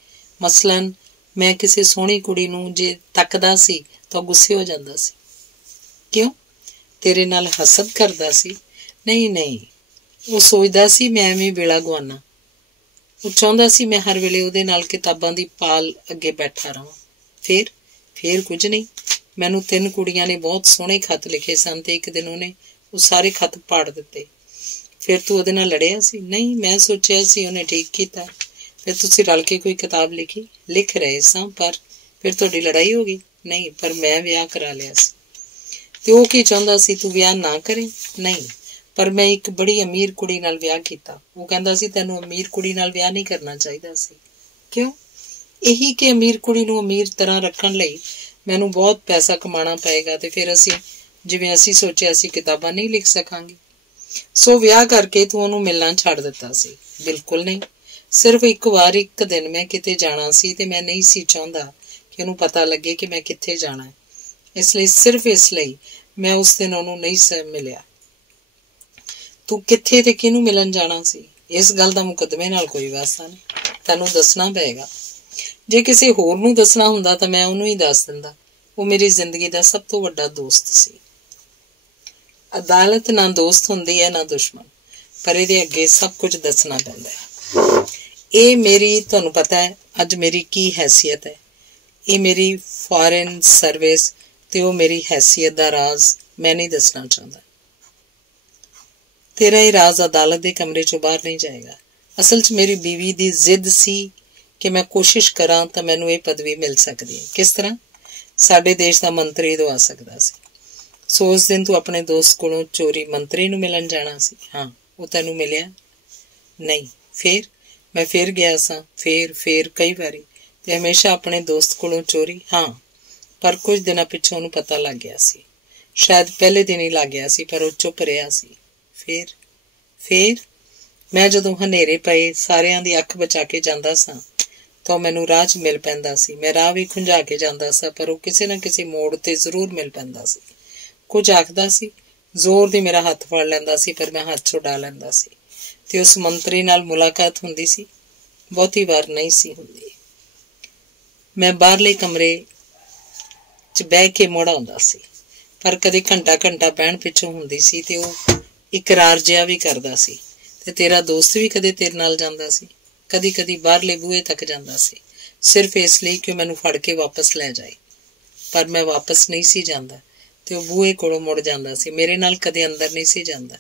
ਮਸਲਨ, ਮੈਂ ਕਿਸੇ ਸੋਹਣੀ ਕੁੜੀ ਨੂੰ ਜੇ ਤੱਕਦਾ ਸੀ ਤਾਂ ਗੁੱਸੇ ਹੋ ਜਾਂਦਾ ਸੀ। ਕਿਉਂ? ਤੇਰੇ ਨਾਲ ਹਸਦ ਕਰਦਾ ਸੀ? ਨਹੀਂ, ਉਹ ਸੋਚਦਾ ਸੀ ਮੈਂ ਐਵੇਂ ਵੇਲਾ ਗੁਆਨਾ। ਉਹ ਚਾਹੁੰਦਾ ਸੀ ਮੈਂ ਹਰ ਵੇਲੇ ਉਹਦੇ ਨਾਲ ਕਿਤਾਬਾਂ ਦੀ ਪਾਲ ਅੱਗੇ ਬੈਠਾ ਰਹਾਂ। ਫੇਰ ਕੁਝ ਨਹੀਂ। ਮੈਨੂੰ 3 ਕੁੜੀਆਂ ਨੇ ਬਹੁਤ ਸੋਹਣੇ ਖੱਤ ਲਿਖੇ ਸਨ ਤੇ ਇੱਕ ਦਿਨ ਉਹਨੇ ਉਹ ਸਾਰੇ ਖੱਤ ਪਾੜ ਦਿੱਤੇ। ਫਿਰ ਤੂੰ ਉਹਦੇ ਨਾਲ ਲੜਿਆ ਸੀ? ਨਹੀਂ, ਮੈਂ ਸੋਚਿਆ ਸੀ ਉਹਨੇ ਠੀਕ ਕੀਤਾ। ਫਿਰ ਤੁਸੀਂ ਰਲ ਕੇ ਕੋਈ ਕਿਤਾਬ ਲਿਖੀ? ਲਿਖ ਰਹੇ ਸਾਂ, ਪਰ ਫਿਰ ਤੁਹਾਡੀ ਲੜਾਈ ਹੋ ਗਈ? ਨਹੀਂ, ਪਰ ਮੈਂ ਵਿਆਹ ਕਰਾ ਲਿਆ ਸੀ। ਤੇ ਉਹ ਕੀ ਚਾਹੁੰਦਾ ਸੀ, ਤੂੰ ਵਿਆਹ ਨਾ ਕਰੇ? ਨਹੀਂ, ਪਰ ਮੈਂ ਇੱਕ ਬੜੀ ਅਮੀਰ ਕੁੜੀ ਨਾਲ ਵਿਆਹ ਕੀਤਾ। ਉਹ ਕਹਿੰਦਾ ਸੀ ਤੈਨੂੰ ਅਮੀਰ ਕੁੜੀ ਨਾਲ ਵਿਆਹ ਨਹੀਂ ਕਰਨਾ ਚਾਹੀਦਾ ਸੀ। ਕਿਉਂ? ਇਹੀ ਕਿ ਅਮੀਰ ਕੁੜੀ ਨੂੰ ਅਮੀਰ ਤਰ੍ਹਾਂ ਰੱਖਣ ਲਈ ਮੈਨੂੰ ਬਹੁਤ ਪੈਸਾ ਕਮਾਉਣਾ ਪਏਗਾ ਤੇ ਫਿਰ ਅਸੀਂ ਜਿਵੇਂ ਅਸੀਂ ਸੋਚਿਆ ਸੀ ਕਿਤਾਬਾਂ ਨਹੀਂ ਲਿਖ ਸਕਾਂਗੇ। ਸੋ ਵਿਆਹ ਕਰਕੇ ਤੂੰ ਉਹਨੂੰ ਮਿਲਣਾ ਛੱਡ ਦਿੱਤਾ ਸੀ? ਬਿਲਕੁਲ ਨਹੀਂ। ਸਿਰਫ ਇੱਕ ਵਾਰ ਇੱਕ ਦਿਨ ਮੈਂ ਕਿਤੇ ਜਾਣਾ ਸੀ ਤੇ ਮੈਂ ਨਹੀਂ ਸੀ ਚਾਹੁੰਦਾ ਕਿ ਉਹਨੂੰ ਪਤਾ ਲੱਗੇ ਕਿ ਮੈਂ ਕਿੱਥੇ ਜਾਣਾ ਹੈ। ਸਿਰਫ ਇਸ ਲਈ ਮੈਂ ਉਸ ਦਿਨ ਉਹਨੂੰ ਨਹੀਂ ਮਿਲਿਆ। ਤੂੰ ਕਿੱਥੇ ਤੇ ਕਿਹਨੂੰ ਮਿਲਣ ਜਾਣਾ ਸੀ? ਇਸ ਗੱਲ ਦਾ ਮੁਕੱਦਮੇ ਨਾਲ ਕੋਈ ਵਾਸਤਾ ਨਹੀਂ। ਤੈਨੂੰ ਦੱਸਣਾ ਪਏਗਾ। ਜੇ ਕਿਸੇ ਹੋਰ ਨੂੰ ਦੱਸਣਾ ਹੁੰਦਾ ਤਾਂ ਮੈਂ ਉਹਨੂੰ ਹੀ ਦੱਸ ਦਿੰਦਾ। ਉਹ ਮੇਰੀ ਜ਼ਿੰਦਗੀ ਦਾ ਸਭ ਤੋਂ ਵੱਡਾ ਦੋਸਤ ਸੀ। ਅਦਾਲਤ ਨਾ ਦੋਸਤ ਹੁੰਦੀ ਹੈ ਨਾ ਦੁਸ਼ਮਣ, ਪਰ ਇਹਦੇ ਅੱਗੇ ਸਭ ਕੁਝ ਦੱਸਣਾ ਪੈਂਦਾ ਹੈ। ਤੁਹਾਨੂੰ ਪਤਾ ਹੈ ਅੱਜ ਮੇਰੀ ਕੀ ਹੈਸੀਅਤ ਹੈ? ਇਹ ਮੇਰੀ ਫੋਰਨ ਸਰਵਿਸ ਤੇ ਉਹ ਮੇਰੀ ਹੈਸੀਅਤ ਦਾ ਰਾਜ਼ ਮੈਂ ਨਹੀਂ ਦੱਸਣਾ ਚਾਹੁੰਦਾ। ਤੇਰਾ ਇਹ ਰਾਜ਼ ਅਦਾਲਤ ਦੇ ਕਮਰੇ ਚੋਂ ਬਾਹਰ ਨਹੀਂ ਜਾਏਗਾ। ਅਸਲ 'ਚ ਮੇਰੀ ਬੀਵੀ ਦੀ ਜ਼ਿੱਦ ਸੀ ਕਿ ਮੈਂ ਕੋਸ਼ਿਸ਼ ਕਰਾਂ ਤਾਂ ਮੈਨੂੰ ਇਹ ਪਦਵੀ ਮਿਲ ਸਕਦੀ ਹੈ। ਕਿਸ ਤਰ੍ਹਾਂ? ਸਾਡੇ ਦੇਸ਼ ਦਾ ਮੰਤਰੀ ਦਵਾ ਸਕਦਾ ਸੀ। ਸੋ ਉਸ ਦਿਨ ਤੂੰ ਆਪਣੇ ਦੋਸਤ ਕੋਲੋਂ ਚੋਰੀ ਮੰਤਰੀ ਨੂੰ ਮਿਲਣ ਜਾਣਾ ਸੀ? ਹਾਂ। ਉਹ ਤੈਨੂੰ ਮਿਲਿਆ? ਨਹੀਂ। ਫਿਰ? ਮੈਂ ਫਿਰ ਗਿਆ ਸਾਂ, ਫਿਰ ਕਈ ਵਾਰੀ, ਤੇ ਹਮੇਸ਼ਾ ਆਪਣੇ ਦੋਸਤ ਕੋਲੋਂ ਚੋਰੀ? ਹਾਂ। ਪਰ ਕੁਝ ਦਿਨਾਂ ਪਿੱਛੋਂ ਉਹਨੂੰ ਪਤਾ ਲੱਗ ਗਿਆ ਸੀ। ਸ਼ਾਇਦ ਪਹਿਲੇ ਦਿਨ ਹੀ ਲੱਗ ਗਿਆ ਸੀ, ਪਰ ਉਹ ਚੁੱਪ ਰਿਹਾ ਸੀ। ਫਿਰ ਮੈਂ ਜਦੋਂ ਹਨੇਰੇ ਪਏ ਸਾਰਿਆਂ ਦੀ ਅੱਖ ਬਚਾ ਕੇ ਜਾਂਦਾ ਸਾਂ ਤਾਂ ਮੈਨੂੰ ਰਾਹ 'ਚ ਮਿਲ ਪੈਂਦਾ ਸੀ। ਮੈਂ ਰਾਹ ਵੀ ਖੁੰਝਾ ਕੇ ਜਾਂਦਾ ਸਾਂ, ਪਰ ਉਹ ਕਿਸੇ ਨਾ ਕਿਸੇ ਮੋੜ ਤੇ ਜ਼ਰੂਰ ਮਿਲ ਪੈਂਦਾ ਸੀ। ਕੁਝ ਆਖਦਾ ਸੀ, ਜ਼ੋਰ ਦੀ ਮੇਰਾ ਹੱਥ ਫੜ ਲੈਂਦਾ ਸੀ, ਪਰ ਮੈਂ ਹੱਥ ਛੁਡਾ ਲੈਂਦਾ ਸੀ। ਤੇ ਉਸ ਮੰਤਰੀ ਨਾਲ ਮੁਲਾਕਾਤ ਹੁੰਦੀ ਸੀ? ਬਹੁਤੀ ਵਾਰ ਨਹੀਂ ਸੀ ਹੁੰਦੀ। ਮੈਂ ਬਾਹਰਲੇ ਕਮਰੇ 'ਚ ਬਹਿ ਕੇ ਮੁੜ ਆਉਂਦਾ ਸੀ, ਪਰ ਕਦੇ ਘੰਟਾ ਬਹਿਣ ਪਿੱਛੋਂ ਹੁੰਦੀ ਸੀ ਤੇ ਉਹ ਇਕਰਾਰ ਜਿਹਾ ਵੀ ਕਰਦਾ ਸੀ। ਤੇ ਤੇਰਾ ਦੋਸਤ ਵੀ ਕਦੇ ਤੇਰੇ ਨਾਲ ਜਾਂਦਾ ਸੀ? ਕਦੀ ਬਾਹਰਲੇ ਬੂਹੇ ਤੱਕ ਜਾਂਦਾ ਸੀ, ਸਿਰਫ ਇਸ ਲਈ ਕਿ ਉਹ ਮੈਨੂੰ ਫੜ ਕੇ ਵਾਪਸ ਲੈ ਜਾਏ। ਪਰ ਮੈਂ ਵਾਪਸ ਨਹੀਂ ਸੀ ਜਾਂਦਾ ਤੇ ਉਹ ਬੂਹੇ ਕੋਲੋਂ ਮੁੜ ਜਾਂਦਾ ਸੀ। ਮੇਰੇ ਨਾਲ ਕਦੇ ਅੰਦਰ ਨਹੀਂ ਸੀ ਜਾਂਦਾ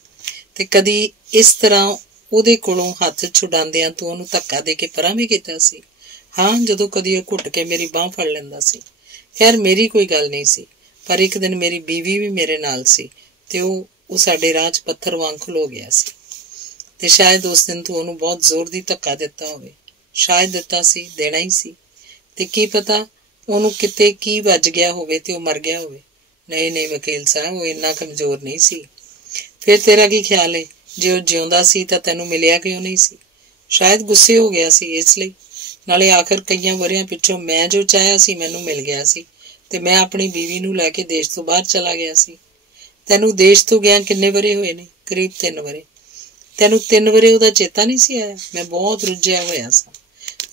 ਤੇ ਕਦੀ ਇਸ ਤਰ੍ਹਾਂ ਉਹਦੇ ਕੋਲੋਂ ਹੱਥ ਛੁਡਾਉਂਦਿਆਂ ਤੂੰ ਉਹਨੂੰ ਧੱਕਾ ਦੇ ਕੇ ਪਰਾਂ ਵੀ ਕੀਤਾ ਸੀ? ਹਾਂ, ਜਦੋਂ ਕਦੀ ਉਹ ਘੁੱਟ ਕੇ ਮੇਰੀ ਬਾਂਹ ਫੜ ਲੈਂਦਾ ਸੀ। ਖੈਰ ਮੇਰੀ ਕੋਈ ਗੱਲ ਨਹੀਂ ਸੀ, ਪਰ ਇੱਕ ਦਿਨ ਮੇਰੀ ਬੀਵੀ ਵੀ ਮੇਰੇ ਨਾਲ ਸੀ ਤੇ ਉਹ ਸਾਡੇ ਰਾਹ 'ਚ ਪੱਥਰ ਵਾਂਗ ਖਲੋ ਗਿਆ ਸੀ। ਤੇ ਸ਼ਾਇਦ ਉਸ ਦਿਨ ਤੂੰ ਉਹਨੂੰ ਬਹੁਤ ਜ਼ੋਰ ਦੀ ਧੱਕਾ ਦਿੱਤਾ ਹੋਵੇ। ਸ਼ਾਇਦ ਦਿੱਤਾ ਸੀ, ਦੇਣਾ ਹੀ ਸੀ। ਤੇ ਕੀ ਪਤਾ ਉਹਨੂੰ ਕਿਤੇ ਕੀ ਵੱਜ ਗਿਆ ਹੋਵੇ ਤੇ ਉਹ ਮਰ ਗਿਆ ਹੋਵੇ। ਨਹੀਂ ਨਹੀਂ ਵਕੀਲ ਸਾਹਿਬ, ਉਹ ਇੰਨਾ ਕਮਜ਼ੋਰ ਨਹੀਂ ਸੀ। ਫਿਰ ਤੇਰਾ ਕੀ ਖਿਆਲ ਹੈ, ਜੇ ਉਹ ਜਿਉਂਦਾ ਸੀ ਤਾਂ ਤੈਨੂੰ ਮਿਲਿਆ ਕਿਉਂ ਨਹੀਂ ਸੀ? ਸ਼ਾਇਦ ਗੁੱਸੇ ਹੋ ਗਿਆ ਸੀ ਇਸ ਲਈ। ਨਾਲੇ ਆਖਰ ਕਈਆਂ ਵਰ੍ਹਿਆਂ ਪਿੱਛੋਂ ਮੈਂ ਜੋ ਚਾਹਿਆ ਸੀ ਮੈਨੂੰ ਮਿਲ ਗਿਆ ਸੀ ਤੇ ਮੈਂ ਆਪਣੀ ਬੀਵੀ ਨੂੰ ਲੈ ਕੇ ਦੇਸ਼ ਤੋਂ ਬਾਹਰ ਚਲਾ ਗਿਆ ਸੀ। ਤੈਨੂੰ ਦੇਸ਼ ਤੋਂ ਗਿਆ ਕਿੰਨੇ ਵਰ੍ਹੇ ਹੋਏ ਨੇ? ਕਰੀਬ 3 ਵਰ੍ਹੇ। ਤੈਨੂੰ 3 ਵਰ੍ਹੇ ਉਹਦਾ ਚੇਤਾ ਨਹੀਂ ਸੀ ਆਇਆ? ਮੈਂ ਬਹੁਤ ਰੁੱਝਿਆ ਹੋਇਆ ਸਾਂ।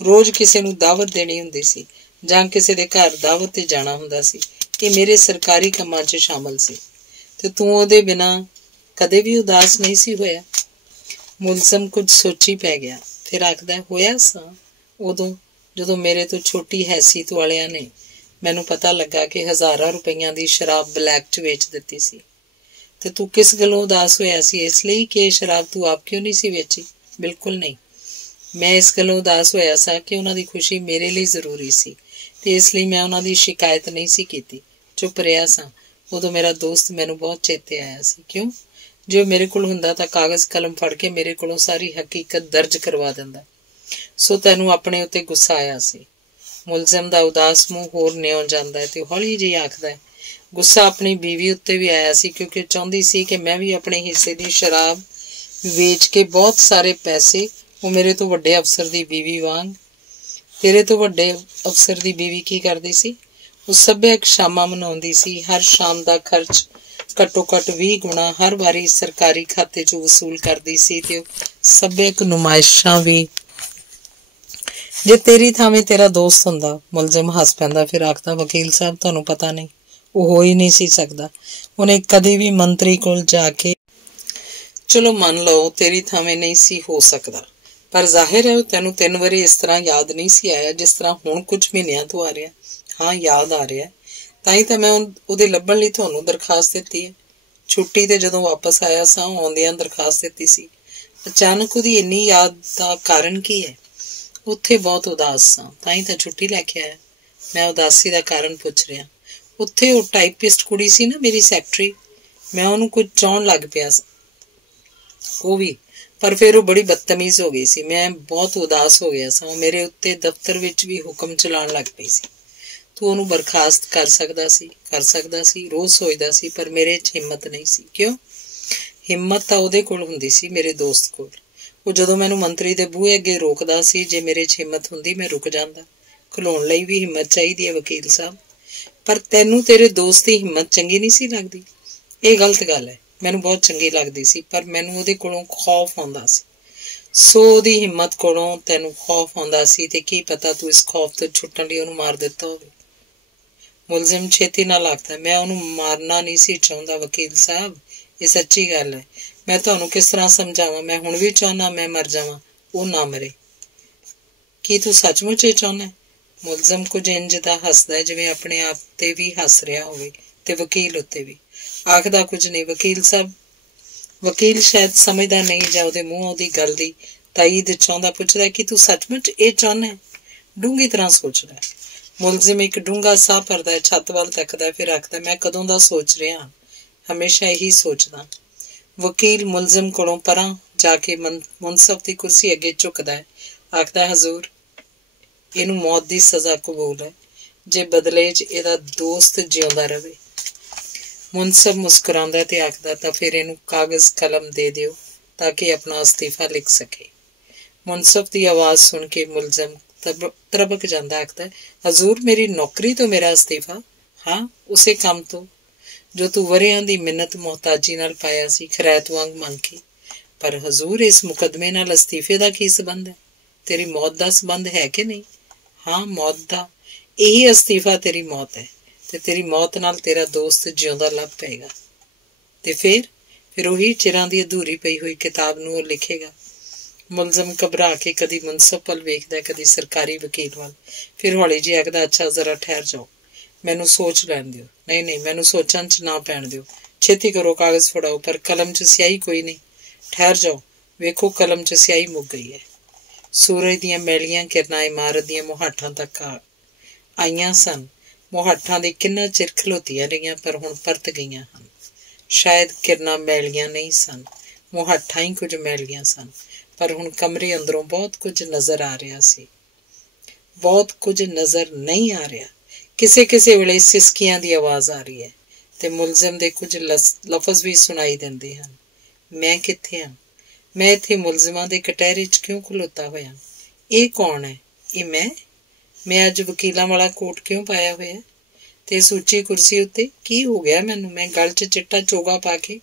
ਰੋਜ਼ ਕਿਸੇ ਨੂੰ ਦਾਵਤ ਦੇਣੀ ਹੁੰਦੀ ਸੀ ਜਾਂ ਕਿਸੇ ਦੇ ਘਰ ਦਾਵਤ ਤੇ ਜਾਣਾ ਹੁੰਦਾ ਸੀ। ਇਹ ਮੇਰੇ ਸਰਕਾਰੀ ਕੰਮਾਂ 'ਚ ਸ਼ਾਮਲ ਸੀ ਤੇ ਤੂੰ ਉਹਦੇ ਬਿਨਾਂ ਕਦੇ ਵੀ ਉਦਾਸ ਨਹੀਂ ਸੀ ਹੋਇਆ। ਮੁਲਜ਼ਮ ਕੁਝ ਸੋਚੀ ਪੈ ਗਿਆ। ਫਿਰ ਆਖਦਾ, ਹੋਇਆ ਸਾਂ ਉਦੋਂ ਜਦੋਂ ਮੇਰੇ ਤੋਂ ਛੋਟੀ ਹੈਸੀਅਤ ਵਾਲਿਆਂ ਨੇ ਮੈਨੂੰ ਪਤਾ ਲੱਗਾ ਕਿ ਹਜ਼ਾਰਾਂ ਰੁਪਈਆਂ ਦੀ ਸ਼ਰਾਬ ਬਲੈਕ 'ਚ ਵੇਚ ਦਿੱਤੀ ਸੀ। ਤੇ ਤੂੰ ਕਿਸ ਗੱਲੋਂ ਉਦਾਸ ਹੋਇਆ ਸੀ? ਇਸ ਲਈ ਕਿ ਇਹ ਸ਼ਰਾਬ ਤੂੰ ਆਪ ਕਿਉਂ ਨਹੀਂ ਸੀ ਵੇਚੀ? ਬਿਲਕੁਲ ਨਹੀਂ। ਮੈਂ ਇਸ ਗੱਲੋਂ ਉਦਾਸ ਹੋਇਆ ਸਾਂ ਕਿ ਉਹਨਾਂ ਦੀ ਖੁਸ਼ੀ ਮੇਰੇ ਲਈ ਜ਼ਰੂਰੀ ਸੀ ਤੇ ਇਸ ਲਈ ਮੈਂ ਉਹਨਾਂ ਦੀ ਸ਼ਿਕਾਇਤ ਨਹੀਂ ਸੀ ਕੀਤੀ। ਚੁੱਪ ਰਿਹਾ ਸਾਂ। ਉਦੋਂ ਮੇਰਾ ਦੋਸਤ ਮੈਨੂੰ ਬਹੁਤ ਚੇਤੇ ਆਇਆ ਸੀ। ਕਿਉਂ? ਜੇ ਉਹ ਮੇਰੇ ਕੋਲ ਹੁੰਦਾ ਤਾਂ ਕਾਗਜ਼ ਕਲਮ ਫੜ ਕੇ ਮੇਰੇ ਕੋਲੋਂ ਸਾਰੀ ਹਕੀਕਤ ਦਰਜ ਕਰਵਾ ਦਿੰਦਾ। ਸੋ ਤੈਨੂੰ ਆਪਣੇ ਉੱਤੇ ਗੁੱਸਾ ਆਇਆ ਸੀ। ਮੁਲਜ਼ਮ ਦਾ ਉਦਾਸ ਮੂੰਹ ਹੋਰ ਨਿਉਂ ਜਾਂਦਾ ਹੈ ਤੇ ਹੌਲੀ ਜਿਹੀ ਆਖਦਾ ਹੈ, ਗੁੱਸਾ ਆਪਣੀ ਬੀਵੀ ਉੱਤੇ ਵੀ ਆਇਆ ਸੀ ਕਿਉਂਕਿ ਚਾਹੁੰਦੀ ਸੀ ਕਿ ਮੈਂ ਵੀ ਆਪਣੇ ਹਿੱਸੇ ਦੀ ਸ਼ਰਾਬ ਵੇਚ ਕੇ ਬਹੁਤ ਸਾਰੇ ਪੈਸੇ ਉਹ ਮੇਰੇ ਤੋਂ ਵੱਡੇ ਅਫਸਰ ਦੀ ਬੀਵੀ ਵਾਂਗ। ਤੇਰੇ ਤੋਂ ਵੱਡੇ ਅਫਸਰ ਦੀ ਬੀਵੀ ਕੀ ਕਰਦੀ ਸੀ? ਉਹ ਸੱਭਿਅਕ ਸ਼ਾਮਾਂ ਮਨਾਉਂਦੀ ਸੀ। ਹਰ ਸ਼ਾਮ ਦਾ ਖਰਚ ਘੱਟੋ ਘੱਟ 20 ਗੁਣਾ ਹਰ ਵਾਰੀ ਸਰਕਾਰੀ ਖਾਤੇ 'ਚੋਂ ਵਸੂਲ ਕਰਦੀ ਸੀ ਤੇ ਉਹ ਸੱਭਿਅਕ ਨੁਮਾਇਸ਼ਾਂ ਵੀ। ਜੇ ਤੇਰੀ ਥਾਵੇਂ ਤੇਰਾ ਦੋਸਤ ਹੁੰਦਾ। ਮੁਲਜ਼ਮ ਹੱਸ ਪੈਂਦਾ। ਫਿਰ ਆਖਦਾ, ਵਕੀਲ ਸਾਹਿਬ ਤੁਹਾਨੂੰ ਪਤਾ ਨਹੀਂ, ਉਹ ਹੋ ਹੀ ਨਹੀਂ ਸੀ ਸਕਦਾ। ਉਹਨੇ ਕਦੇ ਵੀ ਮੰਤਰੀ ਕੋਲ ਜਾ ਕੇ, ਚਲੋ ਮੰਨ ਲਓ ਤੇਰੀ ਥਾਵੇਂ ਨਹੀਂ ਸੀ ਹੋ ਸਕਦਾ, ਪਰ ਜ਼ਾਹਿਰ ਹੈ ਤੈਨੂੰ 3 ਵਰ੍ਹੇ ਇਸ ਤਰ੍ਹਾਂ ਯਾਦ ਨਹੀਂ ਸੀ ਆਇਆ ਜਿਸ ਤਰ੍ਹਾਂ ਹੁਣ ਕੁਝ ਮਹੀਨਿਆਂ ਤੋਂ ਆ ਰਿਹਾ। ਹਾਂ, ਯਾਦ ਆ ਰਿਹਾ। ਤਾਂ ਹੀ ਤਾਂ ਮੈਂ ਉਹਦੇ ਲੱਭਣ ਲਈ ਤੁਹਾਨੂੰ ਦਰਖਾਸਤ ਦਿੱਤੀ ਹੈ। ਛੁੱਟੀ ਤੇ ਜਦੋਂ ਵਾਪਸ ਆਇਆ ਸਾਂ ਆਉਂਦਿਆਂ ਦਰਖਾਸਤ ਦਿੱਤੀ ਸੀ। ਅਚਾਨਕ ਉਹਦੀ ਇੰਨੀ ਯਾਦ ਦਾ ਕਾਰਨ ਕੀ ਹੈ? ਉੱਥੇ ਬਹੁਤ ਉਦਾਸ ਸਾਂ, ਤਾਂ ਹੀ ਤਾਂ ਛੁੱਟੀ ਲੈ ਕੇ ਆਇਆ। ਮੈਂ ਉਦਾਸੀ ਦਾ ਕਾਰਨ ਪੁੱਛ ਰਿਹਾ। ਉੱਥੇ ਉਹ ਟਾਈਪਿਸਟ ਕੁੜੀ ਸੀ ਨਾ, ਮੇਰੀ ਸੈਕਟਰੀ, ਮੈਂ ਉਹਨੂੰ ਕੁਝ ਚਾਹੁਣ ਲੱਗ ਪਿਆ ਸੀ। ਉਹ ਵੀ, ਪਰ ਫਿਰ ਉਹ ਬੜੀ ਬਦਤਮੀਜ਼ ਹੋ ਗਈ ਸੀ। ਮੈਂ ਬਹੁਤ ਉਦਾਸ ਹੋ ਗਿਆ ਸਾਂ। ਉਹ ਮੇਰੇ ਉੱਤੇ ਦਫ਼ਤਰ ਵਿੱਚ ਵੀ ਹੁਕਮ ਚਲਾਉਣ ਲੱਗ ਪਈ ਸੀ। ਤੂੰ ਉਹਨੂੰ ਬਰਖਾਸਤ ਕਰ ਸਕਦਾ ਸੀ, ਰੋਜ਼ ਸੋਚਦਾ ਸੀ, ਪਰ ਮੇਰੇ 'ਚ ਹਿੰਮਤ ਨਹੀਂ ਸੀ। ਕਿਉਂ? ਹਿੰਮਤ ਤਾਂ ਉਹਦੇ ਕੋਲ ਹੁੰਦੀ ਸੀ, ਮੇਰੇ ਦੋਸਤ ਕੋਲ। ਉਹ ਜਦੋਂ ਮੈਨੂੰ ਮੰਤਰੀ ਦੇ ਬੂਹੇ ਅੱਗੇ ਰੋਕਦਾ ਸੀ, ਜੇ ਮੇਰੇ 'ਚ ਹਿੰਮਤ ਹੁੰਦੀ ਮੈਂ ਰੁਕ ਜਾਂਦਾ। ਖਲੋਣ ਲਈ ਵੀ ਹਿੰਮਤ ਚਾਹੀਦੀ ਹੈ ਵਕੀਲ ਸਾਹਿਬ। ਪਰ ਤੈਨੂੰ ਤੇਰੇ ਦੋਸਤ ਦੀ ਹਿੰਮਤ ਚੰਗੀ ਨਹੀਂ ਸੀ ਲੱਗਦੀ? ਇਹ ਗਲਤ ਗੱਲ ਹੈ। ਮੈਨੂੰ ਬਹੁਤ ਚੰਗੀ ਲੱਗਦੀ ਸੀ, ਪਰ ਮੈਨੂੰ ਉਹਦੇ ਕੋਲੋਂ ਖੌਫ ਆਉਂਦਾ ਸੀ। ਸੋ ਉਹਦੀ ਹਿੰਮਤ ਕੋਲੋਂ ਤੈਨੂੰ ਖੌਫ ਆਉਂਦਾ ਸੀ ਤੇ ਕੀ ਪਤਾ ਤੂੰ ਇਸ ਖੌਫ ਤੋਂ ਛੁੱਟਣ ਲਈ ਉਹਨੂੰ ਮਾਰ ਦਿੱਤਾ ਹੋਵੇ। ਮੁਲਜ਼ਮ ਛੇਤੀ ਨਾਲ ਆਖਦਾ, ਮੈਂ ਉਹਨੂੰ ਮਾਰਨਾ ਨਹੀਂ ਸੀ ਚਾਹੁੰਦਾ ਵਕੀਲ ਸਾਹਿਬ, ਇਹ ਸੱਚੀ ਗੱਲ ਹੈ। ਮੈਂ ਤੁਹਾਨੂੰ ਕਿਸ ਤਰ੍ਹਾਂ ਸਮਝਾਵਾਂ? ਮੈਂ ਹੁਣ ਵੀ ਚਾਹੁੰਦਾ ਮੈਂ ਮਰ ਜਾਵਾਂ, ਉਹ ਨਾ ਮਰੇ। ਕੀ ਤੂੰ ਸੱਚਮੁੱਚ ਇਹ ਚਾਹੁੰਦਾ? ਮੁਲਜ਼ਮ ਕੁਝ ਇੰਜ ਦਾ ਹੱਸਦਾ ਜਿਵੇਂ ਆਪਣੇ ਆਪ ਤੇ ਵੀ ਹੱਸ ਰਿਹਾ ਹੋਵੇ ਤੇ ਵਕੀਲ ਉੱਤੇ ਵੀ। ਆਖਦਾ ਕੁਝ ਨਹੀਂ ਵਕੀਲ ਸਾਹਿਬ। ਵਕੀਲ ਸ਼ਾਇਦ ਸਮਝਦਾ ਨਹੀਂ ਜਾਂ ਉਹਦੇ ਮੂੰਹ ਉਹਦੀ ਗੱਲ ਦੀ ਤਾਈਦ ਚਾਹੁੰਦਾ ਪੁੱਛਦਾ, ਕਿ ਤੂੰ ਸੱਚਮੁੱਚ ਇਹ ਚਾਹੁੰਦਾ? ਡੂੰਘੀ ਤਰ੍ਹਾਂ ਸੋਚਦਾ। ਮੁਲਜ਼ਮ ਇੱਕ ਡੂੰਘਾ ਸਾਹ ਭਰਦਾ, ਛੱਤ ਵੱਲ ਤੱਕਦਾ, ਫਿਰ ਆਖਦਾ, ਮੈਂ ਕਦੋਂ ਦਾ ਸੋਚ ਰਿਹਾ, ਹਮੇਸ਼ਾ ਇਹੀ ਸੋਚਦਾ। ਵਕੀਲ ਮੁਲਜ਼ਮ ਕੋਲੋਂ ਪਰਾਂ ਜਾ ਕੇ ਮੁਨਸਫ ਦੀ ਕੁਰਸੀ ਅੱਗੇ ਝੁਕਦਾ ਹੈ। ਆਖਦਾ, ਹਜ਼ੂਰ, ਇਹਨੂੰ ਮੌਤ ਦੀ ਸਜ਼ਾ ਕਬੂਲ ਹੈ ਜੇ ਬਦਲੇ 'ਚ ਇਹਦਾ ਦੋਸਤ ਜਿਉਂਦਾ ਰਵੇ। ਮੁਨਸਫ ਮੁਸਕਰਾਉਂਦਾ ਤੇ ਆਖਦਾ, ਤਾਂ ਫਿਰ ਇਹਨੂੰ ਕਾਗਜ਼ ਕਲਮ ਦੇ ਦਿਓ ਤਾਂ ਕਿ ਆਪਣਾ ਅਸਤੀਫਾ ਲਿਖ ਸਕੇ। ਮੁਨਸਫ ਦੀ ਆਵਾਜ਼ ਸੁਣ ਕੇ ਮੁਲਜ਼ਮ ਤਰਬਕ ਜਾਂਦਾ। ਆਖਦਾ, ਹਜ਼ੂਰ, ਮੇਰੀ ਨੌਕਰੀ ਤੋਂ ਮੇਰਾ ਅਸਤੀਫਾ? ਹਾਂ, ਉਸੇ ਕੰਮ ਤੋਂ ਜੋ ਤੂੰ ਵਰ੍ਹਿਆਂ ਦੀ ਮਿੰਨਤ ਮੁਹਤਾਜੀ ਨਾਲ ਪਾਇਆ ਸੀ, ਖੈਰਾਤ ਵਾਂਗ ਮੰਗ ਕੇ। ਪਰ ਹਜ਼ੂਰ, ਇਸ ਮੁਕੱਦਮੇ ਨਾਲ ਅਸਤੀਫੇ ਦਾ ਕੀ ਸਬੰਧ ਹੈ? ਤੇਰੀ ਮੌਤ ਦਾ ਸਬੰਧ ਹੈ ਕਿ ਨਹੀਂ? ਹਾਂ, ਮੌਤ ਦਾ। ਇਹੀ ਅਸਤੀਫਾ ਤੇਰੀ ਮੌਤ ਹੈ ਤੇ ਤੇਰੀ ਮੌਤ ਨਾਲ ਤੇਰਾ ਦੋਸਤ ਜਿਉਂਦਾ ਲੱਭ ਪਏਗਾ ਤੇ ਫਿਰ ਉਹੀ ਚਿਰਾਂ ਦੀ ਅਧੂਰੀ ਪਈ ਹੋਈ ਕਿਤਾਬ ਨੂੰ ਉਹ ਲਿਖੇਗਾ। ਮੁਲਜ਼ਮ ਘਬਰਾ ਕੇ ਕਦੀ ਮੁਨਸਫ ਵੱਲ ਵੇਖਦਾ, ਕਦੀ ਸਰਕਾਰੀ ਵਕੀਲ ਵੱਲ। ਫਿਰ ਹੌਲੀ ਜਿਹੀ ਆਖਦਾ, ਅੱਛਾ, ਜ਼ਰਾ ਠਹਿਰ ਜਾਓ, ਮੈਨੂੰ ਸੋਚ ਲੈਣ ਦਿਓ। ਨਹੀਂ, ਮੈਨੂੰ ਸੋਚਣ 'ਚ ਨਾ ਪੈਣ ਦਿਓ। ਛੇਤੀ ਕਰੋ, ਕਾਗਜ਼ ਫੜਾਓ, ਪਰ ਕਲਮ 'ਚ ਸਿਆਹੀ ਕੋਈ ਨਹੀਂ। ਠਹਿਰ ਜਾਓ, ਵੇਖੋ ਕਲਮ 'ਚ ਸਿਆਹੀ ਮੁੱਕ ਗਈ ਹੈ। ਸੂਰਜ ਦੀਆਂ ਮੈਲੀਆਂ ਕਿਰਨਾਂ ਇਮਾਰਤ ਦੀਆਂ ਮੁਹਾਠਾਂ ਤੱਕ ਆਈਆਂ ਸਨ। ਮੁਹਾਠਾਂ ਦੇ ਕਿੰਨਾ ਚਿਰ ਖਲੋਤੀਆਂ ਰਹੀਆਂ, ਪਰ ਹੁਣ ਪਰਤ ਗਈਆਂ ਹਨ। ਸ਼ਾਇਦ ਕਿਰਨਾਂ ਮੈਲੀਆਂ ਨਹੀਂ ਸਨ, ਮੁਹਾਠਾਂ ਹੀ ਕੁਝ ਮੈਲੀਆਂ ਸਨ, ਪਰ ਹੁਣ ਕਮਰੇ ਅੰਦਰੋਂ ਬਹੁਤ ਕੁਝ ਨਜ਼ਰ ਆ ਰਿਹਾ ਸੀ। ਬਹੁਤ ਕੁਝ ਨਜ਼ਰ ਨਹੀਂ ਆ ਰਿਹਾ। ਕਿਸੇ ਕਿਸੇ ਵੇਲੇ ਸਿਸਕੀਆਂ ਦੀ ਆਵਾਜ਼ ਆ ਰਹੀ ਹੈ ਤੇ ਮੁਲਜ਼ਮ ਦੇ ਕੁਝ ਲਫ਼ਜ਼ ਵੀ ਸੁਣਾਈ ਦਿੰਦੇ ਹਨ। ਮੈਂ ਕਿੱਥੇ ਹਾਂ? ਮੈਂ ਇੱਥੇ ਮੁਲਜ਼ਮਾਂ ਦੇ ਕਟਹਿਰੇ 'ਚ ਕਿਉਂ ਖਲੋਤਾ ਹੋਇਆ? ਇਹ ਕੌਣ ਹੈ? ਇਹ ਮੈਂ ਅੱਜ ਵਕੀਲਾਂ ਵਾਲਾ ਕੋਟ ਕਿਉਂ ਪਾਇਆ ਹੋਇਆ? ਤੇ ਇਸ ਉੱਚੀ ਕੁਰਸੀ ਉੱਤੇ ਕੀ ਹੋ ਗਿਆ ਮੈਨੂੰ? ਮੈਂ ਗਲ 'ਚ ਚਿੱਟਾ ਚੋਗਾ ਪਾ ਕੇ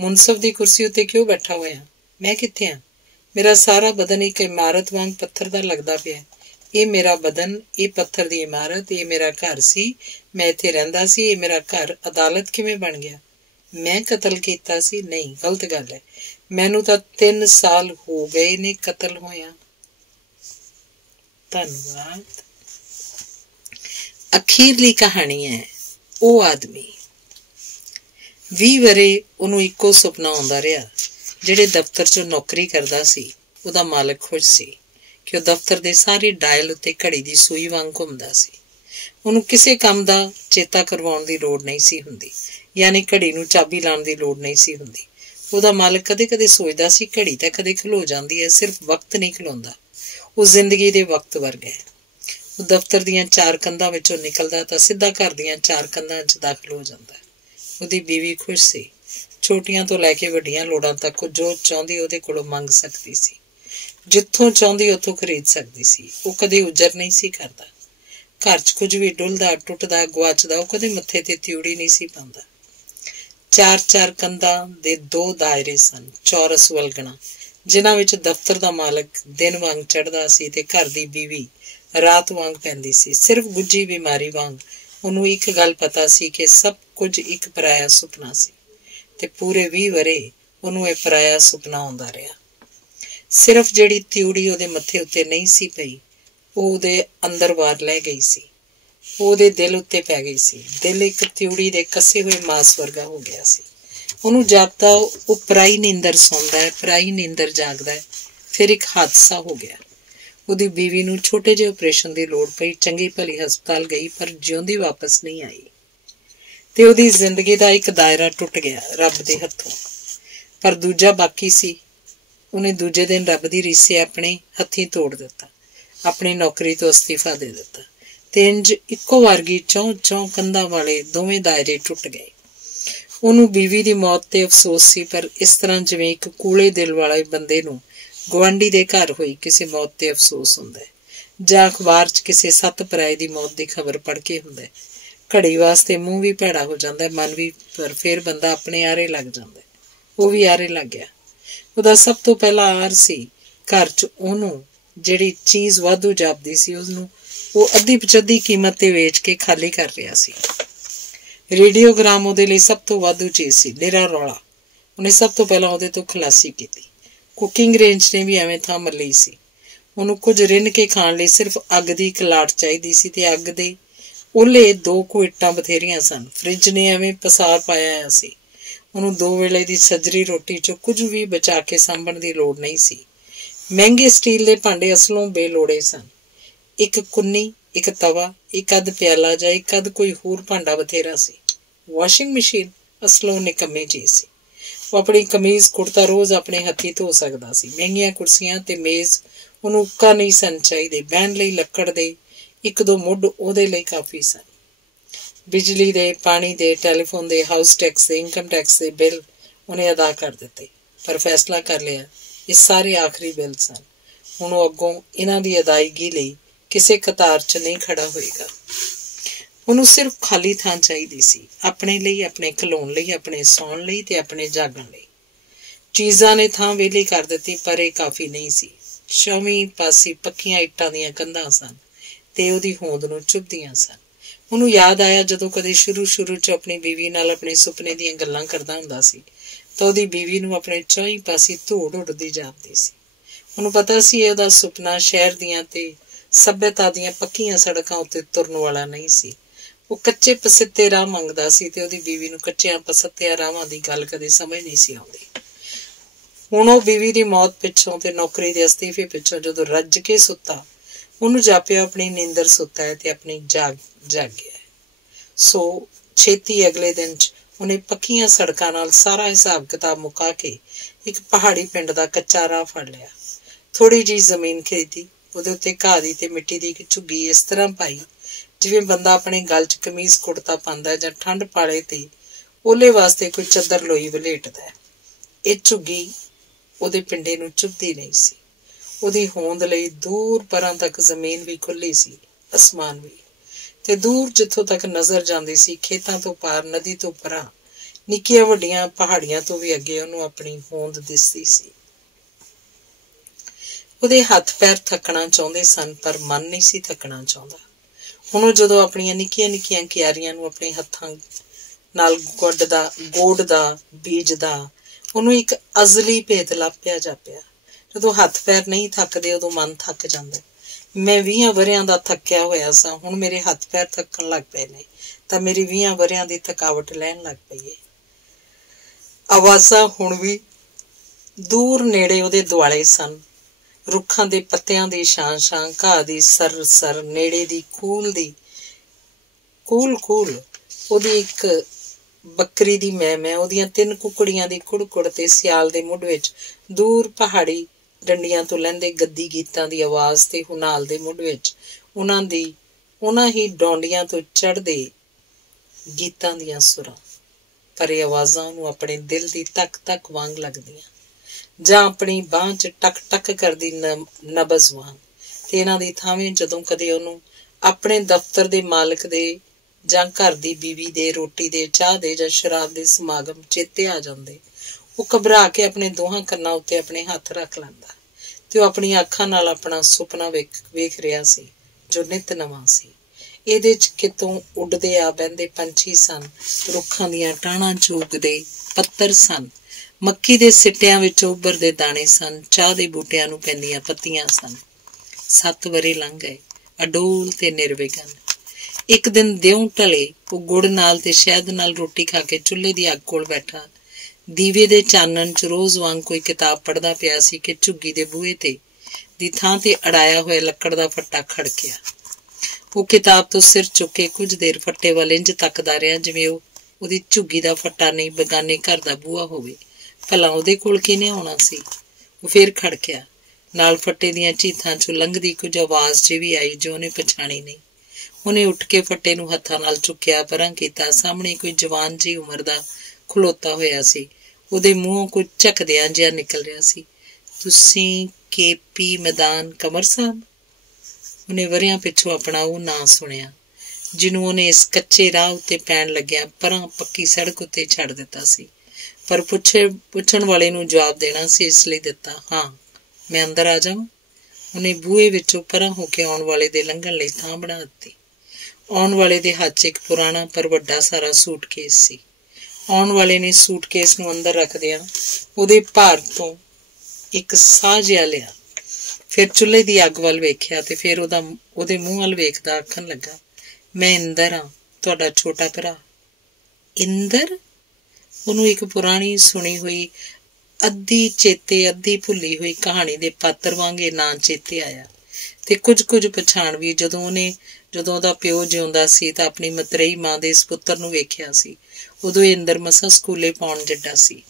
ਮੁਨਸਫ ਦੀ ਕੁਰਸੀ ਉੱਤੇ ਕਿਉਂ ਬੈਠਾ ਹੋਇਆ? ਮੈਂ ਕਿੱਥੇ ਹਾਂ? ਮੇਰਾ ਸਾਰਾ ਬਦਨ ਇੱਕ ਇਮਾਰਤ ਵਾਂਗ ਪੱਥਰ ਦਾ ਲੱਗਦਾ ਪਿਆ। ਇਹ ਮੇਰਾ ਬਦਨ, ਇਹ ਪੱਥਰ ਦੀ ਇਮਾਰਤ, ਇਹ ਮੇਰਾ ਘਰ ਸੀ। ਮੈਂ ਇੱਥੇ ਰਹਿੰਦਾ ਸੀ। ਇਹ ਮੇਰਾ ਘਰ ਅਦਾਲਤ ਕਿਵੇਂ ਬਣ ਗਿਆ? ਮੈਂ ਕਤਲ ਕੀਤਾ ਸੀ? ਨਹੀਂ, ਗਲਤ ਗੱਲ ਹੈ। ਮੈਨੂੰ ਤਾਂ 3 ਸਾਲ ਹੋ ਗਏ ਨੇ ਕਤਲ ਹੋਇਆ। ਧੰਨਵਾਦ। ਅਖੀਰਲੀ ਕਹਾਣੀ ਹੈ ਉਹ ਆਦਮੀ। 20 ਵਰ੍ਹੇ ਉਹਨੂੰ ਇੱਕੋ ਸੁਪਨਾ ਆਉਂਦਾ ਰਿਹਾ। ਜਿਹੜੇ ਦਫ਼ਤਰ 'ਚ ਨੌਕਰੀ ਕਰਦਾ ਸੀ, ਉਹਦਾ ਮਾਲਕ ਖੁਸ਼ ਸੀ ਕਿ ਉਹ ਦਫ਼ਤਰ ਦੇ ਸਾਰੇ ਡਾਇਲ ਉੱਤੇ ਘੜੀ ਦੀ ਸੂਈ ਵਾਂਗ ਘੁੰਮਦਾ ਸੀ। ਉਹਨੂੰ ਕਿਸੇ ਕੰਮ ਦਾ ਚੇਤਾ ਕਰਵਾਉਣ ਦੀ ਲੋੜ ਨਹੀਂ ਸੀ ਹੁੰਦੀ, ਯਾਨੀ ਘੜੀ ਨੂੰ ਚਾਬੀ ਲਾਉਣ ਦੀ ਲੋੜ ਨਹੀਂ ਸੀ ਹੁੰਦੀ। ਉਹਦਾ ਮਾਲਕ ਕਦੇ ਕਦੇ ਸੋਚਦਾ ਸੀ ਘੜੀ ਤਾਂ ਕਦੇ ਖਲੋ ਜਾਂਦੀ ਹੈ, ਸਿਰਫ ਵਕਤ ਨਹੀਂ ਖਲੋਂਦਾ। ਉਹ ਜ਼ਿੰਦਗੀ ਦੇ ਵਕਤ ਵਰਗਾ ਹੈ। ਉਹ ਦਫ਼ਤਰ ਦੀਆਂ 4 ਕੰਧਾਂ ਵਿੱਚੋਂ ਨਿਕਲਦਾ ਤਾਂ ਸਿੱਧਾ ਘਰ ਦੀਆਂ 4 ਕੰਧਾਂ 'ਚ ਦਾਖਲ ਹੋ ਜਾਂਦਾ। ਉਹਦੀ ਬੀਵੀ ਖੁਸ਼ ਸੀ। ਛੋਟੀਆਂ ਤੋਂ ਲੈ ਕੇ ਵੱਡੀਆਂ ਲੋੜਾਂ ਤੱਕ ਉਹ ਜੋ ਚਾਹੁੰਦੀ ਉਹਦੇ ਕੋਲੋਂ ਮੰਗ ਸਕਦੀ ਸੀ। ਜਿੱਥੋਂ ਚਾਹੁੰਦੀ ਉੱਥੋਂ ਖਰੀਦ ਸਕਦੀ ਸੀ। ਉਹ ਕਦੇ ਉਜਰ ਨਹੀਂ ਸੀ ਕਰਦਾ। ਘਰ 'ਚ ਕੁਝ ਵੀ ਡੁੱਲਦਾ, ਟੁੱਟਦਾ, ਗੁਆਚਦਾ, ਉਹ ਕਦੇ ਮੱਥੇ ਤੇ ਤਿਉੜੀ ਨਹੀਂ ਸੀ ਪਾਉਂਦਾ। 4 ਕੰਧਾਂ ਦੇ 2 ਦਾਇਰੇ ਸਨ, ਚੌਰਸ ਵਲਗਣਾ, ਜਿਨ੍ਹਾਂ ਵਿੱਚ ਦਫ਼ਤਰ ਦਾ ਮਾਲਕ ਦਿਨ ਵਾਂਗ ਚੜ੍ਹਦਾ ਸੀ ਤੇ ਘਰ ਦੀ ਬੀਵੀ ਰਾਤ ਵਾਂਗ ਪੈਂਦੀ ਸੀ। ਸਿਰਫ ਗੁੱਝੀ ਬਿਮਾਰੀ ਵਾਂਗ ਉਹਨੂੰ ਇੱਕ ਗੱਲ ਪਤਾ ਸੀ ਕਿ ਸਭ ਕੁਝ ਇੱਕ ਪਰਾਇਆ ਸੁਪਨਾ ਸੀ ਤੇ ਪੂਰੇ 20 ਵਰ੍ਹੇ ਉਹਨੂੰ ਇਹ ਪਰਾਇਆ ਸੁਪਨਾ ਆਉਂਦਾ ਰਿਹਾ। ਸਿਰਫ ਜਿਹੜੀ ਤਿਉੜੀ ਉਹਦੇ ਮੱਥੇ ਉੱਤੇ ਨਹੀਂ ਸੀ ਪਈ, ਉਹ ਉਹਦੇ ਅੰਦਰ ਬਾਹਰ ਲੈ ਗਈ ਸੀ। ਉਹ ਉਹਦੇ ਦਿਲ ਉੱਤੇ ਪੈ ਗਈ ਸੀ। ਦਿਲ ਇੱਕ ਤਿਉੜੀ ਦੇ ਕੱਸੇ ਹੋਏ ਮਾਸ ਵਰਗਾ ਹੋ ਗਿਆ ਸੀ। ਉਹਨੂੰ ਜਾਪਦਾ ਉਹ ਪਰਾਈ ਨੀਂਦਰ ਸੌਂਦਾ ਹੈ, ਪਰਾਈ ਨੀਂਦਰ ਜਾਗਦਾ ਹੈ। ਫਿਰ ਇੱਕ ਹਾਦਸਾ ਹੋ ਗਿਆ। ਉਹਦੀ ਬੀਵੀ ਨੂੰ ਛੋਟੇ ਜਿਹੇ ਆਪਰੇਸ਼ਨ ਦੀ ਲੋੜ ਪਈ। ਚੰਗੀ ਭਲੀ ਹਸਪਤਾਲ ਗਈ, ਪਰ ਜਿਉਂਦੀ ਵਾਪਸ ਨਹੀਂ ਆਈ ਤੇ ਉਹਦੀ ਜ਼ਿੰਦਗੀ ਦਾ ਇੱਕ ਦਾਇਰਾ ਟੁੱਟ ਗਿਆ ਰੱਬ ਦੇ ਹੱਥੋਂ। ਪਰ ਦੂਜਾ ਬਾਕੀ ਸੀ। ਉਹਨੇ ਦੂਜੇ ਦਿਨ ਰੱਬ ਦੀ ਰੀਸੇ ਆਪਣੇ ਹੱਥੀਂ ਤੋੜ ਦਿੱਤਾ, ਆਪਣੀ ਨੌਕਰੀ ਤੋਂ ਅਸਤੀਫਾ ਦੇ ਦਿੱਤਾ ਤੇ ਇੰਜ ਇੱਕੋ ਵਾਰਗੀ ਚੌਂ ਕੰਧਾਂ ਵਾਲੇ ਦੋਵੇਂ ਦਾਇਰੇ ਟੁੱਟ ਗਏ। ਉਹਨੂੰ ਬੀਵੀ ਦੀ ਮੌਤ ਤੇ ਅਫਸੋਸ ਸੀ, ਪਰ ਇਸ ਤਰ੍ਹਾਂ ਜਿਵੇਂ ਇੱਕ ਕੂਲੇ ਦਿਲ ਵਾਲੇ ਬੰਦੇ ਨੂੰ ਗੁਆਂਢੀ ਦੇ ਘਰ ਹੋਈ ਕਿਸੇ ਮੌਤ ਤੇ ਅਫਸੋਸ ਹੁੰਦਾ ਹੈ, ਜਾਂ ਅਖਬਾਰ 'ਚ ਕਿਸੇ 7 ਪਰਾਏ ਦੀ ਮੌਤ ਦੀ ਖਬਰ ਪੜ੍ਹ ਕੇ ਹੁੰਦਾ ਹੈ। ਘੜੀ ਵਾਸਤੇ ਮੂੰਹ ਵੀ ਭੈੜਾ ਹੋ ਜਾਂਦਾ, ਮਨ ਵੀ, ਪਰ ਫਿਰ ਬੰਦਾ ਆਪਣੇ ਆਰੇ ਲੱਗ ਜਾਂਦਾ। ਉਹ ਵੀ ਆਰੇ ਲੱਗ ਗਿਆ। ਉਹਦਾ ਸਭ ਤੋਂ ਪਹਿਲਾ ਆਰ ਸੀ ਘਰ 'ਚ ਉਹਨੂੰ ਜਿਹੜੀ ਚੀਜ਼ ਵਾਧੂ ਜਾਪਦੀ ਸੀ, ਉਸਨੂੰ ਉਹ ਅੱਧੀ ਪਚੱਧੀ ਕੀਮਤ ਤੇ ਵੇਚ ਕੇ ਖਾਲੀ ਕਰ ਰਿਹਾ ਸੀ। ਰੇਡੀਓਗ੍ਰਾਮ ਉਹਦੇ ਲਈ ਸਭ ਤੋਂ ਵਾਧੂ ਚੀਜ਼ ਸੀ, ਨਿਰਾ ਰੌਲਾ। ਉਹਨੇ ਸਭ ਤੋਂ ਪਹਿਲਾਂ ਉਹਦੇ ਤੋਂ ਖਲਾਸੀ ਕੀਤੀ। ਕੁਕਿੰਗ ਰੇਂਜ ਨੇ ਵੀ ਐਵੇਂ ਥਾਂ ਮੱਲੀ ਸੀ। ਉਹਨੂੰ ਕੁਝ ਰਿੰਨ ਕੇ ਖਾਣ ਲਈ ਸਿਰਫ ਅੱਗ ਦੀ ਇੱਕ ਲਾਟ ਚਾਹੀਦੀ ਸੀ ਤੇ ਅੱਗ ਦੇ ਉਹਲੇ 2 ਕੁ ਇੱਟਾਂ ਬਥੇਰੀਆਂ ਸਨ। ਫਰਿੱਜ ਨੇ ਐਵੇਂ ਪਸਾਰ ਪਾਇਆ ਹੋਇਆ ਸੀ। ਉਹਨੂੰ 2 ਵੇਲੇ ਦੀ ਸੱਜਰੀ ਰੋਟੀ 'ਚੋਂ ਕੁਝ ਵੀ ਬਚਾ ਕੇ ਸਾਂਭਣ ਦੀ ਲੋੜ ਨਹੀਂ ਸੀ। ਮਹਿੰਗੇ ਸਟੀਲ ਦੇ ਭਾਂਡੇ ਅਸਲੋਂ ਬੇਲੋੜੇ ਸਨ। ਇੱਕ ਕੁੰਨੀ, ਇੱਕ ਤਵਾ, ਇੱਕ ਅੱਧ ਪਿਆਲਾ ਜਾਂ ਇੱਕ ਅੱਧ ਕੋਈ ਹੋਰ ਭਾਂਡਾ ਬਥੇਰਾ ਸੀ। ਵਾਸ਼ਿੰਗ ਮਸ਼ੀਨ ਅਸਲੋਂ ਨਿਕੰਮੀ ਚੀਜ਼ ਸੀ। ਉਹ ਆਪਣੀ ਕਮੀਜ਼ ਕੁੜਤਾ ਰੋਜ਼ ਆਪਣੇ ਹੱਥੀਂ ਧੋ ਸਕਦਾ ਸੀ। ਮਹਿੰਗੀਆਂ ਕੁਰਸੀਆਂ ਤੇ ਮੇਜ਼ ਉਹਨੂੰ ਉੱਕਾ ਨਹੀਂ ਸਨ ਚਾਹੀਦੇ। ਬਹਿਣ ਲਈ ਲੱਕੜ ਦੇ 1-2 ਮੁੱਢ ਉਹਦੇ ਲਈ ਕਾਫੀ ਸਨ। ਬਿਜਲੀ ਦੇ, ਪਾਣੀ ਦੇ, ਟੈਲੀਫੋਨ ਦੇ, ਹਾਊਸ ਟੈਕਸ ਦੇ, ਇਨਕਮ ਟੈਕਸ ਦੇ ਬਿੱਲ ਉਹਨੇ ਅਦਾ ਕਰ ਦਿੱਤੇ, ਪਰ ਫੈਸਲਾ ਕਰ ਲਿਆ ਇਹ ਸਾਰੇ ਆਖਰੀ ਬਿੱਲ ਸਨ। ਹੁਣ ਉਹ ਅੱਗੋਂ ਇਹਨਾਂ ਦੀ ਅਦਾਇਗੀ ਲਈ ਕਿਸੇ ਕਤਾਰ 'ਚ ਨਹੀਂ ਖੜਾ ਹੋਏਗਾ। ਉਹਨੂੰ ਸਿਰਫ ਖਾਲੀ ਥਾਂ ਚਾਹੀਦੀ ਸੀ, ਆਪਣੇ ਲਈ, ਆਪਣੇ ਖਲੋਣ ਲਈ, ਆਪਣੇ ਸੌਣ ਲਈ ਤੇ ਆਪਣੇ ਜਾਗਣ ਲਈ। ਚੀਜ਼ਾਂ ਨੇ ਥਾਂ ਵਿਹਲੀ ਕਰ ਦਿੱਤੀ, ਪਰ ਇਹ ਕਾਫੀ ਨਹੀਂ ਸੀ। 4ਵੀਂ ਪਾਸੇ ਪੱਕੀਆਂ ਇੱਟਾਂ ਦੀਆਂ ਕੰਧਾਂ ਸਨ ਤੇ ਉਹਦੀ ਹੋਂਦ ਨੂੰ ਚੁੱਭਦੀਆਂ ਸਨ। ਉਹਨੂੰ ਯਾਦ ਆਇਆ ਜਦੋਂ ਕਦੇ ਸ਼ੁਰੂ 'ਚ ਆਪਣੀ ਬੀਵੀ ਨਾਲ ਆਪਣੇ ਸੁਪਨੇ ਦੀਆਂ ਗੱਲਾਂ ਕਰਦਾ ਹੁੰਦਾ ਸੀ ਤਾਂ ਉਹਦੀ ਬੀਵੀ ਨੂੰ ਆਪਣੇ 4 ਪਾਸੇ ਧੂੜ ਉੱਡਦੀ ਜਾਪਦੀ ਸੀ। ਉਹਨੂੰ ਪਤਾ ਸੀ ਇਹ ਉਹਦਾ ਸੁਪਨਾ ਸ਼ਹਿਰ ਦੀਆਂ ਤੇ ਸੱਭਿਅਤਾ ਦੀਆਂ ਪੱਕੀਆਂ ਸੜਕਾਂ ਉੱਤੇ ਤੁਰਨ ਵਾਲਾ ਨਹੀਂ ਸੀ। ਉਹ ਕੱਚੇ ਪਸੱਤੇ ਰਾਹ ਮੰਗਦਾ ਸੀ ਤੇ ਉਹਦੀ ਬੀਵੀ ਨੂੰ ਕੱਚਿਆਂ ਪਸੱਤਿਆਂ ਰਾਹਾਂ ਦੀ ਗੱਲ ਕਦੇ ਸਮਝ ਨਹੀਂ ਸੀ ਆਉਂਦੀ। ਹੁਣ ਉਹ ਬੀਵੀ ਦੀ ਮੌਤ ਪਿੱਛੋਂ ਤੇ ਨੌਕਰੀ ਦੇ ਅਸਤੀਫੇ ਪਿੱਛੋਂ ਜਦੋਂ ਰੱਜ ਕੇ ਸੁੱਤਾ, ਉਹਨੂੰ ਜਾਪਿਆ ਆਪਣੀ ਨੀਂਦਰ ਸੁੱਤਾ ਹੈ ਤੇ ਆਪਣੀ ਜਾਗ ਗਿਆ। ਸੋ ਛੇਤੀ ਅਗਲੇ ਦਿਨ 'ਚ ਉਹਨੇ ਪੱਕੀਆਂ ਸੜਕਾਂ ਨਾਲ ਸਾਰਾ ਹਿਸਾਬ ਕਿਤਾਬ ਮੁਕਾ ਕੇ ਇੱਕ ਪਹਾੜੀ ਪਿੰਡ ਦਾ ਕੱਚਾ ਰਾਹ ਫੜ ਲਿਆ। ਥੋੜੀ ਜਿਹੀ ਜ਼ਮੀਨ ਖਰੀਦੀ, ਉਹਦੇ ਉੱਤੇ ਘਾਹ ਦੀ ਤੇ ਮਿੱਟੀ ਦੀ ਇੱਕ ਝੁੱਗੀ ਇਸ ਤਰ੍ਹਾਂ ਪਾਈ ਜਿਵੇਂ ਬੰਦਾ ਆਪਣੇ ਗਲ 'ਚ ਕਮੀਜ਼ ਕੁੜਤਾ ਪਾਉਂਦਾ ਜਾਂ ਠੰਡ ਪਾਲੇ ਤੇ ਓਲੇ ਵਾਸਤੇ ਕੋਈ ਚੱਦਰ ਲੋਈ ਵਲੇਟਦਾ। ਇਹ ਝੁੱਗੀ ਉਹਦੇ ਪਿੰਡੇ ਨੂੰ ਚੁੱਭਦੀ ਨਹੀਂ ਸੀ। ਉਹਦੀ ਹੋਂਦ ਲਈ ਦੂਰ ਪਰਾਂ ਤੱਕ ਜ਼ਮੀਨ ਵੀ ਖੁੱਲੀ ਸੀ, ਅਸਮਾਨ ਵੀ, ਤੇ ਦੂਰ ਜਿੱਥੋਂ ਤੱਕ ਨਜ਼ਰ ਜਾਂਦੀ ਸੀ ਖੇਤਾਂ ਤੋਂ ਪਾਰ, ਨਦੀ ਤੋਂ ਪਰਾਂ, ਨਿੱਕੀਆਂ ਵੱਡੀਆਂ ਪਹਾੜੀਆਂ ਤੋਂ ਵੀ ਅੱਗੇ ਉਹਨੂੰ ਆਪਣੀ ਹੋਂਦ ਦਿਸਦੀ ਸੀ। ਉਹਦੇ ਹੱਥ ਪੈਰ ਥੱਕਣਾ ਚਾਹੁੰਦੇ ਸਨ ਪਰ ਮਨ ਨਹੀਂ ਸੀ ਥੱਕਣਾ ਚਾਹੁੰਦਾ। ਹੁਣ ਉਹ ਜਦੋਂ ਆਪਣੀਆਂ ਨਿੱਕੀਆਂ ਨਿੱਕੀਆਂ ਕਿਆਰੀਆਂ ਨੂੰ ਆਪਣੇ ਹੱਥਾਂ ਨਾਲ ਗੋਡਦਾ, ਬੀਜਦਾ, ਉਹਨੂੰ ਇੱਕ ਅਜ਼ਲੀ ਭੇਤ ਲੱਭਿਆ ਜਾਪਿਆ। ਜਦੋਂ ਹੱਥ ਪੈਰ ਨਹੀਂ ਥੱਕਦੇ ਉਦੋਂ ਮਨ ਥੱਕ ਜਾਂਦਾ। ਮੈਂ 20 ਵਰ੍ਹਿਆਂ ਦਾ ਥੱਕਿਆ ਹੋਇਆ ਸਾਂ, ਹੁਣ ਮੇਰੇ ਹੱਥ ਪੈਰ ਥੱਕਣ ਲੱਗ ਪਏ ਨੇ ਤਾਂ ਮੇਰੀ 20 ਵਰ੍ਹਿਆਂ ਦੀ ਥਕਾਵਟ ਲੈਣ ਲੱਗ ਪਈ ਏ। ਆਵਾਜ਼ਾਂ ਹੁਣ ਵੀ ਦੂਰ ਨੇੜੇ ਉਹਦੇ ਦੁਆਲੇ ਸਨ। ਰੁੱਖਾਂ ਦੇ ਪੱਤਿਆਂ ਦੀ ਛਾਂ, ਘਾਹ ਦੀ ਸਰ, ਨੇੜੇ ਦੀ ਖੂਲ ਦੀ ਕੂਲ, ਉਹਦੀ ਇੱਕ ਬੱਕਰੀ ਦੀ ਮੈਂ, ਉਹਦੀਆਂ 3 ਕੁਕੜੀਆਂ ਦੀ ਕੁੜ ਤੇ ਸਿਆਲ ਦੇ ਮੁੱਢ ਵਿੱਚ ਦੂਰ ਪਹਾੜੀ ਡੰਡੀਆਂ ਤੋਂ ਲਹਿੰਦੇ ਗੱਦੀ ਗੀਤਾਂ ਦੀ ਆਵਾਜ਼ ਤੇ ਹੁਨਾਲ ਦੇ ਮੁੱਢ ਵਿੱਚ ਉਹਨਾਂ ਹੀ ਡੌਂਡੀਆਂ ਤੋਂ ਚੜ੍ਹਦੇ ਗੀਤਾਂ ਦੀਆਂ ਸੁਰਾਂ। ਪਰ ਇਹ ਆਵਾਜ਼ਾਂ ਨੂੰ ਆਪਣੇ ਦਿਲ ਦੀ ਤੱਕ ਵਾਂਗ ਲੱਗਦੀਆਂ ਜਾਂ ਆਪਣੀ ਬਾਂਹ 'ਚ ਟਕ ਕਰਦੀ ਨਬਜ਼ ਵਾਂਗ। ਤੇ ਇਹਨਾਂ ਦੀ ਥਾਵੇਂ ਜਦੋਂ ਕਦੇ ਉਹਨੂੰ ਆਪਣੇ ਦਫ਼ਤਰ ਦੇ ਮਾਲਕ ਦੇ ਜਾਂ ਘਰ ਦੀ ਬੀਵੀ ਦੇ, ਰੋਟੀ ਦੇ, ਚਾਹ ਦੇ ਜਾਂ ਸ਼ਰਾਬ ਦੇ ਸਮਾਗਮ ਚੇਤੇ ਆ ਜਾਂਦੇ, ਉਹ ਘਬਰਾ ਕੇ ਆਪਣੇ ਦੋਹਾਂ ਕੰਨਾਂ ਉੱਤੇ ਆਪਣੇ ਹੱਥ ਰੱਖ ਲੈਂਦਾ ਤੇ ਉਹ ਆਪਣੀਆਂ ਅੱਖਾਂ ਨਾਲ ਆਪਣਾ ਸੁਪਨਾ ਵੇਖ ਰਿਹਾ ਸੀ ਜੋ ਨਿੱਤ ਨਵਾਂ ਸੀ। ਇਹਦੇ 'ਚ ਕਿਤੋਂ ਉੱਡਦੇ ਆ ਬਹਿੰਦੇ ਪੰਛੀ ਸਨ, ਰੁੱਖਾਂ ਦੀਆਂ ਟਾਹਣਾਂ 'ਚ ਉੱਗਦੇ ਪੱਤਰ ਸਨ, ਮੱਕੀ ਦੇ ਸਿੱਟਿਆਂ ਵਿੱਚ ਉੱਭਰਦੇ ਦਾਣੇ ਸਨ, ਚਾਹ ਦੇ ਬੂਟਿਆਂ ਨੂੰ ਪੈਂਦੀਆਂ ਪੱਤੀਆਂ ਸਨ। 7 ਵਰ੍ਹੇ ਲੰਘ ਗਏ, ਅਡੋਲ ਤੇ ਨਿਰਵਿਘਨ। ਇੱਕ ਦਿਨ ਦਿਉਂ ਢਲੇ, ਉਹ ਗੁੜ ਨਾਲ ਤੇ ਸ਼ਹਿਦ ਨਾਲ ਰੋਟੀ ਖਾ ਕੇ ਚੁੱਲ੍ਹੇ ਦੀ ਅੱਗ ਕੋਲ ਬੈਠਾ ਦੀਵੇ ਦੇ ਚਾਨਣ 'ਚ ਰੋਜ਼ ਵਾਂਗ ਕੋਈ ਕਿਤਾਬ ਪੜ੍ਹਦਾ ਪਿਆ ਸੀ ਕਿ ਝੁੱਗੀ ਦੇ ਬੂਹੇ ਤੇ ਦੀ ਥਾਂ ਤੇ ਅੜਾਇਆ ਹੋਇਆ ਲੱਕੜ ਦਾ ਫੱਟਾ ਖੜਕਿਆ। ਉਹ ਕਿਤਾਬ ਤੋਂ ਸਿਰ ਚੁੱਕ ਕੇ ਕੁਝ ਦੇਰ ਫੱਟੇ ਵੱਲ ਇੰਝ ਤੱਕਦਾ ਰਿਹਾ ਜਿਵੇਂ ਉਹਦੀ ਝੁੱਗੀ ਦਾ ਫੱਟਾ ਨਹੀਂ, ਬਗਾਨੇ ਘਰ ਦਾ ਬੂਹਾ ਹੋਵੇ। ਭਲਾ ਉਹਦੇ ਕੋਲ ਕਿਹਨੇ ਆਉਣਾ ਸੀ? ਉਹ ਫੇਰ ਖੜਕਿਆ। ਨਾਲ ਫੱਟੇ ਦੀਆਂ ਚੀਥਾਂ 'ਚੋਂ ਲੰਘਦੀ ਕੁਝ ਆਵਾਜ਼ ਜਿਹੀ ਵੀ ਆਈ ਜੋ ਉਹਨੇ ਪਛਾਣੀ ਨਹੀਂ। ਉਹਨੇ ਉੱਠ ਕੇ ਫੱਟੇ ਨੂੰ ਹੱਥਾਂ ਨਾਲ ਚੁੱਕਿਆ, ਪਰਾਂ ਕੀਤਾ। ਸਾਹਮਣੇ ਕੋਈ ਜਵਾਨ ਜਿਹੀ ਉਮਰ ਦਾ ਖਲੋਤਾ ਹੋਇਆ ਸੀ। ਉਹਦੇ ਮੂੰਹੋਂ ਕੁਝ ਝਕਦਿਆਂ ਜਿਹਾ ਨਿਕਲ ਰਿਹਾ ਸੀ। ਤੁਸੀਂ KP ਮੈਦਾਨ ਕਮਰ ਸਾਹਿਬ? ਉਹਨੇ ਵਰ੍ਹਿਆਂ ਪਿੱਛੋਂ ਆਪਣਾ ਉਹ ਨਾਂ ਸੁਣਿਆ ਜਿਹਨੂੰ ਉਹਨੇ ਇਸ ਕੱਚੇ ਰਾਹ ਉੱਤੇ ਪੈਣ ਲੱਗਿਆ ਪਰਾਂ ਪੱਕੀ ਸੜਕ ਉੱਤੇ ਛੱਡ ਦਿੱਤਾ ਸੀ। ਪਰ ਪੁੱਛਣ ਵਾਲੇ ਨੂੰ ਜਵਾਬ ਦੇਣਾ ਸੀ, ਇਸ ਲਈ ਦਿੱਤਾ, ਹਾਂ ਮੈਂ ਅੰਦਰ ਆ ਜਾਵਾਂ? ਉਹਨੇ ਬੂਹੇ ਵਿੱਚੋਂ ਪਰਾਂ ਹੋ ਕੇ ਆਉਣ ਵਾਲੇ ਦੇ ਲੰਘਣ ਲਈ ਥਾਂ ਬਣਾ ਦਿੱਤੀ। ਆਉਣ ਵਾਲੇ ਦੇ ਹੱਥ 'ਚ ਇੱਕ ਪੁਰਾਣਾ ਪਰ ਵੱਡਾ ਸਾਰਾ ਸੂਟਕੇਸ ਸੀ। ਆਉਣ ਵਾਲੇ ਨੇ ਸੂਟਕੇਸ ਨੂੰ ਅੰਦਰ ਰੱਖਦਿਆਂ ਉਹਦੇ ਭਾਰ ਤੋਂ ਇੱਕ ਸਾਹ ਜਿਹਾ ਲਿਆ, ਫਿਰ ਚੁੱਲ੍ਹੇ ਦੀ ਅੱਗ ਵੱਲ ਵੇਖਿਆ ਤੇ ਫਿਰ ਉਹਦੇ ਮੂੰਹ ਵੱਲ ਵੇਖਦਾ ਆਖਣ ਲੱਗਾ, ਮੈਂ ਇੰਦਰ ਹਾਂ, ਤੁਹਾਡਾ ਛੋਟਾ ਭਰਾ। ਇੰਦਰ? ਉਹਨੂੰ ਇੱਕ ਪੁਰਾਣੀ ਸੁਣੀ ਹੋਈ ਅੱਧੀ ਚੇਤੇ ਅੱਧੀ ਭੁੱਲੀ ਹੋਈ ਕਹਾਣੀ ਦੇ ਪਾਤਰ ਵਾਂਗ ਇਹ ਨਾਂ ਚੇਤੇ ਆਇਆ ਤੇ ਕੁਝ ਪਛਾਣ ਵੀ। ਜਦੋਂ ਉਹਦਾ ਪਿਓ ਜਿਉਂਦਾ ਸੀ ਤਾਂ ਆਪਣੀ ਮਤਰੇਈ ਮਾਂ ਦੇ ਇਸ ਪੁੱਤਰ ਨੂੰ ਵੇਖਿਆ ਸੀ, ਉਦੋਂ ਇੰਦਰ ਮਸਾਂ ਸਕੂਲੇ ਪਾਉਣ ਜੱਡਾ ਸੀ।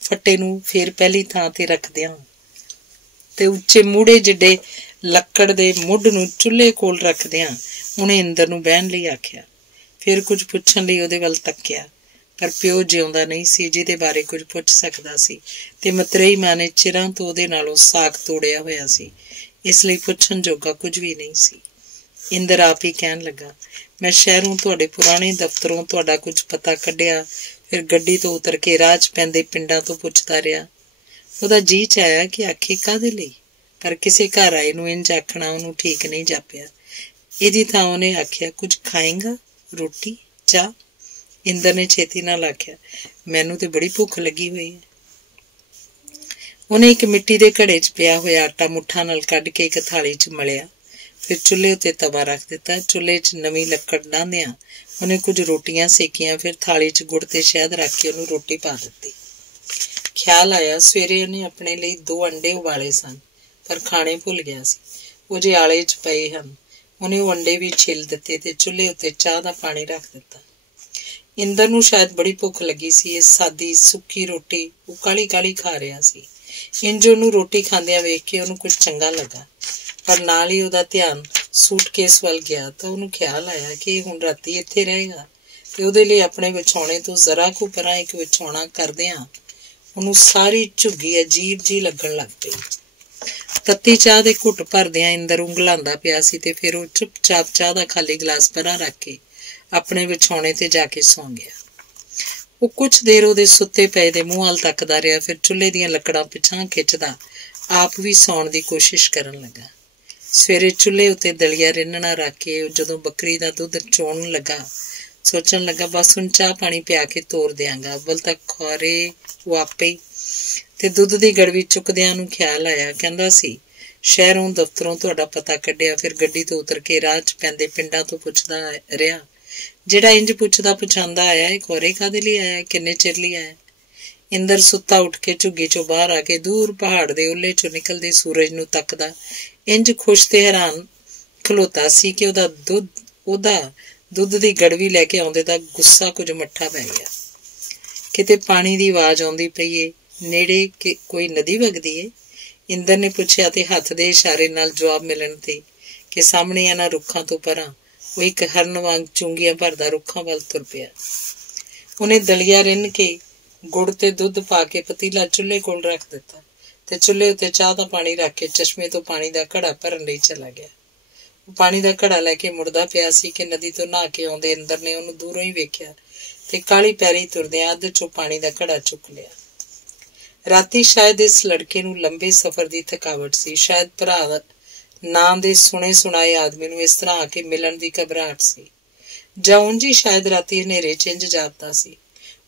ਫੱਟੇ ਨੂੰ ਫੇਰ ਪਹਿਲੀ ਥਾਂ ਤੇ ਰੱਖਦਿਆਂ ਤੇ ਉੱਚੇ ਮੂੜੇ ਜਿੱਡੇ ਲੱਕੜ ਦੇ ਮੁੱਢ ਨੂੰ ਚੁੱਲ੍ਹੇ ਕੋਲ ਰੱਖਦਿਆਂ ਉਹਨੇ ਇੰਦਰ ਨੂੰ ਬਹਿਣ ਲਈ ਆਖਿਆ। ਫਿਰ ਕੁਝ ਪੁੱਛਣ ਲਈ ਉਹਦੇ ਵੱਲ ਤੱਕਿਆ, ਪਰ ਪਿਓ ਜਿਉਂਦਾ ਨਹੀਂ ਸੀ ਜਿਹਦੇ ਬਾਰੇ ਕੁਝ ਪੁੱਛ ਸਕਦਾ ਸੀ ਤੇ ਮਤਰੇਈ ਮਾਂ ਨੇ ਚਿਰਾਂ ਤੋਂ ਉਹਦੇ ਨਾਲੋਂ ਸਾਕ ਤੋੜਿਆ ਹੋਇਆ ਸੀ, ਇਸ ਲਈ ਪੁੱਛਣ ਜੋਗਾ ਕੁਝ ਵੀ ਨਹੀਂ ਸੀ। ਇੰਦਰ ਆਪ ਹੀ ਕਹਿਣ ਲੱਗਾ, ਮੈਂ ਸ਼ਹਿਰੋਂ ਤੁਹਾਡੇ ਪੁਰਾਣੇ ਦਫ਼ਤਰੋਂ ਤੁਹਾਡਾ ਕੁਝ ਪਤਾ ਕੱਢਿਆ, ਫਿਰ ਗੱਡੀ ਤੋਂ ਉਤਰ ਕੇ ਰਾਹ 'ਚ ਪੈਂਦੇ ਪਿੰਡਾਂ ਤੋਂ ਪੁੱਛਦਾ ਰਿਹਾ। ਉਹਦਾ ਜੀਅ 'ਚ ਆਇਆ ਕਿ ਆਖੇ ਕਾਹਦੇ ਲਈ, ਪਰ ਕਿਸੇ ਘਰ ਆਏ ਨੂੰ ਇੰਝ ਆਖਣਾ ਉਹਨੂੰ ਠੀਕ ਨਹੀਂ ਜਾਪਿਆ। ਇਹਦੀ ਥਾਂ ਉਹਨੇ ਆਖਿਆ, ਕੁਝ ਖਾਏਂਗਾ? ਰੋਟੀ, ਚਾਹ? ਇੰਦਰ ਨੇ ਛੇਤੀ ਨਾਲ ਆਖਿਆ, ਮੈਨੂੰ ਤੇ ਬੜੀ ਭੁੱਖ ਲੱਗੀ ਹੋਈ ਹੈ। ਉਹਨੇ ਇੱਕ ਮਿੱਟੀ ਦੇ ਘੜੇ 'ਚ ਪਿਆ ਹੋਇਆ ਆਟਾ ਮੁੱਠਾਂ ਨਾਲ ਕੱਢ ਕੇ ਇੱਕ ਥਾਲੀ 'ਚ ਮਲਿਆ, ਫਿਰ ਚੁੱਲ੍ਹੇ ਉੱਤੇ ਤਵਾ ਰੱਖ ਦਿੱਤਾ। ਚੁੱਲ੍ਹੇ 'ਚ ਨਵੀਂ ਲੱਕੜ ਡਾਂਹਦਿਆਂ ਉਹਨੇ ਕੁਝ ਰੋਟੀਆਂ ਸੇਕੀਆਂ, ਫਿਰ ਥਾਲੀ 'ਚ ਗੁੜ ਤੇ ਸ਼ਹਿਦ ਰੱਖ ਕੇ ਉਹਨੂੰ ਰੋਟੀ ਪਾ ਦਿੱਤੀ। ख्याल आया सवेरे उन्हें अपने लिए 2 अंडे उबाले सन, पर खाने भुल गया सी। वो जे आले च पए हन। उन्हें वो अंडे भी छिल दिते ते चुल्हे उत्ते चाह दा पानी रख दिता। इंदर नूं शायद बड़ी भुख लगी सी। इस सादी सुक्की रोटी वो काली काली खा रहा सी। इंज ਉਹਨੂੰ रोटी खांदियां वेख के ਉਹਨੂੰ कुछ चंगा लगा, पर नाल ही ਉਹਦਾ ध्यान सूटकेस ਵੱਲ ਗਿਆ ਤਾਂ ਉਹਨੂੰ ਖਿਆਲ ਆਇਆ ਕਿ ਹੁਣ ਰਾਤੀ ਇੱਥੇ ਰਹੇਗਾ ਤੇ ਉਹਦੇ ਲਈ ਆਪਣੇ ਵਿਛਾਉਣੇ ਤੋਂ ਜ਼ਰਾ ਕੁ ਪਰਾਂ ਇੱਕ ਵਿਛਾਉਣਾ ਕਰਦਿਆਂ ਉਹਨੂੰ ਸਾਰੀ ਝੁੱਗੀ ਅਜੀਬ ਜੀ ਲੱਗਣ ਲੱਗ ਪਈ। ਤੱਤੀ ਚਾਹ ਦੇ ਘੁੱਟ ਭਰਦਿਆਂ ਇੰਦਰ ਉਂਗਲਾਂਦਾ ਪਿਆ ਸੀ ਤੇ ਫਿਰ ਉਹ ਚੁੱਪਚਾਪ ਚਾਹ ਦਾ ਖਾਲੀ ਗਲਾਸ ਪਰਾਂ ਰੱਖ ਕੇ ਆਪਣੇ ਵਿਛਾਉਣੇ ਤੇ ਜਾ ਕੇ ਸੌਂ ਗਿਆ। ਉਹ ਕੁਛ ਦੇਰ ਉਹਦੇ ਸੁੱਤੇ ਪਏ ਦੇ ਮੂੰਹ ਵੱਲ ਤੱਕਦਾ ਰਿਹਾ, ਫਿਰ ਚੁੱਲ੍ਹੇ ਦੀਆਂ ਲੱਕੜਾਂ ਪਿਛਾਂਹ ਖਿੱਚਦਾ ਆਪ ਵੀ ਸੌਣ ਦੀ ਕੋਸ਼ਿਸ਼ ਕਰਨ ਲੱਗਾ। ਸਵੇਰੇ ਚੁੱਲ੍ਹੇ ਉੱਤੇ ਦਲੀਆ ਰਿੰਨਣਾ ਰੱਖ ਕੇ ਉਹ ਜਦੋਂ ਬੱਕਰੀ ਦਾ ਦੁੱਧ ਚੋਣ ਲੱਗਾ, ਸੋਚਣ ਲੱਗਾ ਬਸ ਹੁਣ ਚਾਹ ਪਾਣੀ ਪਿਆ ਕੇ ਤੋਰ ਦਿਆਂਗਾ। ਅੱਵਲ ਤੱਕ ਖੌਰੇ ਉਹ ਆਪੇ ਤੇ ਦੁੱਧ ਦੀ ਗੜਵੀ ਚੁੱਕਦਿਆਂ ਨੂੰ ਖਿਆਲ ਆਇਆ। ਕਹਿੰਦਾ ਸੀ ਸ਼ਹਿਰੋਂ ਦਫ਼ਤਰੋਂ ਤੁਹਾਡਾ ਪਤਾ ਕੱਢਿਆ, ਫਿਰ ਗੱਡੀ ਤੋਂ ਉਤਰ ਕੇ ਰਾਹ 'ਚ ਪੈਂਦੇ ਪਿੰਡਾਂ ਤੋਂ ਪੁੱਛਦਾ ਰਿਹਾ। ਜਿਹੜਾ ਇੰਜ ਪੁੱਛਦਾ ਪੁਛਾਂਦਾ ਆਇਆ, ਇਹ ਖੌਰੇ ਕਾਹਦੇ ਲਈ ਆਇਆ, ਕਿੰਨੇ ਚਿਰ ਲਈ ਆਇਆ? ਇੰਦਰ ਸੁੱਤਾ ਉੱਠ ਕੇ ਝੁੱਗੀ ਚੋਂ ਬਾਹਰ ਆ ਕੇ ਦੂਰ ਪਹਾੜ ਦੇ ਓਹਲੇ ਚੋਂ ਨਿਕਲਦੇ ਸੂਰਜ ਨੂੰ ਤੱਕਦਾ ਇੰਜ ਖੁਸ਼ ਤੇ ਹੈਰਾਨ ਖਲੋਤਾ ਸੀ ਕਿ ਉਹਦਾ ਦੁੱਧ ਦੀ ਗੜਵੀ ਲੈ ਕੇ ਆਉਂਦੇ ਤਾਂ ਗੁੱਸਾ ਕੁਝ ਮੱਠਾ ਪੈ ਗਿਆ। ਕਿਤੇ ਪਾਣੀ ਦੀ ਆਵਾਜ਼ ਆਉਂਦੀ ਪਈ ਏ, ਨੇੜੇ ਕੋਈ ਨਦੀ ਵਗਦੀ ਏ? ਇੰਦਰ ਨੇ ਪੁੱਛਿਆ ਤੇ ਹੱਥ ਦੇ ਇਸ਼ਾਰੇ ਨਾਲ ਜਵਾਬ ਮਿਲਣ ਤੇ ਕਿ ਸਾਹਮਣੇ ਇਹਨਾਂ ਰੁੱਖਾਂ ਤੋਂ ਪਰਾਂ ਉਹ ਇੱਕ ਹਰਨ ਵਾਂਗ ਚੁੰਗੀਆਂ ਭਰਦਾ ਰੁੱਖਾਂ ਵੱਲ ਤੁਰ ਪਿਆ। ਉਹਨੇ ਦਲੀਆ ਰਿੰਨ ਕੇ ਗੁੜ ਤੇ ਦੁੱਧ ਪਾ ਕੇ ਪਤੀਲਾ ਚੁੱਲ੍ਹੇ ਕੋਲ ਰੱਖ ਦਿੱਤਾ ਤੇ ਚੁੱਲ੍ਹੇ ਉੱਤੇ ਚਾਹ ਦਾ ਪਾਣੀ ਰੱਖ ਕੇ ਚਸ਼ਮੇ ਤੋਂ ਪਾਣੀ ਦਾ ਘੜਾ ਭਰਨ ਲਈ ਚਲਾ ਗਿਆ। ਉਹ ਪਾਣੀ ਦਾ ਘੜਾ ਲੈ ਕੇ ਮੁੜਦਾ ਪਿਆ ਸੀ ਕਿ ਨਦੀ ਤੋਂ ਨਹਾ ਕੇ ਆਉਂਦੇ ਇੰਦਰ ਨੇ ਉਹਨੂੰ ਦੂਰੋਂ ਹੀ ਵੇਖਿਆ ਤੇ ਕਾਲੀ ਪੈਰੀ ਤੁਰਦਿਆਂ ਅੱਧ ਚੋਂ ਪਾਣੀ ਦਾ ਘੜਾ ਚੁੱਕ ਲਿਆ। ਰਾਤੀ ਸ਼ਾਇਦ ਇਸ ਲੜਕੇ ਨੂੰ ਲੰਬੇ ਸਫ਼ਰ ਦੀ ਥਕਾਵਟ ਸੀ, ਸ਼ਾਇਦ ਭਰਾ ਨਾਂ ਦੇ ਸੁਣੇ ਸੁਣਾਏ ਆਦਮੀ ਨੂੰ ਇਸ ਤਰ੍ਹਾਂ ਆ ਕੇ ਮਿਲਣ ਦੀ ਘਬਰਾਹਟ ਸੀ, ਜਾਂ ਉਂਝ ਹੀ ਸ਼ਾਇਦ ਰਾਤੀ ਹਨੇਰੇ 'ਚ ਇੰਝ ਜਾਪਦਾ ਸੀ।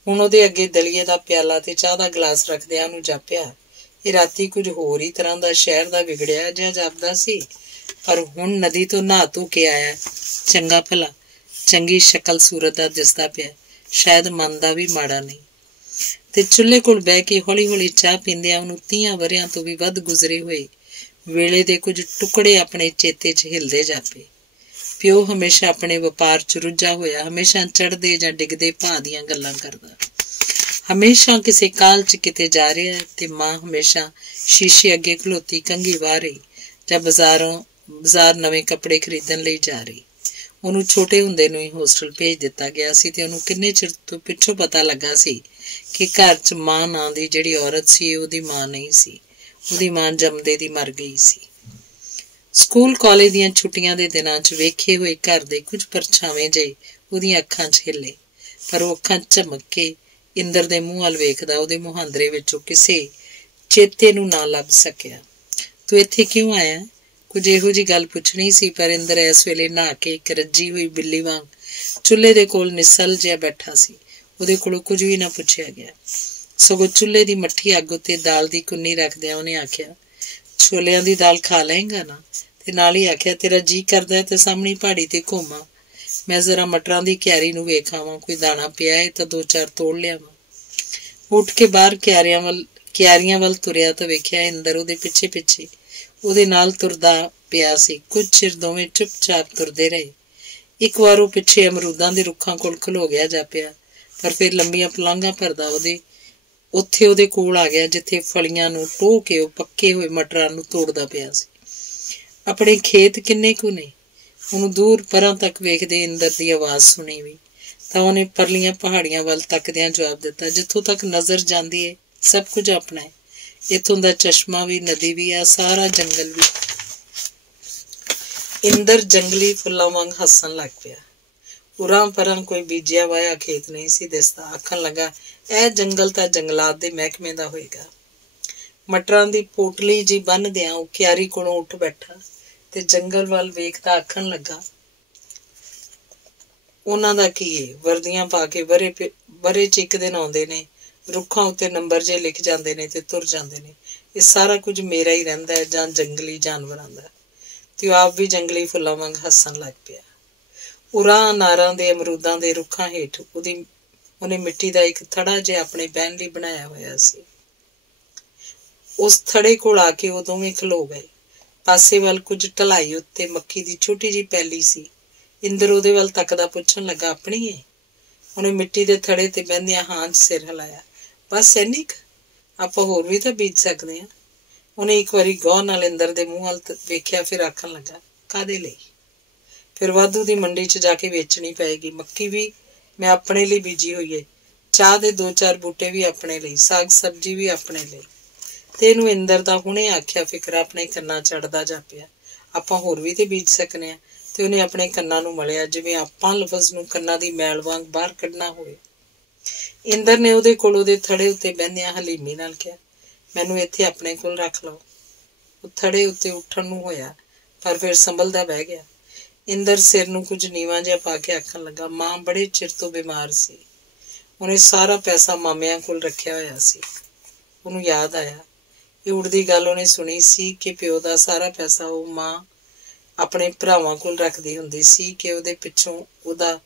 ਹੁਣ ਉਹਦੇ ਅੱਗੇ ਦਲੀਏ ਦਾ ਪਿਆਲਾ ਤੇ ਚਾਹ ਦਾ ਗਲਾਸ ਰੱਖਦਿਆਂ ਉਹਨੂੰ ਜਾਪਿਆ ਇਹ ਰਾਤੀ ਕੁਝ ਹੋਰ ਹੀ ਤਰ੍ਹਾਂ ਦਾ ਸ਼ਹਿਰ ਦਾ ਵਿਗੜਿਆ ਜਿਹਾ ਜਾਪਦਾ ਸੀ। ਪਰ ਹੁਣ ਨਦੀ ਤੋਂ ਨਹਾ ਧੋ ਕੇ ਆਇਆ, ਚੰਗਾ ਭਲਾ ਚੰਗੀ ਸ਼ਕਲ ਸੂਰਤ ਦਾ ਦਿਸਦਾ ਪਿਆ, ਸ਼ਾਇਦ ਮਨ ਦਾ ਵੀ ਮਾੜਾ ਨਹੀਂ। ਤੇ ਚੁੱਲ੍ਹੇ ਕੋਲ ਬਹਿ ਕੇ ਹੌਲੀ ਹੌਲੀ ਚਾਹ ਪੀਂਦਿਆਂ ਉਹਨੂੰ 30 ਵਰ੍ਹਿਆਂ ਤੋਂ ਵੀ ਵੱਧ ਗੁਜ਼ਰੇ ਹੋਏ ਵੇਲੇ ਦੇ ਕੁਝ ਟੁਕੜੇ ਆਪਣੇ ਚੇਤੇ 'ਚ ਹਿਲਦੇ ਜਾਪੇ। ਪਿਓ ਹਮੇਸ਼ਾ ਆਪਣੇ ਵਪਾਰ 'ਚ ਰੁੱਝਾ ਹੋਇਆ, ਹਮੇਸ਼ਾ ਚੜ੍ਹਦੇ ਜਾਂ ਡਿੱਗਦੇ ਭਾਅ ਦੀਆਂ ਗੱਲਾਂ ਕਰਦਾ, ਹਮੇਸ਼ਾ ਕਿਸੇ ਕਾਲ 'ਚ ਕਿਤੇ ਜਾ ਰਿਹਾ ਤੇ ਮਾਂ ਹਮੇਸ਼ਾ ਸ਼ੀਸ਼ੇ ਅੱਗੇ ਖਲੋਤੀ ਕੰਘੀ ਵਾਹ ਰਹੀ ਜਾਂ ਬਾਜ਼ਾਰ ਨਵੇਂ ਕੱਪੜੇ ਖਰੀਦਣ ਲਈ ਜਾ ਰਹੀ। ਉਹਨੂੰ ਛੋਟੇ ਹੁੰਦੇ ਨੂੰ ਹੀ ਹੋਸਟਲ ਭੇਜ ਦਿੱਤਾ ਗਿਆ ਸੀ ਤੇ ਉਹਨੂੰ ਕਿੰਨੇ ਚਿਰ ਤੋਂ ਪਿੱਛੋਂ ਪਤਾ ਲੱਗਾ ਸੀ ਕਿ ਘਰ 'ਚ ਮਾਂ ਨਾਂ ਦੀ ਜਿਹੜੀ ਔਰਤ ਸੀ ਉਹਦੀ ਮਾਂ ਨਹੀਂ ਸੀ, ਉਹਦੀ ਮਾਂ ਜੰਮਦੇ ਦੀ ਮਰ ਗਈ ਸੀ। ਸਕੂਲ ਕਾਲਜ ਦੀਆਂ ਛੁੱਟੀਆਂ ਦੇ ਦਿਨਾਂ 'ਚ ਵੇਖੇ ਹੋਏ ਘਰ ਦੇ ਕੁਝ ਪਰਛਾਵੇਂ ਜਿਹੇ ਉਹਦੀਆਂ ਅੱਖਾਂ 'ਚ ਹਿੱਲੇ, ਪਰ ਉਹ ਅੱਖਾਂ ਝਮਕ ਕੇ ਇੰਦਰ ਦੇ ਮੂੰਹ ਵੱਲ ਵੇਖਦਾ ਉਹਦੇ ਮੁਹਾਂਦਰੇ ਵਿੱਚੋਂ ਕਿਸੇ ਚੇਤੇ ਨੂੰ ਨਾ ਲੱਭ ਸਕਿਆ। ਤੂੰ ਇੱਥੇ ਕਿਉਂ ਆਇਆ? ਕੁਝ ਇਹੋ ਜਿਹੀ ਗੱਲ ਪੁੱਛਣੀ ਸੀ, ਪਰ ਇੰਦਰ ਇਸ ਵੇਲੇ ਨਹਾ ਕੇ ਇੱਕ ਰੱਜੀ ਹੋਈ ਬਿੱਲੀ ਵਾਂਗ ਚੁੱਲ੍ਹੇ ਦੇ ਕੋਲ ਨਿਸਲ ਜਿਹਾ ਬੈਠਾ ਸੀ। ਉਹਦੇ ਕੋਲੋਂ ਕੁਝ ਵੀ ਨਾ ਪੁੱਛਿਆ ਗਿਆ, ਸਗੋਂ ਚੁੱਲ੍ਹੇ ਦੀ ਮੱਠੀ ਅੱਗ ਉੱਤੇ ਦਾਲ ਦੀ ਕੁੰਨੀ ਰੱਖਦਿਆਂ ਉਹਨੇ ਆਖਿਆ, ਛੋਲਿਆਂ ਦੀ ਦਾਲ ਖਾ ਲਏਂਗਾ ਨਾ? ਤੇ ਨਾਲ ਹੀ ਆਖਿਆ, ਤੇਰਾ ਜੀਅ ਕਰਦਾ ਤੇ ਸਾਹਮਣੀ ਪਹਾੜੀ ਤੇ ਘੁੰਮਾਂ, ਮੈਂ ਜ਼ਰਾ ਮਟਰਾਂ ਦੀ ਕਿਆਰੀ ਨੂੰ ਵੇਖ ਆਵਾਂ, ਕੋਈ ਦਾਣਾ ਪਿਆ ਹੈ ਤਾਂ 2-4 ਤੋੜ ਲਿਆਵਾਂ। ਉੱਠ ਕੇ ਬਾਹਰ ਕਿਆਰੀਆਂ ਵੱਲ ਤੁਰਿਆ ਤਾਂ ਵੇਖਿਆ ਇੰਦਰ ਉਹਦੇ ਪਿੱਛੇ ਪਿੱਛੇ ਉਹਦੇ ਨਾਲ ਤੁਰਦਾ ਪਿਆ ਸੀ। ਕੁਝ ਚਿਰ ਦੋਵੇਂ ਚੁੱਪਚਾਪ ਤੁਰਦੇ ਰਹੇ। ਇੱਕ ਵਾਰ ਉਹ ਪਿੱਛੇ ਅਮਰੂਦਾਂ ਦੇ ਰੁੱਖਾਂ ਕੋਲ ਖਲੋ ਗਿਆ ਜਾਪਿਆ, ਪਰ ਫਿਰ ਲੰਬੀਆਂ ਪਲਾਂਘਾਂ ਭਰਦਾ ਉੱਥੇ ਉਹਦੇ ਕੋਲ ਆ ਗਿਆ ਜਿੱਥੇ ਫਲੀਆਂ ਨੂੰ ਟੋਹ ਕੇ ਉਹ ਪੱਕੇ ਹੋਏ ਮਟਰਾਂ ਨੂੰ ਤੋੜਦਾ ਪਿਆ ਸੀ। ਆਪਣੇ ਖੇਤ ਕਿੰਨੇ ਕੁ ਨੇ? ਉਹਨੂੰ ਦੂਰ ਪਰਾਂ ਤੱਕ ਵੇਖਦੇ ਇੰਦਰ ਦੀ ਆਵਾਜ਼ ਸੁਣੀ ਵੀ ਤਾਂ ਉਹਨੇ ਪਰਲੀਆਂ ਪਹਾੜੀਆਂ ਵੱਲ ਤੱਕਦਿਆਂ ਜਵਾਬ ਦਿੱਤਾ, ਜਿੱਥੋਂ ਤੱਕ ਨਜ਼ਰ ਜਾਂਦੀ ਹੈ ਸਭ ਕੁਝ ਆਪਣਾ ਹੈ, ਇੱਥੋਂ ਦਾ ਚਸ਼ਮਾ ਵੀ, ਨਦੀ ਵੀ ਆ, ਸਾਰਾ ਜੰਗਲ ਵੀ। ਇੰਦਰ ਜੰਗਲੀ ਫੁੱਲਾਂ ਵਾਂਗ ਹੱਸਣ ਲੱਗ ਪਿਆ। ਉਰਾਂ ਪਰਾਂ ਕੋਈ ਬੀਜਿਆ ਵਾਇਆ ਖੇਤ ਨਹੀਂ ਸੀ ਦਿਸਦਾ। ਆਖਣ ਲੱਗਾ, ਇਹ ਜੰਗਲ ਤਾਂ ਜੰਗਲਾਤ ਦੇ ਮਹਿਕਮੇ ਦਾ ਹੋਏਗਾ। ਮਟਰਾਂ ਦੀ ਪੋਟਲੀ ਜੀ ਬੰਨ੍ਹਦਿਆਂ ਉਹ ਕਿਆਰੀ ਕੋਲੋਂ ਉੱਠ ਬੈਠਾ ਤੇ ਜੰਗਲ ਵੱਲ ਵੇਖਦਾ ਆਖਣ ਲੱਗਾ, ਉਹਨਾਂ ਦਾ ਕੀ ਏ, ਵਰਦੀਆਂ ਪਾ ਕੇ ਬਰੇ 'ਚ ਇੱਕ ਦਿਨ ਆਉਂਦੇ ਨੇ, ਰੁੱਖਾਂ ਉੱਤੇ ਨੰਬਰ ਜੇ ਲਿਖ ਜਾਂਦੇ ਨੇ ਤੇ ਤੁਰ ਜਾਂਦੇ ਨੇ। ਇਹ ਸਾਰਾ ਕੁਝ ਮੇਰਾ ਹੀ ਰਹਿੰਦਾ ਹੈ ਜਾਂ ਜੰਗਲੀ ਜਾਨਵਰਾਂ ਦਾ। ਤੇ ਉਹ ਆਪ ਵੀ ਜੰਗਲੀ ਫੁੱਲਾਂ ਵਾਂਗ ਹੱਸਣ ਲੱਗ ਪਿਆ। ਉਰਾਂ ਅਨਾਰਾਂ ਦੇ ਅਮਰੂਦਾਂ ਦੇ ਰੁੱਖਾਂ ਹੇਠ ਉਹਨੇ ਮਿੱਟੀ ਦਾ ਇੱਕ ਥੜਾ ਜਿਹਾ ਆਪਣੇ ਬਹਿਣ ਲਈ ਬਣਾਇਆ ਹੋਇਆ ਸੀ। उस थड़े कोल आके वो दोवें खलो गए। पासे वल कुछ ढलाई उत्ते मक्की दी छोटी जी पैली सी। इंदर उहदे वल तकदा पुछण लगा, अपनी है? उहने मिट्टी दे थड़े ते बहंदियां हां च सिर हिलाया। बस इन्नी क, आपां होर भी तां बीज सकदे हां। उहने एक वारी गौर नाल इंदर दे मूंह वल वेख्या, फिर आखण लगा, कादे लई? फिर वाधू दी मंडी च जाके वेचनी पेगी। मक्की भी मैं अपने लिए बीजी हुई है, चाह दे 2-4 बूटे भी अपने लिए, साग सब्जी भी अपने लिए। ते इहनूं इंदर दा हुणे आख्या फिकर अपने कन्नां चढ़दा जापिया। आपां होर भी ते बीज सकने आ। ते उहने अपने कन्नां नूं मलिया जिवें आपां लफज नूं कन्नां दी मैल वांग बाहर कढना होवे। इंदर ने ਉਹਦੇ ਕੋਲ ਉਹਦੇ ਥੜੇ ਉੱਤੇ ਬਹਿੰਦਿਆਂ ਹਲੀਮੀ ਨਾਲ ਕਿਹਾ, ਮੈਨੂੰ ਇੱਥੇ ਆਪਣੇ ਕੋਲ ਰੱਖ ਲਓ। ਉਹ ਥੜੇ ਉੱਤੇ ਉੱਠਣ ਨੂੰ ਹੋਇਆ, ਪਰ ਫਿਰ ਸੰਭਲਦਾ ਬਹਿ ਗਿਆ। ਇੰਦਰ ਸਿਰ ਨੂੰ ਕੁਝ ਨੀਵਾਂ ਜਿਹਾ ਪਾ ਕੇ ਆਖਣ ਲੱਗਾ, ਮਾਂ ਬੜੇ ਚਿਰ ਤੋਂ ਬਿਮਾਰ ਸੀ। ਉਹਨੇ ਸਾਰਾ ਪੈਸਾ ਮਾਮਿਆਂ ਕੋਲ ਰੱਖਿਆ ਹੋਇਆ ਸੀ। ਉਹਨੂੰ ਯਾਦ ਆਇਆ ਇਹ ਉੜਦੀ ਗੱਲ ਉਹਨੇ ਸੁਣੀ ਸੀ ਕਿ ਪਿਓ ਦਾ ਸਾਰਾ ਪੈਸਾ ਉਹ ਮਾਂ ਆਪਣੇ ਭਰਾਵਾਂ ਕੋਲ ਰੱਖਦੀ ਹੁੰਦੀ ਸੀ ਕਿ ਉਹਦੇ ਪਿੱਛੋਂ ਉਹਦਾ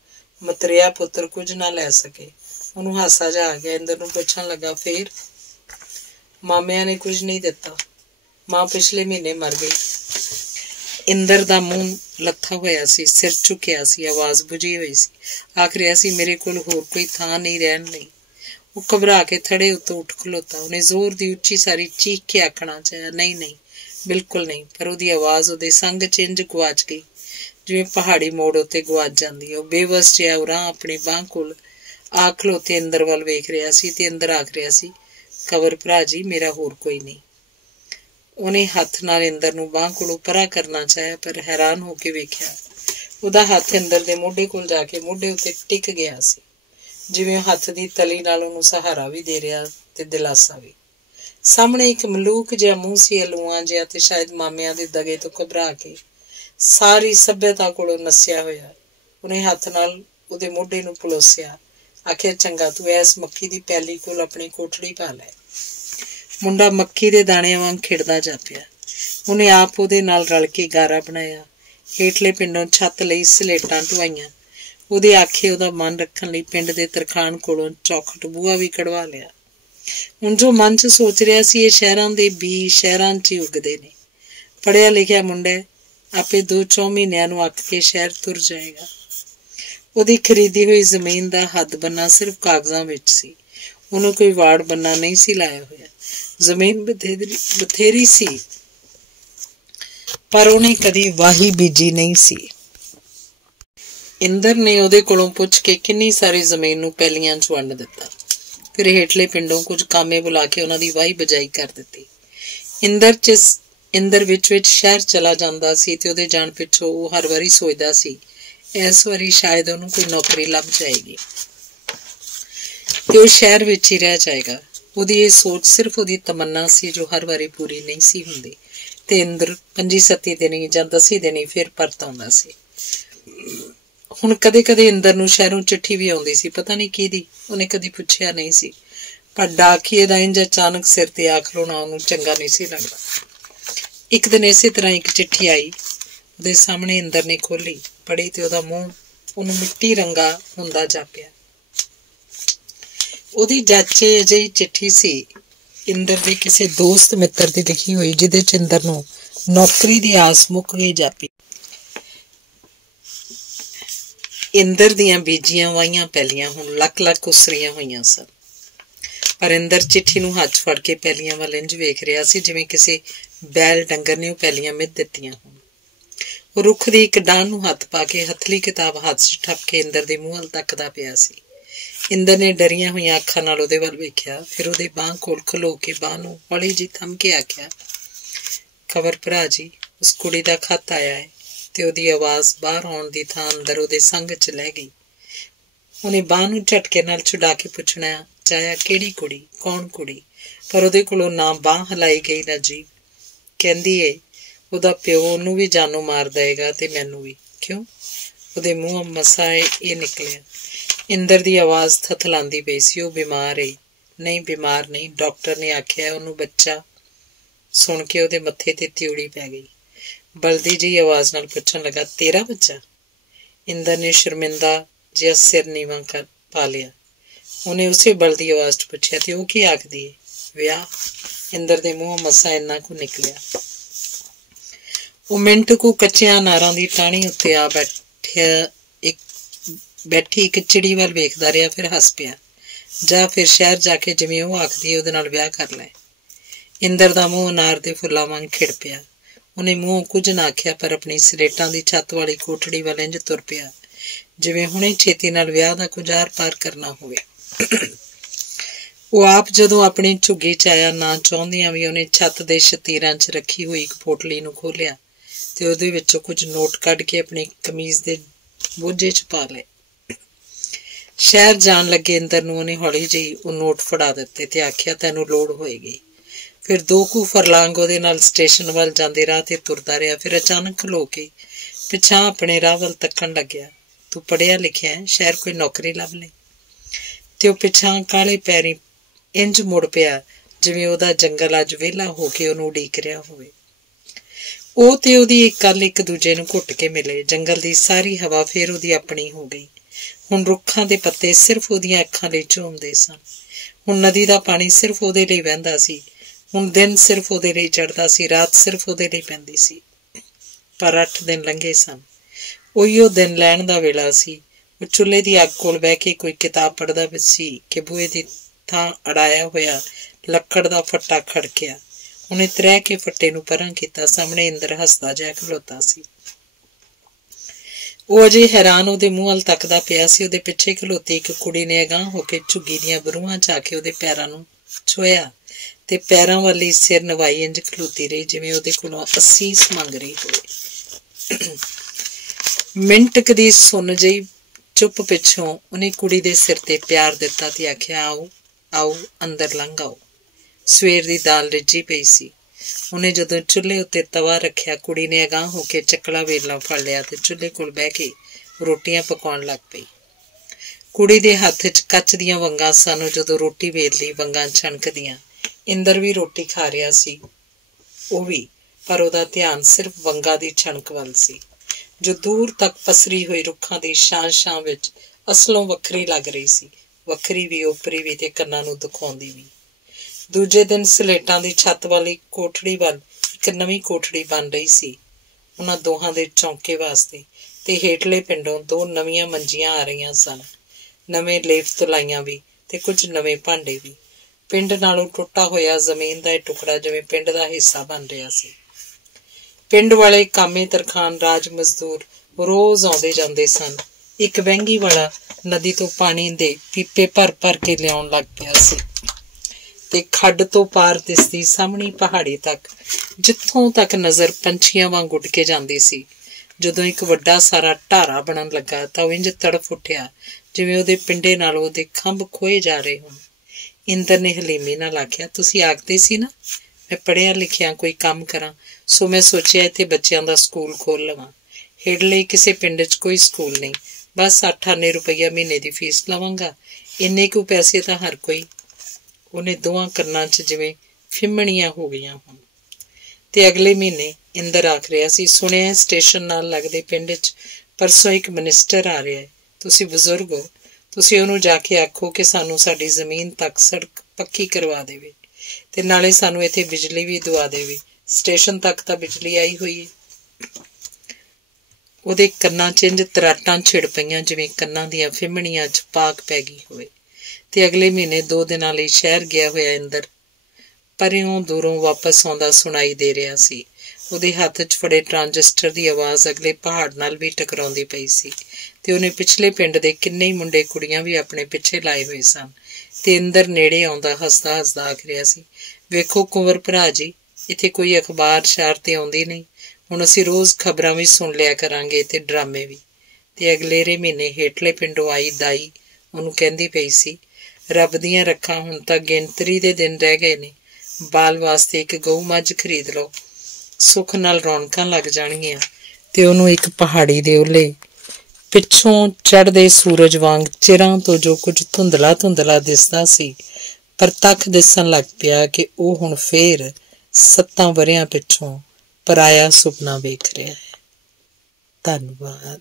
ਮਤਰਿਆ ਪੁੱਤਰ ਕੁਝ ਨਾ ਲੈ ਸਕੇ। ਉਹਨੂੰ ਹਾਸਾ ਜਿਹਾ ਆ ਗਿਆ। ਇੰਦਰ ਨੂੰ ਪੁੱਛਣ ਲੱਗਾ, ਫੇਰ? ਮਾਮਿਆਂ ਨੇ ਕੁਝ ਨਹੀਂ ਦਿੱਤਾ, ਮਾਂ ਪਿਛਲੇ ਮਹੀਨੇ ਮਰ ਗਈ। ਇੰਦਰ ਦਾ ਮੂੰਹ ਲੱਥਾ ਹੋਇਆ ਸੀ, ਸਿਰ ਝੁਕਿਆ ਸੀ, ਆਵਾਜ਼ ਬੁਝੀ ਹੋਈ ਸੀ। ਆਖ ਰਿਹਾ ਸੀ, ਮੇਰੇ ਕੋਲ ਹੋਰ ਕੋਈ ਥਾਂ ਨਹੀਂ ਰਹਿਣ ਲਈ। ਉਹ ਘਬਰਾ ਕੇ ਥੜੇ ਉੱਤੋਂ ਉੱਠ ਖਲੋਤਾ। ਉਹਨੇ ਜ਼ੋਰ ਦੀ ਉੱਚੀ ਸਾਰੀ ਚੀਖ ਕੇ ਆਖਣਾ ਚਾਹਿਆ, ਨਹੀਂ ਨਹੀਂ, ਬਿਲਕੁਲ ਨਹੀਂ। ਪਰ ਉਹਦੀ ਆਵਾਜ਼ ਉਹਦੇ ਸੰਗ ਚ ਇੰਝ ਗੁਆਚ ਗਈ ਜਿਵੇਂ ਪਹਾੜੀ ਮੋੜ ਉੱਤੇ ਗੁਆਚ ਜਾਂਦੀ ਹੈ। ਉਹ ਬੇਵਸ ਜਿਹਾ ਉਰਾਂ ਆਪਣੀ ਬਾਂਹ ਕੋਲ ਆ ਖਲੋਤੇ ਇੰਦਰ ਵੱਲ ਵੇਖ ਰਿਹਾ ਸੀ ਤੇ ਇੰਦਰ ਆਖ ਰਿਹਾ ਸੀ, ਕਵਰ ਭਰਾ ਜੀ, ਮੇਰਾ ਹੋਰ ਕੋਈ ਨਹੀਂ। ਉਹਨੇ ਹੱਥ ਨਾਲ ਇੰਦਰ ਨੂੰ ਬਾਂਹ ਕੋਲੋਂ ਪਰਾਂ ਕਰਨਾ ਚਾਹਿਆ, ਪਰ ਹੈਰਾਨ ਹੋ ਕੇ ਵੇਖਿਆ ਉਹਦਾ ਹੱਥ ਇੰਦਰ ਦੇ ਮੋਢੇ ਕੋਲ ਜਾ ਕੇ ਮੋਢੇ ਉੱਤੇ ਟਿਕ ਗਿਆ ਸੀ, ਜਿਵੇਂ ਹੱਥ ਦੀ ਤਲੀ ਨਾਲ ਉਹਨੂੰ ਸਹਾਰਾ ਵੀ ਦੇ ਰਿਹਾ ਤੇ ਦਿਲਾਸਾ ਵੀ। ਸਾਹਮਣੇ ਇੱਕ ਮਲੂਕ ਜਿਹਾ ਮੂੰਹ ਸੀ, ਅਲੂਆਂ ਜਿਹਾ, ਤੇ ਸ਼ਾਇਦ ਮਾਮਿਆਂ ਦੇ ਦਗੇ ਤੋਂ ਘਬਰਾ ਕੇ ਸਾਰੀ ਸੱਭਿਅਤਾ ਕੋਲੋਂ ਨੱਸਿਆ ਹੋਇਆ। ਉਹਨੇ ਹੱਥ ਨਾਲ ਉਹਦੇ ਮੋਢੇ ਨੂੰ ਪਲੋਸਿਆ, ਆਖਿਆ, ਚੰਗਾ, ਤੂੰ ਐਸ ਮੱਕੀ ਦੀ ਪੈਲੀ ਕੋਲ ਆਪਣੀ ਕੋਠੜੀ ਪਾ ਲੈ। ਮੁੰਡਾ ਮੱਕੀ ਦੇ ਦਾਣਿਆਂ ਵਾਂਗ ਖਿੜਦਾ ਜਾਪਿਆ। ਉਹਨੇ ਆਪ ਉਹਦੇ ਨਾਲ ਰਲ ਕੇ ਗਾਰਾ ਬਣਾਇਆ। ਹੇਠਲੇ ਪਿੰਡੋਂ ਛੱਤ ਲਈ ਸਲੇਟਾਂ ਢਵਾਈਆਂ। ਉਹਦੇ ਆਖੇ ਉਹਦਾ ਮਨ ਰੱਖਣ ਲਈ ਪਿੰਡ ਦੇ ਤਰਖਾਣ ਕੋਲੋਂ ਚੌਖਟ ਬੂਹਾ ਵੀ ਕਢਵਾ ਲਿਆ। ਹੁਣ ਜੋ ਮਨ 'ਚ ਸੋਚ ਰਿਹਾ ਸੀ, ਇਹ ਸ਼ਹਿਰਾਂ ਦੇ ਬੀਜ ਸ਼ਹਿਰਾਂ 'ਚ ਹੀ ਉੱਗਦੇ ਨੇ। ਪੜ੍ਹਿਆ ਲਿਖਿਆ ਮੁੰਡਾ ਆਪੇ 2-4 ਮਹੀਨਿਆਂ ਨੂੰ ਅੱਕ ਕੇ ਸ਼ਹਿਰ ਤੁਰ ਜਾਏਗਾ। ਉਹਦੀ ਖਰੀਦੀ ਹੋਈ ਜ਼ਮੀਨ ਦਾ ਹੱਦ ਬੰਨਾ ਸਿਰਫ ਕਾਗਜ਼ਾਂ ਵਿੱਚ ਸੀ। ਉਹਨੂੰ ਕੋਈ ਵਾੜ ਬੰਨਾ ਨਹੀਂ ਸੀ ਲਾਇਆ ਹੋਇਆ। ਜ਼ਮੀਨ ਬਥੇਰੀ ਸੀ, ਪਰ ਉਹਨੇ ਕਦੀ ਵਾਹੀ ਬੀਜੀ ਨਹੀਂ ਸੀ। ਇੰਦਰ ਨੇ ਉਹਦੇ ਕੋਲੋਂ ਪੁੱਛ ਕੇ ਕਿੰਨੀ ਸਾਰੀ ਜ਼ਮੀਨ ਨੂੰ ਪੈਲੀਆਂ 'ਚ ਵੰਡ ਦਿੱਤਾ। ਫਿਰ ਹੇਠਲੇ ਪਿੰਡੋਂ ਕੁਝ ਕਾਮੇ ਬੁਲਾ ਕੇ ਉਹਨਾਂ ਦੀ ਵਾਹੀ ਬਜਾਈ ਕਰ ਦਿੱਤੀ। ਇੰਦਰ ਵਿੱਚ ਸ਼ਹਿਰ ਚਲਾ ਜਾਂਦਾ ਸੀ ਤੇ ਉਹਦੇ ਜਾਣ ਪਿੱਛੋਂ ਉਹ ਹਰ ਵਾਰੀ ਸੋਚਦਾ ਸੀ, ਇਸ ਵਾਰੀ ਸ਼ਾਇਦ ਉਹਨੂੰ ਕੋਈ ਨੌਕਰੀ ਲੱਭ ਜਾਏਗੀ ਤੇ ਉਹ ਸ਼ਹਿਰ ਵਿੱਚ ਹੀ ਰਹਿ ਜਾਏਗਾ। ਉਹਦੀ ਇਹ ਸੋਚ ਸਿਰਫ ਉਹਦੀ ਤਮੰਨਾ ਸੀ, ਜੋ ਹਰ ਵਾਰੀ ਪੂਰੀ ਨਹੀਂ ਸੀ ਹੁੰਦੀ। ਤੇ ਇੰਦਰ 25-27 ਦਿਨੀ ਜਾਂ 10 ਦਿਨੀ ਫਿਰ ਪਰਤ ਆਉਂਦਾ ਸੀ। ਹੁਣ ਕਦੇ ਕਦੇ ਇੰਦਰ ਨੂੰ ਸ਼ਹਿਰੋਂ ਚਿੱਠੀ ਵੀ ਆਉਂਦੀ ਸੀ, ਪਤਾ ਨਹੀਂ ਕਿਹਦੀ, ਉਹਨੇ ਕਦੀ ਪੁੱਛਿਆ ਨਹੀਂ ਸੀ। ਪਰ ਡਾਕੀਏ ਦਾ ਇੰਝ ਅਚਾਨਕ ਸਿਰ ਤੇ ਆ ਖਲੋਣਾ ਉਹਨੂੰ ਚੰਗਾ ਨਹੀਂ ਸੀ ਲੱਗਦਾ। ਇੱਕ ਦਿਨ ਇਸੇ ਤਰ੍ਹਾਂ ਇੱਕ ਚਿੱਠੀ ਆਈ। ਉਹਦੇ ਸਾਹਮਣੇ ਇੰਦਰ ਨੇ ਖੋਲੀ, ਪੜ੍ਹੀ ਤੇ ਉਹਦਾ ਮੂੰਹ ਉਹਨੂੰ ਮਿੱਟੀ ਰੰਗਾ ਹੁੰਦਾ ਜਾਪਿਆ। ਉਹਦੀ ਜਾਚੇ ਅਜਿਹੀ ਚਿੱਠੀ ਸੀ, ਇੰਦਰ ਦੇ ਕਿਸੇ ਦੋਸਤ ਮਿੱਤਰ ਦੀ ਲਿਖੀ ਹੋਈ, ਜਿਹਦੇ 'ਚ ਇੰਦਰ ਨੂੰ ਨੌਕਰੀ ਦੀ ਆਸ ਮੁੱਕ ਗਈ ਜਾਪੀ। ਇੰਦਰ ਦੀਆਂ ਬੀਜੀਆਂ ਵਾਹੀਆਂ ਪੈਲੀਆਂ ਹੁਣ ਲੱਕ ਉਸਰੀਆਂ ਹੋਈਆਂ ਸਨ। ਪਰ ਇੰਦਰ ਚਿੱਠੀ ਨੂੰ ਹੱਥ ਫੜ ਕੇ ਪੈਲੀਆਂ ਵੱਲ ਇੰਝ ਵੇਖ ਰਿਹਾ ਸੀ ਜਿਵੇਂ ਕਿਸੇ ਬੈਲ ਡੰਗਰ ਨੇ ਉਹ ਪੈਲੀਆਂ ਮਿੱਧ ਦਿੱਤੀਆਂ ਹੋਣ। ਉਹ ਰੁੱਖ ਦੀ ਇੱਕ ਡਾਂਹ ਨੂੰ ਹੱਥ ਪਾ ਕੇ ਹੱਥਲੀ ਕਿਤਾਬ ਹੱਥ 'ਚ ਠੱਪ ਕੇ ਇੰਦਰ ਦੇ ਮੂੰਹ ਵੱਲ ਤੱਕਦਾ ਪਿਆ ਸੀ। ਇੰਦਰ ਨੇ ਡਰੀਆਂ ਹੋਈਆਂ ਅੱਖਾਂ ਨਾਲ ਉਹਦੇ ਵੱਲ ਵੇਖਿਆ, ਫਿਰ ਉਹਦੇ ਬਾਂਹ ਕੋਲ ਖਲੋ ਕੇ ਬਾਂਹ ਨੂੰ ਹੌਲੀ ਜਿਹੀ ਥੰਮ ਕੇ ਆਖਿਆ, ਖਬਰ ਭਰਾ ਜੀ, ਉਸ ਕੁੜੀ ਦਾ ਖੱਤ ਆਇਆ ਹੈ। ਤੇ ਉਹਦੀ ਆਵਾਜ਼ ਬਾਹਰ ਆਉਣ ਦੀ ਥਾਂ ਅੰਦਰ ਉਹਦੇ ਸੰਗ 'ਚ ਲੈ ਗਈ। ਉਹਨੇ ਬਾਂਹ ਨੂੰ ਝਟਕੇ ਨਾਲ ਛੁਡਾ ਕੇ ਪੁੱਛਣਾ ਚਾਹਿਆ, ਕਿਹੜੀ ਕੁੜੀ, ਕੌਣ ਕੁੜੀ? ਪਰ ਉਹਦੇ ਕੋਲੋਂ ਨਾ ਬਾਂਹ ਹਿਲਾਈ ਗਈ ਨਾ ਜੀਭ। ਕਹਿੰਦੀ ਏ ਉਹਦਾ ਪਿਓ ਉਹਨੂੰ ਵੀ ਜਾਨੋਂ ਮਾਰ ਦੇਗਾ ਤੇ ਮੈਨੂੰ ਵੀ। ਕਿਉਂ? ਉਹਦੇ ਮੂੰਹ ਮਸਾ ਇਹ ਨਿਕਲਿਆ। ਇੰਦਰ ਦੀ ਆਵਾਜ਼ ਥਥਲਾਂਦੀ ਪਈ ਸੀ, ਉਹ ਬਿਮਾਰ ਏ। ਨਹੀਂ, ਬਿਮਾਰ ਨਹੀਂ, ਡਾਕਟਰ ਨੇ ਆਖਿਆ ਉਹਨੂੰ ਬੱਚਾ। ਸੁਣ ਕੇ ਉਹਦੇ ਮੱਥੇ ਤੇ ਤਿਉੜੀ ਪੈ ਗਈ। ਬਲਦੀ ਜਿਹੀ ਆਵਾਜ਼ ਨਾਲ ਪੁੱਛਣ ਲੱਗਾ, ਤੇਰਾ ਬੱਚਾ? ਇੰਦਰ ਨੇ ਸ਼ਰਮਿੰਦਾ ਜਿਹਾ ਸਿਰ ਨੀਵਾਂ ਕਰ ਪਾ ਲਿਆ। ਉਹਨੇ ਉਸੇ ਬਲਦੀ ਆਵਾਜ਼ 'ਚ ਪੁੱਛਿਆ, ਤੇ ਉਹ ਕੀ ਆਖਦੀ ਏ? ਵਿਆਹ। ਇੰਦਰ ਦੇ ਮੂੰਹੋਂ ਮਸਾ ਇੰਨਾ ਕੁ ਨਿਕਲਿਆ। ਉਹ ਮਿੰਟ ਕੁ ਕੱਚਿਆਂ ਅਨਾਰਾਂ ਦੀ ਟਾਹਣੀ ਉੱਤੇ ਆ ਬੈਠੀ ਇੱਕ ਚਿੜੀ ਵੱਲ ਵੇਖਦਾ ਰਿਹਾ, ਫਿਰ ਹੱਸ ਪਿਆ। ਜਾਂ ਫਿਰ ਸ਼ਹਿਰ ਜਾ ਕੇ ਜਿਵੇਂ ਉਹ ਆਖਦੀ ਉਹਦੇ ਨਾਲ ਵਿਆਹ ਕਰ ਲੈ। ਇੰਦਰ ਦਾ ਮੂੰਹ ਅਨਾਰ ਦੇ ਫੁੱਲਾਂ ਵਾਂਗ ਖਿੜ ਪਿਆ। ਉਹਨੇ ਮੂੰਹੋਂ ਕੁਝ ਨਾ ਆਖਿਆ, ਪਰ ਆਪਣੀ ਸਲੇਟਾਂ ਦੀ ਛੱਤ ਵਾਲੀ ਕੋਠੜੀ ਵੱਲ ਇੰਝ ਤੁਰ ਪਿਆ ਜਿਵੇਂ ਹੁਣੇ ਛੇਤੀ ਨਾਲ ਵਿਆਹ ਦਾ ਕੁਝ ਆਰ ਪਾਰ ਕਰਨਾ ਹੋਵੇ। ਉਹ ਆਪ ਜਦੋਂ ਆਪਣੀ ਝੁੱਗੀ 'ਚ ਆਇਆ, ਨਾ ਚਾਹੁੰਦਿਆਂ ਵੀ ਉਹਨੇ ਛੱਤ ਦੇ ਸ਼ਤੀਰਾਂ 'ਚ ਰੱਖੀ ਹੋਈ ਇੱਕ ਪੋਟਲੀ ਨੂੰ ਖੋਲ੍ਹਿਆ ਤੇ ਉਹਦੇ ਵਿੱਚੋਂ ਕੁਝ ਨੋਟ ਕੱਢ ਕੇ ਆਪਣੀ ਕਮੀਜ਼ ਦੇ ਬੋਝੇ 'ਚ ਪਾ ਲਏ। ਸ਼ਹਿਰ ਜਾਣ ਲੱਗੇ ਇੰਦਰ ਨੂੰ ਉਹਨੇ ਹੌਲੀ ਜਿਹੀ ਉਹ ਨੋਟ ਫੜਾ ਦਿੱਤੇ ਤੇ ਆਖਿਆ, ਤੈਨੂੰ ਲੋੜ ਹੋਏਗੀ। ਫਿਰ 2 ਕੁ ਫਰਲਾਂਗ ਉਹਦੇ ਨਾਲ ਸਟੇਸ਼ਨ ਵੱਲ ਜਾਂਦੇ ਰਾਹ ਤੇ ਤੁਰਦਾ ਰਿਹਾ। ਫਿਰ ਅਚਾਨਕ ਖਲੋ ਕੇ ਪਿਛਾਂਹ ਆਪਣੇ ਰਾਹ ਵੱਲ ਤੱਕਣ ਲੱਗਿਆ। ਤੂੰ ਪੜ੍ਹਿਆ ਲਿਖਿਆ, ਸ਼ਹਿਰ ਕੋਈ ਨੌਕਰੀ ਲੱਭ ਲੈ। ਤੇ ਉਹ ਪਿਛਾਂਹ ਕਾਲੇ ਪੈਰੀ ਇੰਝ ਮੁੜ ਪਿਆ ਜਿਵੇਂ ਉਹਦਾ ਜੰਗਲ ਅੱਜ ਵਿਹਲਾ ਹੋ ਕੇ ਉਹਨੂੰ ਉਡੀਕ ਰਿਹਾ ਹੋਵੇ। ਉਹ ਤੇ ਉਹਦੀ ਕੱਲ ਇੱਕ ਦੂਜੇ ਨੂੰ ਘੁੱਟ ਕੇ ਮਿਲੇ। ਜੰਗਲ ਦੀ ਸਾਰੀ ਹਵਾ ਫਿਰ ਉਹਦੀ ਆਪਣੀ ਹੋ ਗਈ। ਹੁਣ ਰੁੱਖਾਂ ਦੇ ਪੱਤੇ ਸਿਰਫ ਉਹਦੀਆਂ ਅੱਖਾਂ ਲਈ ਝੂਮਦੇ ਸਨ। ਹੁਣ ਨਦੀ ਦਾ ਪਾਣੀ ਸਿਰਫ ਉਹਦੇ ਲਈ ਵਹਿੰਦਾ ਸੀ। ਹੁਣ ਦਿਨ ਸਿਰਫ ਉਹਦੇ ਲਈ ਚੜ੍ਹਦਾ ਸੀ, ਰਾਤ ਸਿਰਫ ਉਹਦੇ ਲਈ ਪੈਂਦੀ ਸੀ। ਪਰ 8 ਦਿਨ ਲੰਘੇ ਸਨ। ਉਹੀਓ ਦਿਨ ਲੈਣ ਦਾ ਵੇਲਾ ਸੀ। ਉਹ ਚੁੱਲ੍ਹੇ ਦੀ ਅੱਗ ਕੋਲ ਬਹਿ ਕੇ ਕੋਈ ਕਿਤਾਬ ਪੜ੍ਹਦਾ ਸੀ ਕਿ ਬੂਹੇ ਦੀ ਥਾਂ ਅੜਾਇਆ ਹੋਇਆ ਲੱਕੜ ਦਾ ਫੱਟਾ ਖੜਕਿਆ। ਉਹਨੇ ਤ੍ਰਹਿ ਕੇ ਫੱਟੇ ਨੂੰ ਪਰਾਂ ਕੀਤਾ। ਸਾਹਮਣੇ ਇੰਦਰ ਹੱਸਦਾ ਜਿਹਾ ਖਲੋਤਾ ਸੀ। ਉਹ ਅਜੇ ਹੈਰਾਨ ਉਹਦੇ ਮੂੰਹ ਵੱਲ ਤੱਕਦਾ ਪਿਆ ਸੀ। ਉਹਦੇ ਪਿੱਛੇ ਖਲੋਤੀ ਇੱਕ ਕੁੜੀ ਨੇ ਅਗਾਂਹ ਹੋ ਕੇ ਝੁੱਗੀ ਦੀਆਂ ਬਰੂਹਾਂ 'ਚ ਆ ਕੇ ਉਹਦੇ ਪੈਰਾਂ ਨੂੰ ਛੋਹਿਆ ਤੇ ਪੈਰਾਂ ਵਾਲੀ ਸਿਰ ਨਵਾਈ ਇੰਝ ਖਲੋਤੀ ਰਹੀ ਜਿਵੇਂ ਉਹਦੇ ਕੋਲੋਂ ਅਸੀਸ ਮੰਗ ਰਹੀ ਹੋਵੇ। ਮਿੰਟ ਕਦੀ ਸੁਣ ਜਿਹੀ ਚੁੱਪ ਪਿੱਛੋਂ ਉਹਨੇ ਕੁੜੀ ਦੇ ਸਿਰ ਤੇ ਪਿਆਰ ਦਿੱਤਾ ਤੇ ਆਖਿਆ, ਆਓ ਆਓ ਅੰਦਰ ਲੰਘ ਆਓ। ਸਵੇਰ ਦੀ ਦਾਲ ਰਿੱਝੀ ਪਈ ਸੀ। ਉਹਨੇ ਜਦੋਂ ਚੁੱਲ੍ਹੇ ਉੱਤੇ ਤਵਾ ਰੱਖਿਆ, ਕੁੜੀ ਨੇ ਅਗਾਂਹ ਹੋ ਕੇ ਚੱਕਲਾ ਵੇਲਣਾ ਫੜ ਲਿਆ ਤੇ ਚੁੱਲ੍ਹੇ ਕੋਲ ਬਹਿ ਕੇ ਰੋਟੀਆਂ ਪਕਾਉਣ ਲੱਗ ਪਈ। ਕੁੜੀ ਦੇ ਹੱਥ 'ਚ ਕੱਚ ਦੀਆਂ ਵੰਗਾਂ ਸਨ। ਜਦੋਂ ਰੋਟੀ ਵੇਲ ਲਈ, ਵੰਗਾਂ ਛਣਕਦੀਆਂ। ਇੰਦਰ ਵੀ ਰੋਟੀ ਖਾ ਰਿਹਾ ਸੀ, ਉਹ ਵੀ, ਪਰ ਉਹਦਾ ਧਿਆਨ ਸਿਰਫ ਵੰਗਾਂ ਦੀ ਛਣਕ ਵੱਲ ਸੀ ਜੋ ਦੂਰ ਤੱਕ ਪਸਰੀ ਹੋਈ ਰੁੱਖਾਂ ਦੀ ਛਾਂ ਵਿੱਚ ਅਸਲੋਂ ਵੱਖਰੀ ਲੱਗ ਰਹੀ ਸੀ। ਵੱਖਰੀ ਵੀ, ਓਪਰੀ ਵੀ ਤੇ ਕੰਨਾਂ ਨੂੰ ਦਿਖਾਉਂਦੀ ਵੀ। ਦੂਜੇ ਦਿਨ ਸਲੇਟਾਂ ਦੀ ਛੱਤ ਵਾਲੀ ਕੋਠੜੀ ਵੱਲ ਇੱਕ ਨਵੀਂ ਕੋਠੜੀ ਬਣ ਰਹੀ ਸੀ ਉਹਨਾਂ ਦੋਹਾਂ ਦੇ ਚੌਂਕੇ ਵਾਸਤੇ, ਤੇ ਹੇਠਲੇ ਪਿੰਡੋਂ 2 ਨਵੀਆਂ ਮੰਜੀਆਂ ਆ ਰਹੀਆਂ ਸਨ। ਨਵੇਂ ਲੇਫ ਤੁਲਾਈਆਂ ਵੀ ਤੇ ਕੁਝ ਨਵੇਂ ਭਾਂਡੇ ਵੀ। ਪਿੰਡ ਨਾਲੋਂ ਟੁੱਟਾ ਹੋਇਆ ਜ਼ਮੀਨ ਦਾ ਇਹ ਟੁਕੜਾ ਜਿਵੇਂ ਪਿੰਡ ਦਾ ਹਿੱਸਾ ਬਣ ਰਿਹਾ ਸੀ। ਪਿੰਡ ਵਾਲੇ ਕਾਮੇ ਤਰਖਾਨ ਰਾਜ ਮਜ਼ਦੂਰ ਰੋਜ਼ ਆਉਂਦੇ ਜਾਂਦੇ ਸਨ। ਇੱਕ ਵਹਿੰਗੀ ਵਾਲਾ ਨਦੀ ਤੋਂ ਪਾਣੀ ਦੇ ਪੀਪੇ ਭਰ ਭਰ ਕੇ ਲਿਆਉਣ ਲੱਗ ਪਿਆ ਸੀ ਤੇ ਖੱਡ ਤੋਂ ਪਾਰ ਦਿਸਦੀ ਸਾਹਮਣੀ ਪਹਾੜੀ ਤੱਕ, ਜਿੱਥੋਂ ਤੱਕ ਨਜ਼ਰ ਪੰਛੀਆਂ ਵਾਂਗ ਉੱਡ ਕੇ ਜਾਂਦੀ ਸੀ। ਜਦੋਂ ਇੱਕ ਵੱਡਾ ਸਾਰਾ ਢਾਰਾ ਬਣਨ ਲੱਗਾ ਤਾਂ ਉਹ ਇੰਝ ਤੜਫ ਉੱਠਿਆ ਜਿਵੇਂ ਉਹਦੇ ਪਿੰਡੇ ਨਾਲ ਉਹਦੇ ਖੰਭ ਖੋਏ ਜਾ ਰਹੇ ਹੋਣ। ਇੰਦਰ ਨੇ ਹਲੀਮੀ ਨਾਲ ਆਖਿਆ, ਤੁਸੀਂ ਆਖਦੇ ਸੀ ਨਾ ਮੈਂ ਪੜ੍ਹਿਆ ਲਿਖਿਆ ਕੋਈ ਕੰਮ ਕਰਾਂ, ਸੋ ਮੈਂ ਸੋਚਿਆ ਇੱਥੇ ਬੱਚਿਆਂ ਦਾ ਸਕੂਲ ਖੋਲ੍ਹ ਲਵਾਂ। ਹੇਠਲੇ ਕਿਸੇ ਪਿੰਡ 'ਚ ਕੋਈ ਸਕੂਲ ਨਹੀਂ, ਬਸ 8 ਰੁਪਈਆ ਮਹੀਨੇ ਦੀ ਫੀਸ ਲਵਾਂਗਾ। ਇੰਨੇ ਕੁ ਪੈਸੇ ਤਾਂ ਹਰ ਕੋਈ। ਉਹਨੇ ਦੋਵਾਂ ਕੰਨਾਂ 'ਚ ਜਿਵੇਂ ਫਿੰਮਣੀਆਂ ਹੋ ਗਈਆਂ ਹੋਣ। ਤੇ ਅਗਲੇ ਮਹੀਨੇ ਇੰਦਰ ਆਖ ਰਿਹਾ ਸੀ, ਸੁਣਿਆ ਸਟੇਸ਼ਨ ਨਾਲ ਲੱਗਦੇ ਪਿੰਡ 'ਚ ਪਰਸੋਂ ਇੱਕ ਮਿਨਿਸਟਰ ਆ ਰਿਹਾ ਹੈ। ਤੁਸੀਂ ਬਜ਼ੁਰਗ ਹੋ, ਤੁਸੀਂ ਉਹਨੂੰ ਜਾ ਕੇ ਆਖੋ ਕਿ ਸਾਨੂੰ ਸਾਡੀ ਜ਼ਮੀਨ ਤੱਕ ਸੜਕ ਪੱਕੀ ਕਰਵਾ ਦੇਵੇ ਤੇ ਨਾਲੇ ਸਾਨੂੰ ਇੱਥੇ ਬਿਜਲੀ ਵੀ ਦਵਾ ਦੇਵੇ। ਸਟੇਸ਼ਨ ਤੱਕ ਤਾਂ ਬਿਜਲੀ ਆਈ ਹੋਈ ਹੈ। ਉਹਦੇ ਕੰਨਾਂ 'ਚ ਇੰਝ ਤਰਾਟਾਂ ਛਿੜ ਪਈਆਂ ਜਿਵੇਂ ਕੰਨਾਂ ਦੀਆਂ ਫਿੰਮਣੀਆਂ 'ਚ ਪਾਕ ਪੈ ਗਈ ਹੋਵੇ। ਤੇ ਅਗਲੇ ਮਹੀਨੇ 2 ਦਿਨਾਂ ਲਈ ਸ਼ਹਿਰ ਗਿਆ ਹੋਇਆ ਇੰਦਰ ਪਰਿਓਂ ਦੂਰੋਂ ਵਾਪਸ ਆਉਂਦਾ ਸੁਣਾਈ ਦੇ ਰਿਹਾ ਸੀ। ਉਹਦੇ ਹੱਥ 'ਚ ਫੜੇ ਟਰਾਂਜਿਸਟਰ ਦੀ ਆਵਾਜ਼ ਅਗਲੇ ਪਹਾੜ ਨਾਲ ਵੀ ਟਕਰਾਉਂਦੀ ਪਈ ਸੀ ਤੇ ਉਹਨੇ ਪਿਛਲੇ ਪਿੰਡ ਦੇ ਕਿੰਨੇ ਹੀ ਮੁੰਡੇ ਕੁੜੀਆਂ ਵੀ ਆਪਣੇ ਪਿੱਛੇ ਲਾਏ ਹੋਏ ਸਨ। ਤੇ ਇੰਦਰ ਨੇੜੇ ਆਉਂਦਾ ਹੱਸਦਾ ਹੱਸਦਾ ਆਖ ਰਿਹਾ ਸੀ, ਵੇਖੋ ਕੁੰਵਰ ਭਰਾ ਜੀ, ਇੱਥੇ ਕੋਈ ਅਖਬਾਰ ਸ਼ਾਰ ਤੇ ਆਉਂਦੀ ਨਹੀਂ। ਹੁਣ ਅਸੀਂ ਰੋਜ਼ ਖਬਰਾਂ ਵੀ ਸੁਣ ਲਿਆ ਕਰਾਂਗੇ ਤੇ ਡਰਾਮੇ ਵੀ। ਤੇ ਅਗਲੇਰੇ ਮਹੀਨੇ ਹੇਠਲੇ ਪਿੰਡੋਂ ਆਈ ਦਾਈ ਉਹਨੂੰ ਕਹਿੰਦੀ ਪਈ ਸੀ, ਰੱਬ ਦੀਆਂ ਰੱਖਾਂ, ਹੁਣ ਤਾਂ ਗਿਣਤਰੀ ਦੇ ਦਿਨ ਰਹਿ ਗਏ ਨੇ। ਬਾਲ ਵਾਸਤੇ ਇੱਕ ਗਊ ਮੱਝ ਖਰੀਦ ਲਓ, ਸੁੱਖ ਨਾਲ ਰੌਣਕਾਂ ਲੱਗ ਜਾਣਗੀਆਂ। ਤੇ ਉਹਨੂੰ ਇੱਕ ਪਹਾੜੀ ਦੇ ਉਹਲੇ ਪਿੱਛੋਂ ਚੜ੍ਹਦੇ ਸੂਰਜ ਵਾਂਗ ਚਿਰਾਂ ਤੋਂ ਜੋ ਕੁਝ ਧੁੰਦਲਾ ਧੁੰਦਲਾ ਦਿਸਦਾ ਸੀ, ਪ੍ਰਤੱਖ ਦਿਸਣ ਲੱਗ ਪਿਆ ਕਿ ਉਹ ਹੁਣ ਫੇਰ 7 ਵਰ੍ਹਿਆਂ ਪਿੱਛੋਂ ਪਰਾਇਆ ਸੁਪਨਾ ਵੇਖ ਰਿਹਾ ਹੈ। ਧੰਨਵਾਦ।